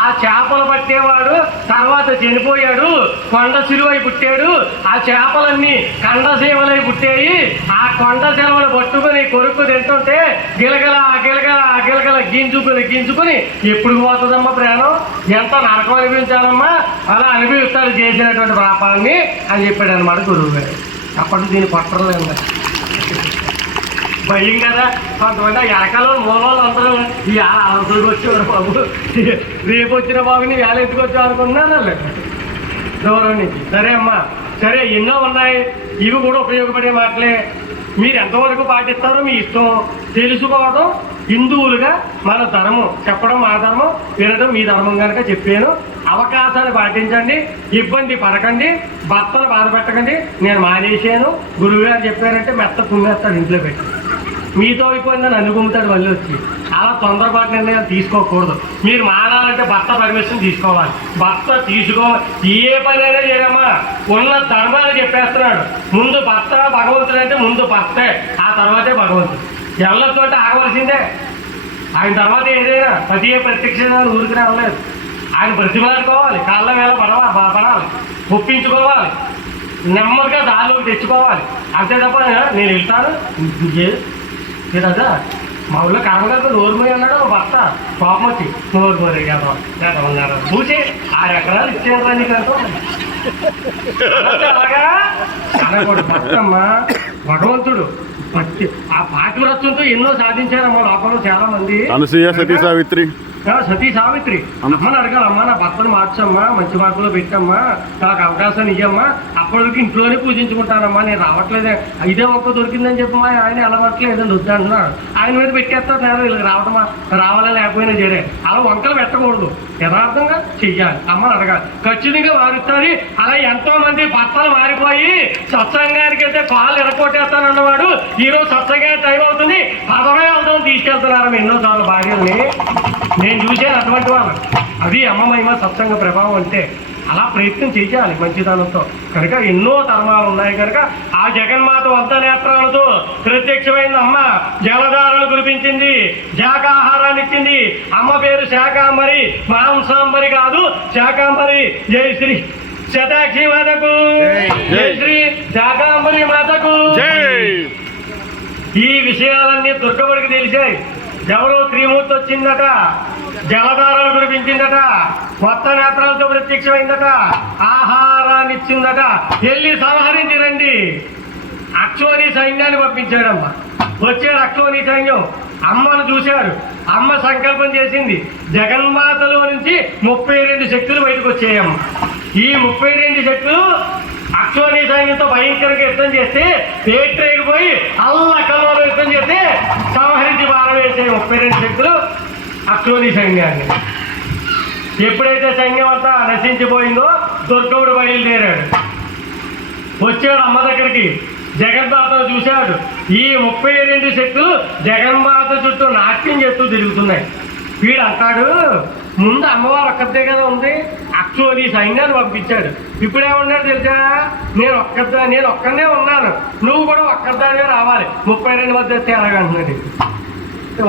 ఆ చేపలు పట్టేవాడు తర్వాత చనిపోయాడు, కొండ సిలువై పుట్టాడు. ఆ చేపలన్నీ కండసీమలై పుట్టాయి. ఆ కొండ సెలవులు పట్టుకుని కొరుకు తింటుంటే గిలగల గిలగల గిలగల గింజుకుని ఎప్పుడు పోతుందమ్మా ప్రాణం? ఎంత నరకం అనిపించాలమ్మా? అలా అనిపిస్తాడు చేసినటువంటి పాపాన్ని అని చెప్పాడు అనమాట గురువు గారు. అప్పటి దీన్ని పట్టలేదు భయం కదా. కొంతమంది ఎనకాల మూలలో అందరూ ఈ ఆలోచనకు వచ్చేవారు బాబు, రేపు వచ్చిన బాబుని వేళ ఎత్తుకొచ్చావు అనుకున్నాను దూరం నుంచి. సరే అమ్మా, సరే ఎన్నో ఉన్నాయి, ఇవి కూడా ఉపయోగపడే మాటలే. మీరు ఎంతవరకు పాటిస్తారో మీ ఇష్టం. తెలుసుకోవడం హిందువులుగా మన ధర్మం, చెప్పడం మా ధర్మం, వినడం మీ ధర్మం కనుక చెప్పాను. అవకాశాన్ని పాటించండి, ఇబ్బంది పడకండి, భర్తను బాధ పెట్టకండి. నేను మానేసాను, గురువుగారు చెప్పారంటే మెత్త కుమ్మేస్తాడు ఇంట్లో పెట్టి. మీతో అయిపోయిందని అనుకుంటాడు మళ్ళీ వచ్చి. అలా తొందరపాటు నిర్ణయాలు తీసుకోకూడదు. మీరు మానాలంటే భర్త పర్మిషన్ తీసుకోవాలి. భర్త తీసుకోవాలి. ఏ పని అయినా చేయడమ్మా, ఉన్న ధర్మాన్ని చెప్పేస్తున్నాడు. ముందు భర్త, భగవంతుడు అంటే ముందు భర్తే, ఆ తర్వాతే భగవంతుడు. ఎవరితో ఆగవలసిందే. ఆయన తర్వాత ఏదైనా ప్రత్యక్ష ఊరికి రావలేదు. ఆయన ప్రతిమాడుకోవాలి, కాళ్ళ వేళ పడాలి, ఒప్పించుకోవాలి, నెమ్మదిగా దారిలోకి తెచ్చుకోవాలి. అంతే తప్ప నేను వెళ్తాను ఏదా మా ఊళ్ళో కారణంగా నోరుమూరి అన్నాడు భర్త కోపం వచ్చి నోరుమూరి కదా ఉన్నారు చూసి 6 ఎకరాలు ఇచ్చేయరా నీకు అంటూ అలాగా అనకూడదు. భర్తమ్మ భగవంతుడు భక్తి ఆ పాతివ్రత్యంతో ఎన్నో సాధించారమ్మ లోకంలో చాలా మంది. అనసూయ సతీ సావిత్రి సతీ సావిత్రి అమ్మని అడగాలి, అమ్మ నా భర్తను మార్చమ్మా, మంచి మార్పులో పెట్టమ్మా, నాకు అవకాశం ఇయ్యమ్మా, అప్పటికి ఇంట్లోనే పూజించుకుంటానమ్మా, నేను రావట్లేదే, ఇదే ఒక్క దొరికిందని చెప్పమ్మా ఆయన అలవాట్లేదని వద్దు అంటున్నాడు. ఆయన మీద పెట్టేస్తారు నేను వీళ్ళకి రావటమా రావాలని లేకపోయినా చేరే అలా వంకలు పెట్టకూడదు, యథార్థంగా చెయ్యాలి. అమ్మని అడగాలి, ఖచ్చితంగా మారుస్తుంది. అలా ఎంతో మంది భర్తలు మారిపోయి సత్సంగానికి అయితే పాలు ఎరకొట్టేస్తానన్నవాడు ఈరోజు సత్సంగానికి టైం అవుతుంది 10 అవుతాం తీసుకెళ్తున్నారు ఎన్నోసార్లు భార్యల్ని. నేను చూశాను అటువంటి వాళ్ళు. అది అమ్మ మహిమ సత్సంగ ప్రభావం అంటే. అలా ప్రయత్నం చేయాలి మంచితనంతో. కనుక ఎన్నో ధర్మాలు ఉన్నాయి కనుక ఆ జగన్మాత వద్ద నేత్రాలతో ప్రత్యక్షమైన అమ్మ జలధారలు కురిపించింది, శాకాహారాన్ని ఇచ్చింది. అమ్మ పేరు శాకాంబరి, మాంసాంబరి కాదు శాకాంబరి. జై శ్రీ శతాక్షి మాతకు జై, శ్రీ శాకాంబరి మాతకు జై. ఈ విషయాలన్నీ దుర్గముడికి తెలిసాయి. ఎవరో త్రిమూర్తి వచ్చిందట, జలధారలు కురిపించిందట, కొత్త నేత్రాలతో ప్రత్యక్షమైందట, ఆహారాన్ని ఇచ్చిందట, వెళ్ళి సంహరించి రండి. అక్షోని సైన్యాన్ని పంపించాడమ్మ. వచ్చాడు అక్షోని సైన్యం. అమ్మను చూశాడు. అమ్మ సంకల్పం చేసింది, జగన్మాతలో నుంచి 32 శక్తులు బయటకు వచ్చాయమ్మ. ఈ 32 శక్తులు అక్షోని సైన్యంతో భయంకరంగా యుద్ధం చేస్తే పేట్రేగిపోయి అల్లకల్లో యుద్ధం చేస్తే సంహరించి భారం వేసే 32 శక్తులు అక్షోని సైన్యాన్ని. ఎప్పుడైతే సైన్యం అంతా నశించిపోయిందో దుర్గవుడు బయలుదేరాడు. వచ్చాడు అమ్మ దగ్గరికి, జగన్మాతను చూశాడు. ఈ 32 శక్తులు జగన్మాత చుట్టూ నాట్యం చేస్తూ తిరుగుతున్నాయి. వీడు అంటాడు, ముందు అమ్మవారు ఒక్కతే కదా ఉంది, అక్షోని సైన్యాన్ని పంపించాడు. ఇప్పుడేమన్నాడు తెలుసా, నేను ఒక్కనే ఉన్నాను, నువ్వు కూడా ఒక్కదానే రావాలి, 32 మధ్య వస్తే ఎలాగంటున్నాడు.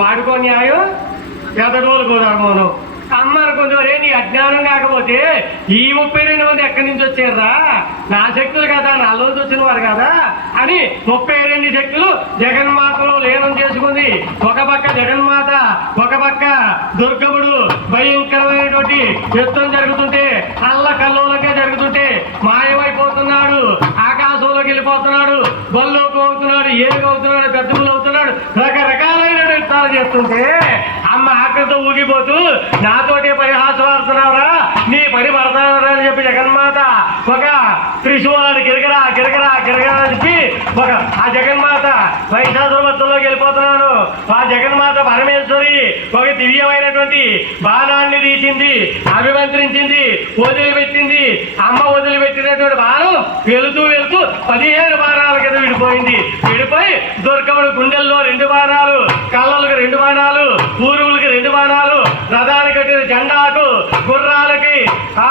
వాడుకో న్యాయం ఎదడోలు గోదామోను. అమ్మ కొంచెం నీ అజ్ఞానం కాకపోతే ఈ 32 మంది ఎక్కడి నుంచి వచ్చారా, నా శక్తులు కదా, నాలోంచి వచ్చిన వారు కదా అని 32 శక్తులు జగన్మాతలో లీనం చేసుకుంది. ఒక పక్క జగన్మాత, ఒక పక్క దుర్గముడు. భయంకరమైనటువంటి యుద్ధం జరుగుతుంటే, అల్లకల్లోలకే జరుగుతుంటే మాయమైపోతున్నాడు, ఆకాశంలోకి వెళ్ళిపోతున్నాడు, బల్లోకి అవుతున్నాడు, ఏగవుతున్నాడు, పెద్దలు అవుతున్నాడు, రకరకాలైన యుద్ధాలు చేస్తుంటే అమ్మ ఆకలితో ఊగిపోతూ నాతోటే పరిహాసం ఆడుతున్నావురా, నీ పని పడతావురా అని చెప్పి జగన్మాత ఒక త్రిశూలాన్ని గిరగరా గిరగరా గిరగరా అని చెప్పి ఆ జగన్మాత వైశాఖలోకి వెళ్ళిపోతున్నాడు. ఆ జగన్మాత పరమేశ్వరి ఒక దివ్యమైనటువంటి బాణాన్ని తీసింది, అభిమంత్రించింది, వదిలిపెట్టింది. అమ్మ వదిలిపెట్టినటువంటి బాణం వెళుతూ 15 బాణాల కింద విడిపోయింది. విడిపోయి దుర్గముడు గుండెల్లో 2 బాణాలు, కళ్ళలకు 2 బాణాలు, ఊరువులకి 2 బాణాలు, రథానికి కట్టిన జెండాకు, గుర్రాలకి, ఆ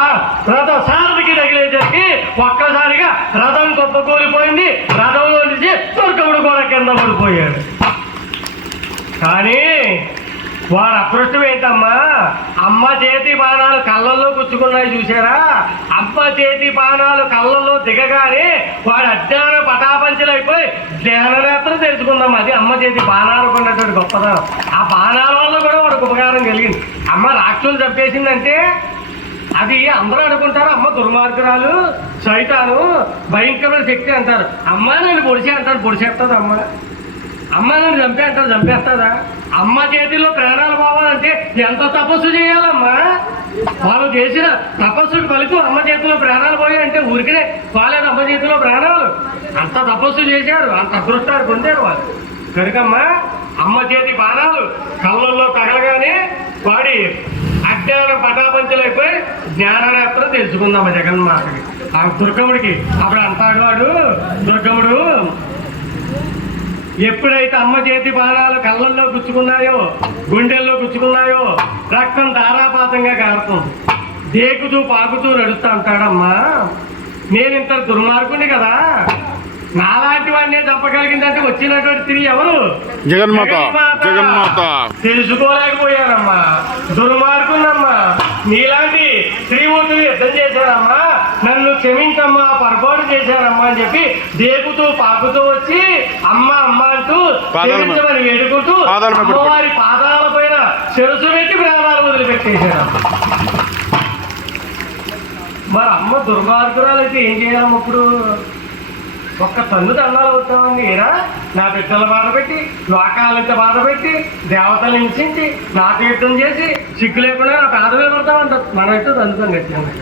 రథ సారథికి తగిలేసరికి ఒక్కసారిగా రథం కుప్పకూలిపోయింది. రథంలో నుంచి దుర్గముడు కూడా కింద పడిపోయాడు. కానీ వాడు అదృష్టం ఏంటమ్మా, అమ్మ చేతి బాణాలు కళ్ళల్లో గుచ్చుకున్నాయి చూసారా. అమ్మ చేతి బాణాలు కళ్ళల్లో దిగగానే వాడు అజ్ఞాన పటాపంచలైపోయి జ్ఞాననేత్రం తెలుసుకుందాం. అది అమ్మ చేతి బాణాలకు ఉన్నటువంటి గొప్పదనం. ఆ బాణాల వల్ల కూడా వాడికి ఉపకారం కలిగింది. అమ్మ రాక్షసులు చంపేసిందంటే అది అందరూ అనుకుంటారు అమ్మ దుర్మార్గురాలు, సైతాను, భయంకరమైన శక్తి అంటారు. అమ్మ నన్ను పొడిచే అంటారు, పొడిచేస్తుంది అమ్మ. అమ్మ నన్ను చంపే అంటారు, చంపేస్తుందా? అమ్మ చేతిలో ప్రాణాలు పోవాలంటే ఎంత తపస్సు చేయాలమ్మా. వాళ్ళు చేసిన తపస్సుకు ఫలితం అమ్మ చేతిలో ప్రాణాలు పోయాయంటే ఊరికనే పోలేదు. అమ్మ చేతిలో ప్రాణాలు అంత తపస్సు చేశారు, అంత అదృష్టాలు పొందారు వాళ్ళు. కనుకమ్మా అమ్మ చేతి బాణాలు కళ్ళల్లో తగలగానే వాడి అజ్ఞానం పటాపంచలైపోయి జ్ఞాననేత్రం తెలుసుకుందాం జగన్మాతకి, ఆ దుర్గముడికి. అప్పుడు అంటాడు వాడు దుర్గముడు, ఎప్పుడైతే అమ్మ చేతి బాణాలు కళ్ళల్లో గుచ్చుకున్నాయో, గుండెల్లో గుచ్చుకున్నాయో, రక్తం ధారాపాతంగా కారుతుంది, దేకుతూ పాకుతూ నడుస్తూ అంటాడమ్మా, నేను ఇంత దుర్మార్గుని కదా, నాలాంటి వాడినే చంపగలిగిందంటే వచ్చినటువంటి స్త్రీ ఎవరు? జగన్మాత. జగన్మాత తెలుసుకోలేకపోయారమ్మా, దుర్మార్గుందమ్మా. నీలాంటి శ్రీమూర్తిని యుద్ధం చేశారమ్మా, నన్ను క్షమించమ్మా, పొరపాటు చేశారమ్మా అని చెప్పి దేకుతూ పాకుతూ వచ్చి అమ్మ అమ్మ అంటూ ప్రార్థిస్తూ పాదాల మీద. క్షమించమని వేడుకుంటూ పాదాల మీద పడిపోయి. అమ్మవారి పాదాల పైన శిరసు పెట్టి ప్రాణాలు వదిలిపెట్టేశాడు. మరి అమ్మ దుర్మార్గురాలు అయితే ఏం చేయాలమ్మ ఇప్పుడు? ఒక్క తన్ను దండాలు అవుతామండి. ఏరా నా బిడ్డలు బాధ పెట్టి, లోకాలంతా బాధ పెట్టి, దేవతలు హింసించి, నాకు యుద్ధం చేసి, సిగ్గు లేకుండా నా పేద మీద పడతామంట. మనం అయితే తందుతాం ఖచ్చితంగా.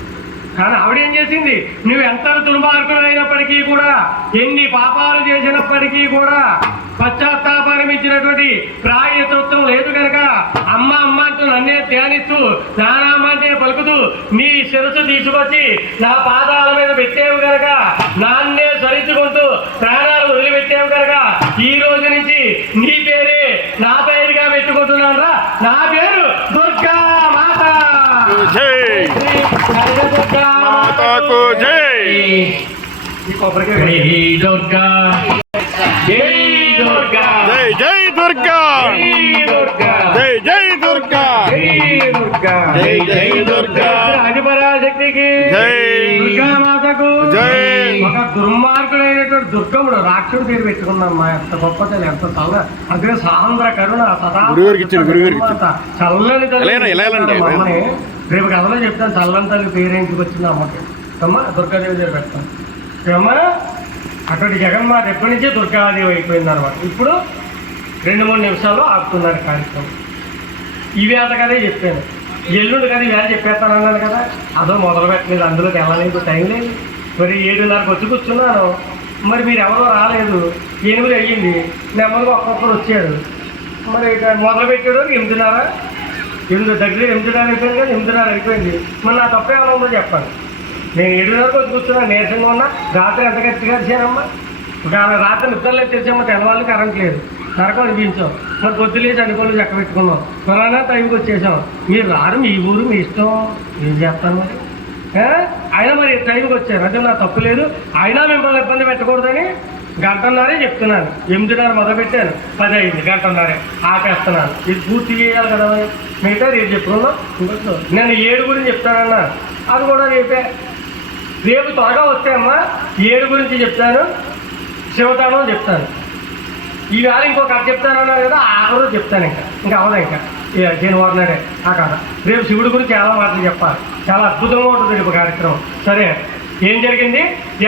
కానీ ఆవిడేం చేసింది? నువ్వు ఎంత దుర్మార్గుడు అయినప్పటికీ కూడా, ఎన్ని పాపాలు చేసినప్పటికీ కూడా పశ్చాత్తాపాన్ని ఇచ్చినటువంటి ప్రాయతత్వం లేదు కనుక అమ్మ అమ్మ అంటూ నన్నే ధ్యానిస్తూ నానామ్మ అంటే పలుకుతూ నీ శిరస్సు తీసుకొచ్చి నా పాదాల మీద పెట్టేవు కనుక, నాన్నే స్మరించుకుంటూ ప్రాణాలు వదిలిపెట్టేవు కనుక ఈ రోజు నుంచి నీ పేరే నా పేరుగా పెట్టుకుంటున్నాను రా. నా పేరు దుర్గా మాత. జై మాతాకు జై. ఈ కొబ్బరికాయ జై దుర్గా, జై దుర్గా, జై జై దుర్గా, జై దుర్గా, జై జై దుర్గా, జై దుర్గా, జై జై దుర్గా, రాజపరాశక్తికి జై, దుర్గా మాతకు జై. ఒక దుర్మార్గుడైనటువంటి దుర్గముడు రాక్షుడు పేరు పెట్టుకున్నామ్మా. ఎంత గొప్ప తల్లి, ఎంత చల్ల, అదే సాంద్ర కరుణ సదా గురుగారికి ఇచ్చాను, గురుగారికి ఇచ్చాను. చల్లని తల్లి. ఎలా అంటే అమ్మని రేపు కథలో చెప్తాను. చల్లని తల్లి పేరేంటికి వచ్చింది అమ్మకి. అమ్మ దుర్గాదేవి దగ్గర పెడతాను. అమ్మ అక్కడి జగన్మాత ఎప్పటి నుంచే దుర్గాదేవి అయిపోయింది అనమాట. ఇప్పుడు 2-3 నిమిషాల్లో ఆపుతున్నారు కార్యక్రమం. ఈ వేళ కదే చెప్పాను, ఎల్లుండి కదా ఈ వేళ చెప్పేస్తానన్నాను కదా, అదో మొదలు పెట్టలేదు, అందులోకి వెళ్ళలేదు, టైం లేదు. మరి 7:30కి వచ్చి కూర్చున్నాను. మరి మీరు ఎవరో రాలేదు. 8 అయ్యింది. నెమ్మదిగా ఒక్కొక్కరు వచ్చాడు. మరి ఇక మొదలు పెట్టాడు 8:30. 8 దగ్గర 8:30 అయిపోయింది కదా, 8:30 అయిపోయింది. మరి నా తప్ప ఏమైనా ఉందో చెప్పండి. నేను 7:30కి వచ్చి కూర్చున్నాను, నీరసంగా ఉన్నా. రాత్రి ఎంత గట్టిగా వచ్చానమ్మా. రాత్రి నిద్రలేదు తెచ్చామా, తెల్లవాళ్ళు కరెంట్ లేదు, నరకం అనిపించాం. మరి పొద్దులేసి అనుకోని చక్క పెట్టుకున్నాం. కరోనా టైంకి వచ్చేసాం. మీరు రారు, మీ ఊరు, మీ ఇష్టం, ఏం చేస్తాను మరి. అయినా మరి టైంకి వచ్చారు, అదే నా తప్పు లేదు. అయినా మిమ్మల్ని ఇబ్బంది పెట్టకూడదని 1:30 చెప్తున్నాను. 8:30 మొదలుపెట్టాను, 10 అయింది. 1:30 ఆపేస్తున్నాను. ఇది పూర్తి చేయాలి కదా. మిగతా రేపు చెప్పుకున్నాం. నేను 7 గురించి చెప్తానన్నా, అది కూడా రేపే. రేపు త్వరగా వస్తే అమ్మా 7 గురించి చెప్తాను, శివతాండవం చెప్తాను. ఈవేళ ఇంకో కథ చెప్తానన్నారు కదా, ఆ రోజు చెప్తాను. ఇంకా అవదా ఇంకా శనివారం నాడే ఆ కథ. రేపు శివుడి గురించి చాలా మాటలు చెప్పాలి. చాలా అద్భుతంగా ఉంటుంది రేపు కార్యక్రమం. సరే, ఏం జరిగింది?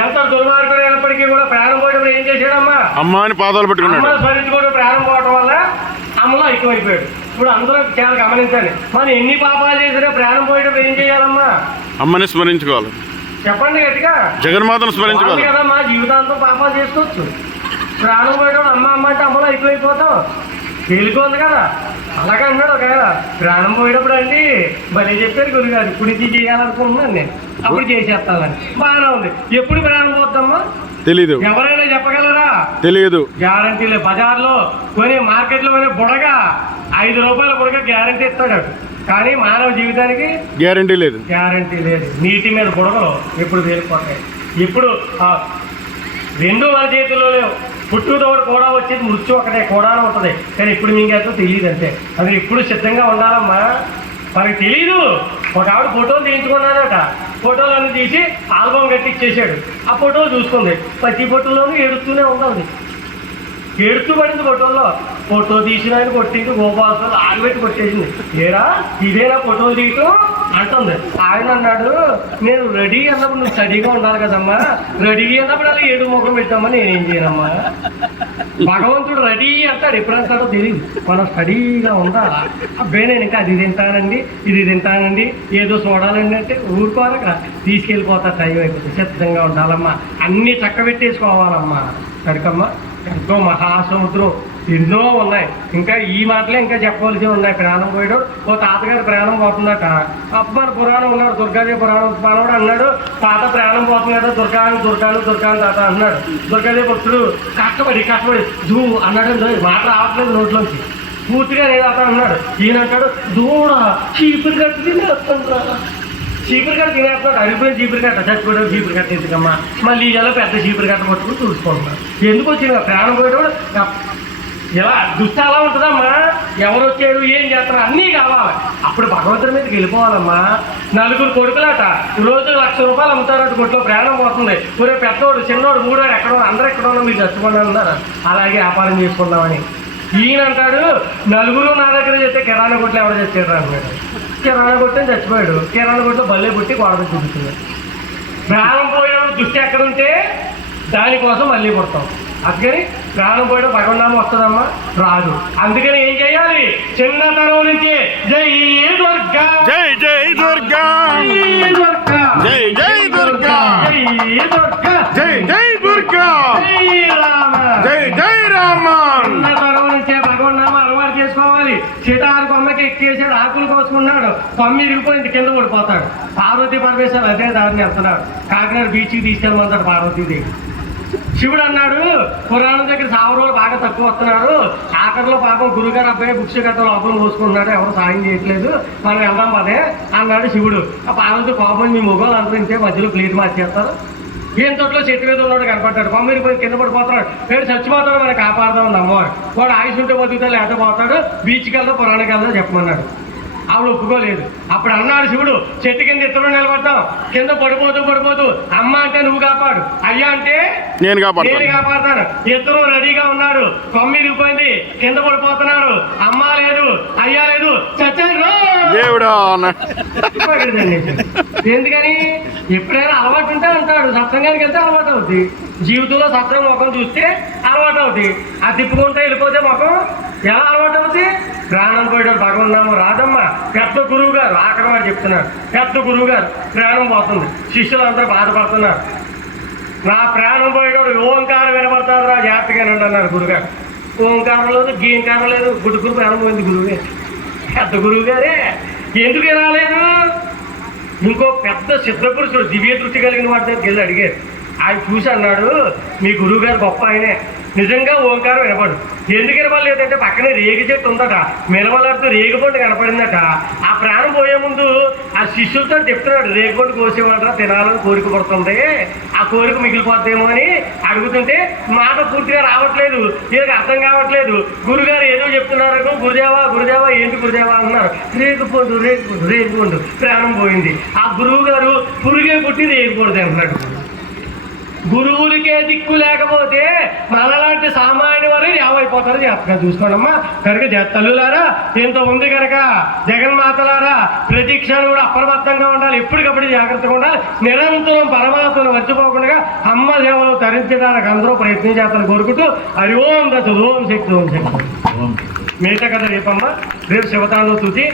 ఎంత దుర్మార్గుడు అయినప్పటికీ కూడా ప్రాణం పోయేటప్పుడు ఏం చేశాడమ్మా? అమ్మాని పాదాలు పెట్టుకున్నాడు. అమ్మ స్మరించుకోవడం ప్రాణం పోవడం వల్ల అమ్మలో ఎక్కువైపోయాడు. ఇప్పుడు అందరూ చాలా గమనించాలి. మనం ఎన్ని పాపాలు చేసినా ప్రాణం పోయేటప్పుడు ఏం చేయాలమ్మా? అమ్మని స్మరించుకోవాలి. చెప్పండి గట్టిగా. జగన్మాతను స్మరించుకోవాలి కదా. మా జీవితాంతం పాపాలు చేసుకోవచ్చు. ప్రాణం పోయడం అమ్మ అమ్మ అంటే అమ్మలో ఎక్కువైపోతాం. తేలిపోతుంది కదా. అలాగే అన్నాడు ఒక ప్రాణం పోయేటప్పుడు అండి భలే చెప్పారు గురుగారు. ఇప్పుడు ఇది చేయాలనుకుంటున్నాను నేను, అప్పుడు చేసేస్తానని. బాగానే ఉంది. ఎప్పుడు ప్రాణం పోద్దమ్మా తెలీదు. ఎవరైనా చెప్పగలరా? తెలియదు. గ్యారంటీ లేదు. బజార్లో కొని మార్కెట్లో కొనే బుడగ 5 రూపాయల బుడగ గ్యారంటీ ఇస్తాడు. కానీ మానవ జీవితానికి గ్యారంటీ లేదు. గ్యారంటీ లేదు. నీటి మీద బుడగలు ఎప్పుడు తేలిపోతాయి. ఇప్పుడు 2 మన చేతుల్లో లేవు. పుట్టుతోడు కూడా వచ్చేది మృత్యు ఒకటే, కూడా ఉంటుంది. కానీ ఇప్పుడు మీకేంతో తెలియదు అంతే. అది ఇప్పుడు సిద్ధంగా ఉండాలమ్మా. మనకి తెలీదు. ఒక ఆవిడ ఫోటోలు తీయించుకున్నాడట. ఫోటోలు అన్నీ తీసి ఆల్బమ్ కట్టిచ్చేసాడు. ఆ ఫోటోలు చూసుకుంది. ప్రతి ఫోటోలోనూ ఏడుస్తూనే ఉండాలి. ఏడుస్తూ పడింది ఫోటోల్లో. ఫోటో తీసిన ఆయన కొట్టింది, గోపాలతో ఆగబెట్టి కొట్టేసింది. ఏరా ఇదేనా ఫోటోలు తీయటం అంటుంది. ఆయన అన్నాడు, నేను రెడీ అన్నప్పుడు నువ్వు స్టడీగా ఉండాలి కదమ్మా. రెడీ అన్నప్పుడు అలా 7 ముఖం పెట్టామా, నేనేం చేయనమ్మా. భగవంతుడు రెడీ అంటాడు, ఎప్పుడు అంటాడో తెలియదు. మనం స్టడీగా ఉండాలా. అబ్బాయి నేను ఇంకా అది తింటానండి, ఇది తింటానండి, ఏదో చూడాలండి అంటే ఊరుకోవాలక తీసుకెళ్ళిపోతా. టైం అయిపోతుంది. సిద్ధంగా ఉండాలమ్మా. అన్నీ చక్కబెట్టేసుకోవాలమ్మా. సరికమ్మా. ఎంతో మహాసముద్రం ఎన్నో ఉన్నాయి. ఇంకా ఈ మాటలే ఇంకా చెప్పవలసి ఉన్నాయి. ప్రాణం పోయాడు. ఓ తాతగారు ప్రాణం పోతుందట. అప్పుడు మన పురాణం ఉన్నాడు, దుర్గాదేవి పురాణం మనవాడు అన్నాడు, తాత ప్రాణం పోతుంది కదా, దుర్గాను దుర్గాను దుర్గాను తాత అన్నాడు. దుర్గాదేవి భక్తుడు కష్టపడి జూ అన్నాడు. మాట రావట్లేదు నోట్లోంచి. పూర్తిగా లేదాత అన్నాడు. ఈయనంటాడు, దూడ చీపురు కట్టి తినేస్తుంటా. చీపురు కట్ట తినేస్తున్నాడు. అడిగిపోయిన చీపురు కట్ట, చచ్చిపోయాడు. చీపురు కట్ట ఎందుకమ్మా? మళ్ళీ ఇలా పెద్ద చీపురు కట్ట పట్టుకుని చూసుకుంటున్నాడు. ఎందుకు వచ్చింది ప్రాణం పోయేటప్పుడు ఇలా దుష్ట అలా ఉంటుందమ్మా. ఎవరు వచ్చారు ఏం చేస్తారు అన్నీ కావాలి. అప్పుడు భగవంతుడి మీదకి వెళ్ళిపోవాలమ్మా. నలుగురు కొడుకులాట రోజు ₹1,00,000 అమ్ముతారట, కొట్లో ప్రాణం పోతుంది. ఊరే పెద్దోడు చిన్నోడు మూడోడు ఎక్కడో అందరూ ఎక్కడో మీరు చచ్చుకున్నా అన్నారు. అలాగే వ్యాపారం చేసుకుందామని ఈయన అంటాడు, నలుగురు నా దగ్గర చేస్తే కిరాణా కొట్లు ఎవరు తెచ్చారు అన్నాడు. కిరాణా కొట్టని చచ్చిపోయాడు. కిరాణా కొట్లో బల్లే పుట్టి గోడ చూపుతున్నాడు. ప్రాణం పోయేవాడు దృష్టి ఎక్కడుంటే దానికోసం మళ్ళీ పుడతాం. అందుకని ప్రాణం పోయడం భగవన్నామం వస్తుందమ్మా, రాదు. అందుకని ఏం చేయాలి? చిన్నతనం నుంచి జై దుర్గా, జై జై దుర్గా, జై జై దుర్గా, జై దుర్గా, జై జై దుర్గా, జై రామ, జై జై రామ. చిన్నతనం నుంచే భగవన్నామం అలవాటు చేసుకోవాలి. సీతాహార కొమ్మకి ఎక్కేసాడు, ఆకులు కోసుకున్నాడు, కొమ్మ ఇరిగిపోయింది, కింద పడిపోతాడు. పార్వతీ పరమేశ్వరు అదే దారిని వెళ్తున్నాడు. కాకినాడ బీచ్కి తీసుకెళ్ళమంటాడు పార్వతీదేవి. శివుడు అన్నాడు, పురాణం దగ్గర సావరోలు బాగా తక్కువ వస్తున్నారు, ఆఖరిలో పాపం గురుగారు అబ్బాయి బుక్స్ గట్ట లోపల పోసుకుంటున్నాడు, ఎవరు సాయం చేయట్లేదు, మనం వెళ్దాం అదే అన్నాడు శివుడు. ఆ పార్వతి కోపం, మీ మొగోళ్ళు అంతరించే మధ్యలో ప్లేట్ మార్చేస్తారు. ఏం తోటలో చెట్టు మీద ఉన్నాడు కనపడ్డాడు, కొమ్మరి పోయి కింద పడిపోతున్నాడు. పేరు చచ్చిపోతాడు, మనం కాపాడదాం అమ్మవారు. వాడు ఆయుష్ ఉంటే బతుకుతా లేకపోతే పోతాడు, బీచ్కి వెళ్దాం పురాణకి వెళ్దాం చెప్పమన్నాడు. ఆవిడ ఒప్పుకోలేదు. అప్పుడు అన్నాడు శివుడు, చెట్టు కింద ఇద్దరు నిలబడతాం, కింద పడిపోతూ అమ్మ అంటే నువ్వు కాపాడు, అయ్యా అంటే నేను నేను కాపాడతాను. ఇద్దరు రెడీగా ఉన్నారు. కొమ్మ ఇరిగిపోయింది, కింద పడిపోతున్నాడు, అమ్మ లేదు అయ్యా లేదు, చచ్చారు దేవుడా. ఎందుకని? ఎప్పుడైనా అలవాటు ఉంటే అంటాడు, సత్సంగానికి వెళ్తే అలవాటు అవుద్ది. జీవితంలో సత్సంగ ముఖం చూస్తే అలవాటు అవుద్ది. ఆ తిప్పుకుంటే వెళ్ళిపోతే ముఖం ఎలా అలవాటు అవుతుంది? ప్రాణం పోయాడు భగవన్నామం రాదమ్మా. పెద్ద గురువు గారు ఆఖరి వారు చెప్తున్నారు, పెద్ద గురువు గారు ప్రాణం పోతుంది, శిష్యులు అందరూ బాధపడుతున్నారు. నా ప్రాణం పోయేటప్పుడు ఓంకారం వినపడతారు రా, జాగ్రత్తగానండి అన్నారు గురుగారు. ఓంకారం లేదు, గీంకారం లేదు, గుడుకురు ప్రాణం పోయింది గురువు. పెద్ద గురువు గారే ఎందుకు రాలేదు? ఇంకో పెద్ద సిద్ధపురుషుడు దివ్య దృష్టి కలిగిన వాడి దగ్గరికి వెళ్ళి అడిగారు. ఆయన చూసి అన్నాడు, మీ గురువు గారు గొప్ప ఆయనే, నిజంగా ఓంకారం వినపడు. ఎందుకు వినపడలేదంటే పక్కనే రేగి చెట్టు ఉందట, మిలవలాడుతూ రేగిపండు కనపడిందట. ఆ ప్రాణం పోయే ముందు ఆ శిష్యులతో చెప్తున్నాడు, రేగిపండు కోసేవాళ్ళరా తినాలని కోరిక పడుతుంది, ఆ కోరిక మిగిలిపోద్దేమో అని అడుగుతుంటే మాట పూర్తిగా రావట్లేదు, వీళ్ళకి అర్థం కావట్లేదు. గురుగారు ఏదో చెప్తున్నారు, గురుదేవా గురుదేవా ఏంటి గురుదేవా అన్నారు. రేగిపండు రేగిపండు రేగిపండు ప్రాణం పోయింది. ఆ గురువు గారు పురుగే పుట్టి రేగిపండు అంటున్నాడు. గురువులకే దిక్కు లేకపోతే మనలాంటి సామాన్య వారు ఏమైపోతారో జాగ్రత్తగా చూసుకోండమ్మా. కనుక తల్లులారా, ఎంతో ఉంది కనుక జగన్మాతలారా, ప్రతి క్షణం కూడా అప్రమత్తంగా ఉండాలి, ఎప్పటికప్పుడు జాగ్రత్తగా ఉండాలి. నిరంతరం పరమాత్మను మర్చిపోకుండా అమ్మ సేవలు తరించడానికి అందరూ ప్రయత్నం చేస్తాను కోరుకుంటూ, హరి ఓం దశ ఓం శక్తి ఓం శక్తి. మిగతా కదా రేపమ్మా, రేపు శివతాండవ తుది.